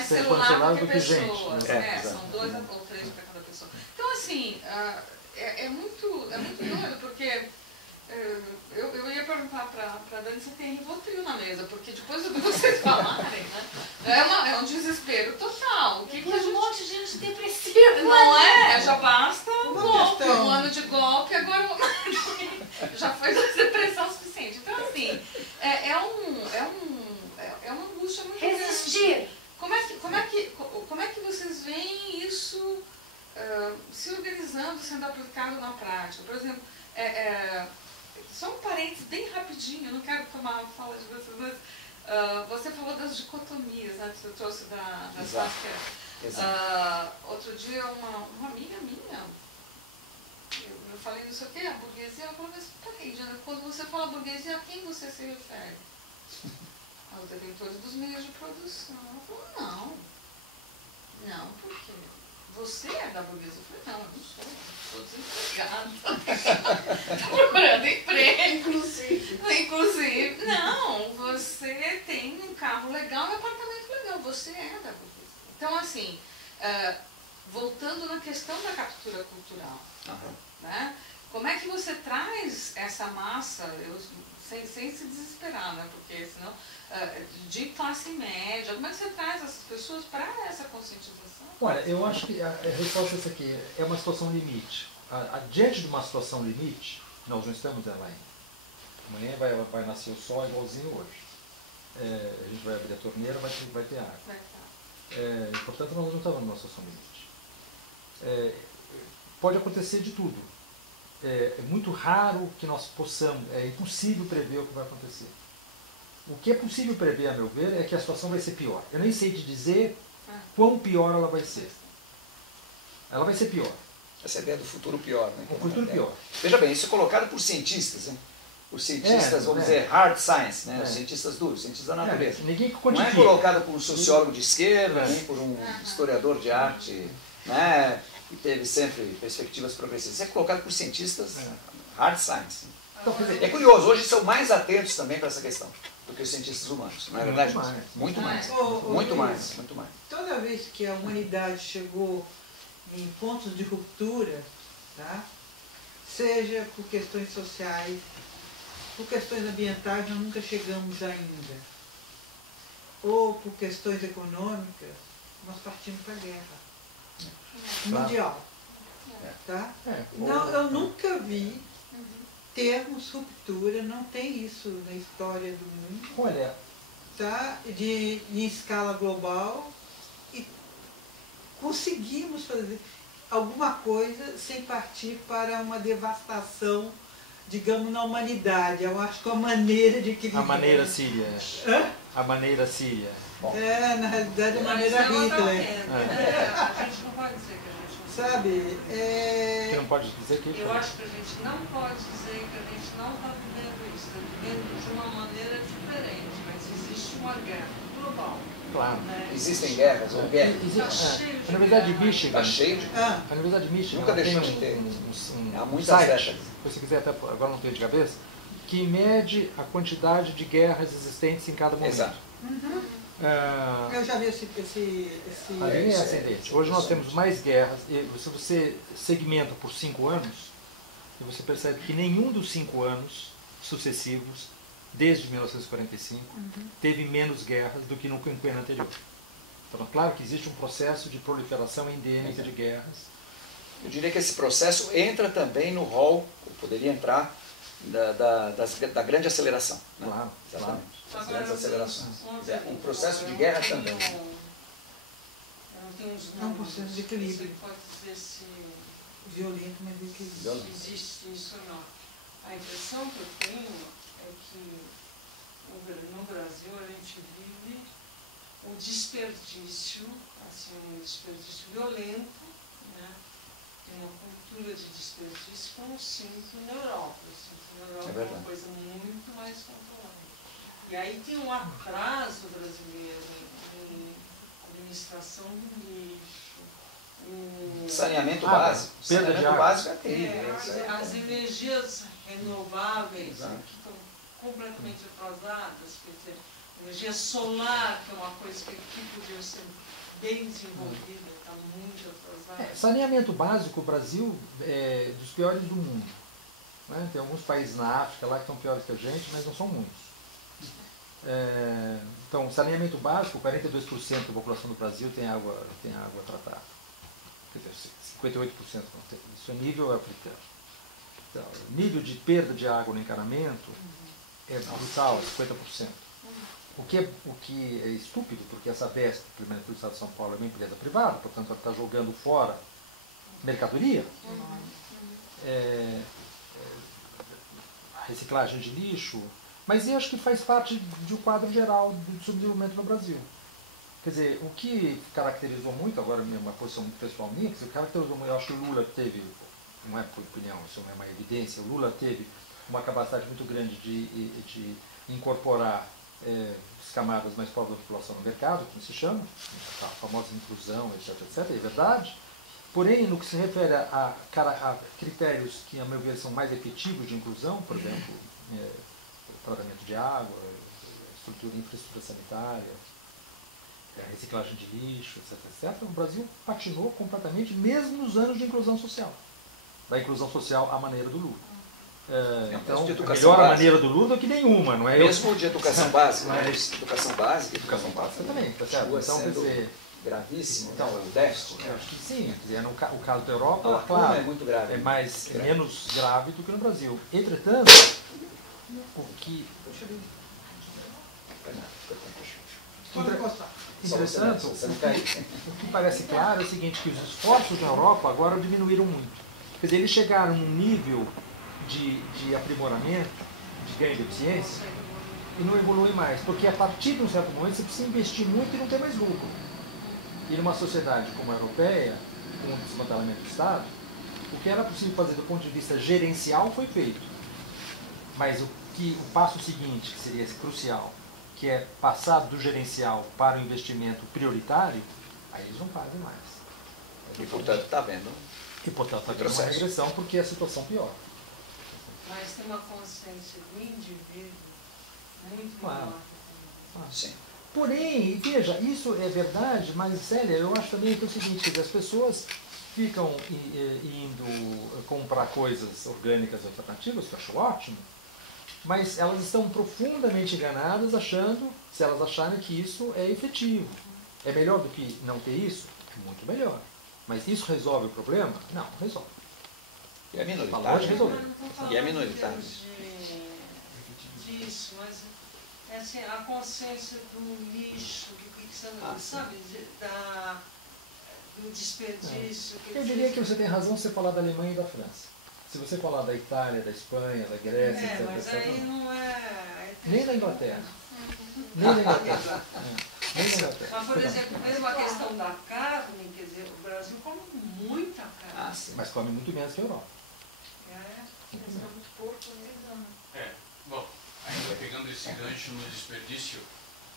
celular do que pessoas, gente. São 2 ou 3 para cada pessoa. Então, assim, é muito doido, porque eu ia perguntar para a Dani se tem Rivotril na mesa, porque depois do que vocês falarem, né, é um desespero total. Um monte de gente depressiva. Não é? Já basta golpe, um ano de golpe, agora já foi depressão suficiente. Então, assim, é uma angústia muito grande. Resistir. Como é que vocês veem isso se organizando, sendo aplicado na prática? Por exemplo, só um parênteses bem rapidinho, eu não quero tomar a fala de vocês, mas você falou das dicotomias, né, que você trouxe das máscaras. Outro dia uma amiga minha, eu falei não sei o que, a burguesia, ela falou, mas peraí, Diana, quando você fala burguesia, a quem você se refere? Aos detentores dos meios de produção. Ela falou, não, por quê? Você é da burguesia? Eu falei, não, eu não sou desempregada. Estou procurando emprego. Inclusive. Não, você tem um carro legal e um apartamento legal. Você é da burguesia. Então, assim, voltando na questão da captura cultural, né? Como é que você traz essa massa, sem se desesperar, né? Porque senão, de classe média, como é que você traz essas pessoas para essa conscientização? Olha, eu acho que a resposta é essa aqui, é uma situação limite. Diante de uma situação limite, nós não estamos nela ainda. Amanhã vai nascer o sol igualzinho hoje. A gente vai abrir a torneira, vai ter água. Portanto, nós não estamos numa situação limite. Pode acontecer de tudo. É muito raro que nós possamos, é impossível prever o que vai acontecer. O que é possível prever, a meu ver, é que a situação vai ser pior. Eu nem sei te dizer quão pior ela vai ser. Ela vai ser pior. Essa ideia do futuro pior, né? O futuro pior. Veja bem, isso é colocado por cientistas, né? Por cientistas, vamos dizer, hard science, né? Os cientistas duros, cientistas da natureza. Não é colocado por um sociólogo de esquerda, nem por um historiador de arte, né? e teve sempre perspectivas progressistas. Isso é colocado por cientistas hard science. Então, quer dizer, é curioso, hoje são mais atentos também para essa questão do que os cientistas humanos, não é verdade? Muito mais. Muito mais. Toda vez que a humanidade chegou em pontos de ruptura, tá? Seja por questões sociais, por questões ambientais, nós nunca chegamos ainda, ou por questões econômicas, nós partimos para a guerra mundial. Tá? Não, eu nunca vi termos ruptura, não tem isso na história do mundo. Olha, tá? Em escala global, e conseguimos fazer alguma coisa sem partir para uma devastação, digamos, na humanidade. Eu acho que a maneira de equilibrar. A maneira síria. Hã? A maneira síria. Na realidade, a maneira Hitler. A gente não pode dizer que a gente não sabe? Você não pode dizer que... Eu acho que a gente não pode dizer que a gente não está vivendo isso. Está vivendo de uma maneira diferente, mas existe uma guerra global. Claro. Né? Existem guerras ou guerras? A Universidade de Michigan. Está cheio de... A Universidade de Michigan Nunca deixou tem de ter. Há um muitas site, décadas. se você quiser, até agora não tenho de cabeça, que mede a quantidade de guerras existentes em cada momento. Exato. Eu já vi esse a linha é ascendente. Hoje nós temos mais guerras. E se você segmenta por 5 anos, você percebe que nenhum dos 5 anos sucessivos, desde 1945, teve menos guerras do que no quinquênio anterior. Então, claro que existe um processo de proliferação endêmica de guerras. Eu diria que esse processo entra também no rol, ou poderia entrar, da grande aceleração. Né? Claro, exatamente. Claro. As grandes acelerações. Um processo de guerra também. É um processo de equilíbrio. Você pode dizer se violento, mas de equilíbrio. Existe isso ou não. A impressão que eu tenho é que no Brasil a gente vive um desperdício, assim, um desperdício violento, né? Tem uma cultura de desperdício que eu não sinto na Europa. Eu sinto na Europa uma coisa muito mais controlada. E aí tem um atraso brasileiro em administração do lixo, saneamento básico. Saneamento básico é terrível. As energias renováveis que estão completamente atrasadas, quer dizer, energia solar, que é uma coisa que aqui podia ser bem desenvolvida, está muito atrasada. Saneamento básico, o Brasil é dos piores do mundo. Né? Tem alguns países na África lá que estão piores que a gente, mas não são muitos. Então, saneamento básico, 42% da população do Brasil tem água tratada. Quer dizer, 58% não tem. Isso é nível africano. Então, o nível de perda de água no encanamento é brutal, 50%. O que é estúpido, porque essa Vesp, primeiro do Estado de São Paulo, é uma empresa privada, portanto ela está jogando fora mercadoria, reciclagem de lixo, mas eu acho que faz parte de um quadro geral do subdesenvolvimento no Brasil. Quer dizer, o que caracterizou muito, agora uma posição muito pessoal minha, o que caracterizou muito, eu acho que o Lula teve, não é por opinião, isso não é uma evidência, o Lula teve uma capacidade muito grande de incorporar as camadas mais pobres da população no mercado, como se chama, a famosa inclusão, etc, etc, é verdade. Porém, no que se refere a critérios que, a meu ver, são mais efetivos de inclusão, por exemplo, tratamento de água, infraestrutura sanitária, reciclagem de lixo, etc, etc, o Brasil patinou completamente, mesmo nos anos de inclusão social. Da inclusão social à maneira do Lula. Então, melhor a maneira do Lula do que nenhuma, não é? Mesmo de educação básica, educação básica também, tá certo? Então, quer dizer, gravíssimo, então, o déficit. Acho que sim, quer dizer, no caso da Europa, claro, é muito grave, menos grave do que no Brasil. Entretanto, o que entretanto, o que parece claro é o seguinte, que os esforços na Europa agora diminuíram muito. Quer dizer, eles chegaram num nível de aprimoramento, de ganho de eficiência, e não evolui mais, porque a partir de um certo momento você precisa investir muito e não ter mais lucro. E numa sociedade como a europeia, com o desmantelamento do Estado, o que era possível fazer do ponto de vista gerencial foi feito. Mas o passo seguinte, que seria crucial, que é passar do gerencial para o investimento prioritário, aí eles não fazem mais. E, portanto, está vendo? E, portanto, está havendo uma regressão porque a situação piora. Mas tem uma consciência do indivíduo muito maior. Sim. Porém, veja, isso é verdade, mas, Célia, eu acho também que é o seguinte, que as pessoas ficam indo comprar coisas orgânicas alternativas, que eu acho ótimo, mas elas estão profundamente enganadas achando, se elas acharem que isso é efetivo. É melhor do que não ter isso? É muito melhor. Mas isso resolve o problema? Não, não resolve. E é minoritário. E é minoritário. Disso, mas assim, a consciência do lixo, sabe, do desperdício. Eu diria que você tem razão se você falar da Alemanha e da França. Se você falar da Itália, da Espanha, da Grécia, etc. Mas aí não é... Nem da Inglaterra. Nem da Inglaterra. Mas, por exemplo, mesmo a questão da carne, quer dizer, o Brasil come muita carne. Mas come muito menos que a Europa. Muito pouco mesmo. Bom, ainda pegando esse gancho no desperdício,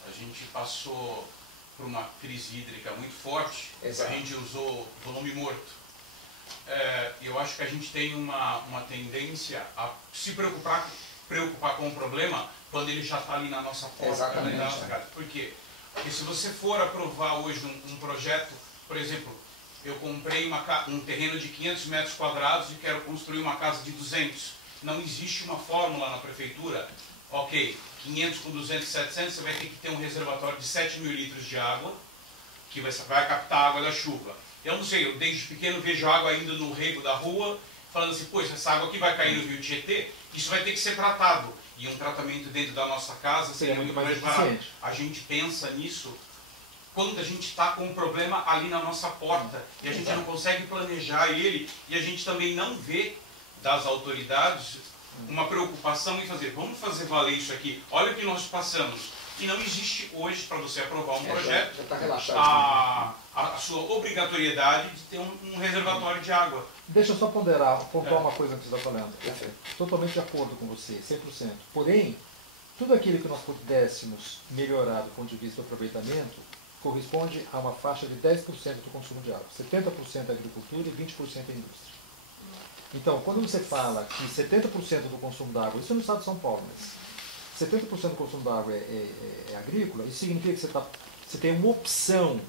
a gente passou por uma crise hídrica muito forte. Exato. A gente usou volume morto. Eu acho que a gente tem uma tendência a se preocupar com o problema quando ele já está ali na nossa porta, né, na nossa casa. Por quê? Porque se você for aprovar hoje um projeto, por exemplo, eu comprei um terreno de 500 metros quadrados e quero construir uma casa de 200. Não existe uma fórmula na prefeitura, ok, 500 com 200, 700, você vai ter que ter um reservatório de 7 mil litros de água, que vai captar a água da chuva. Eu não sei, eu desde pequeno vejo água indo no rego da rua, falando assim, poxa, essa água aqui vai cair no rio Tietê, isso vai ter que ser tratado. E um tratamento dentro da nossa casa seria muito mais barato. A gente pensa nisso quando a gente está com um problema ali na nossa porta e a gente não consegue planejar ele, e a gente também não vê das autoridades uma preocupação em fazer, vamos fazer valer isso aqui, olha o que nós passamos. E não existe hoje, para você aprovar um projeto, já tá relaxado, a sua obrigatoriedade de ter um reservatório de água. Deixa eu só pontuar uma coisa que você está falando. Totalmente de acordo com você, 100%. Porém, tudo aquilo que nós pudéssemos melhorar do ponto de vista do aproveitamento corresponde a uma faixa de 10% do consumo de água. 70% é agricultura e 20% é indústria. Então, quando você fala que 70% do consumo da água, isso é no estado de São Paulo, mas 70% do consumo da água é agrícola, isso significa que você tem uma opção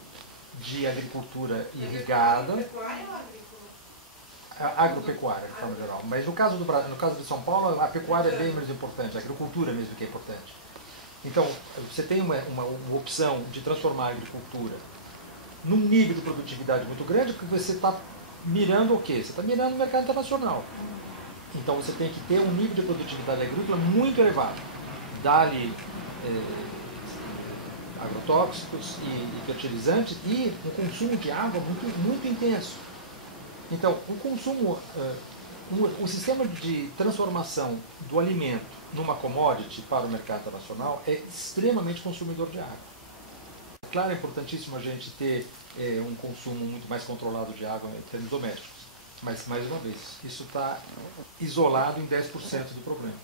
de agricultura irrigada. Pecuária ou agrícola? Agropecuária, de forma geral. Mas no caso de São Paulo, a pecuária é bem menos importante, a agricultura mesmo que é importante. Então, você tem uma opção de transformar a agricultura num nível de produtividade muito grande, porque você está mirando o quê? Você está mirando o mercado internacional. Então, você tem que ter um nível de produtividade agrícola muito elevado. Dá-lhe agrotóxicos e fertilizantes e um consumo de água muito intenso. Então, o consumo, o sistema de transformação do alimento numa commodity para o mercado internacional é extremamente consumidor de água. Claro, é importantíssimo a gente ter um consumo muito mais controlado de água em termos domésticos, mas, mais uma vez, isso está isolado em 10% do problema.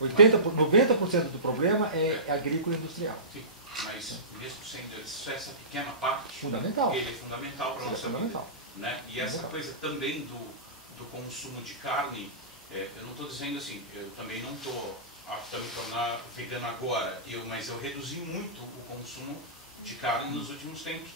90% do problema é agrícola e industrial. Sim, mas mesmo sendo essa pequena parte, fundamental. Ele é fundamental para a nossa vida. Né? E essa coisa também do consumo de carne, eu não estou dizendo assim, eu também não estou apto a me tornar vegano agora, mas eu reduzi muito o consumo de carne nos últimos tempos.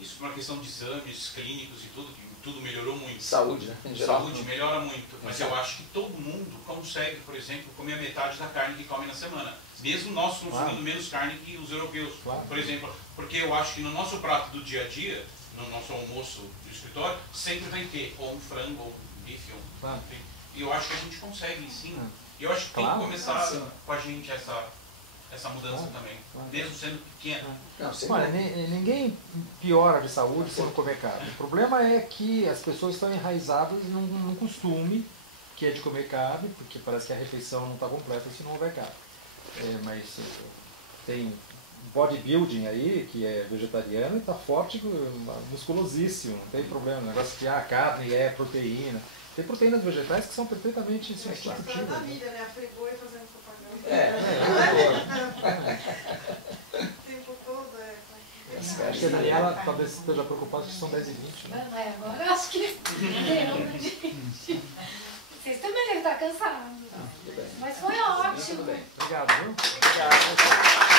Isso por uma questão de exames clínicos e tudo melhorou muito. Saúde, né? Em geral. Saúde melhora muito, mas eu acho que todo mundo consegue, por exemplo, comer a metade da carne que come na semana. Mesmo nós consumindo menos carne que os europeus, por exemplo. Porque eu acho que no nosso prato do dia a dia, no nosso almoço do escritório, sempre vai ter ou um frango, ou um bife, e eu acho que a gente consegue, sim. E eu acho que tem que começar com a gente essa mudança também, mesmo sendo pequena. Olha, ninguém piora de saúde se não comer carne. O problema é que as pessoas estão enraizadas num costume que é de comer carne, porque parece que a refeição não está completa se não houver carne. Mas tem bodybuilding aí, que é vegetariano e está forte, musculosíssimo, não tem problema. O negócio que a carne é proteína. Tem proteínas vegetais que são perfeitamente substitutivas. É da mídia, né? A Friboi fazendo propaganda. O tempo todo. A Acho que a Daniela talvez esteja preocupada, que são 10h20. Né? Mas agora eu acho que deu, gente. Vocês também devem estar cansados. Mas foi ótimo. Muito bem. Obrigado, viu? Obrigado.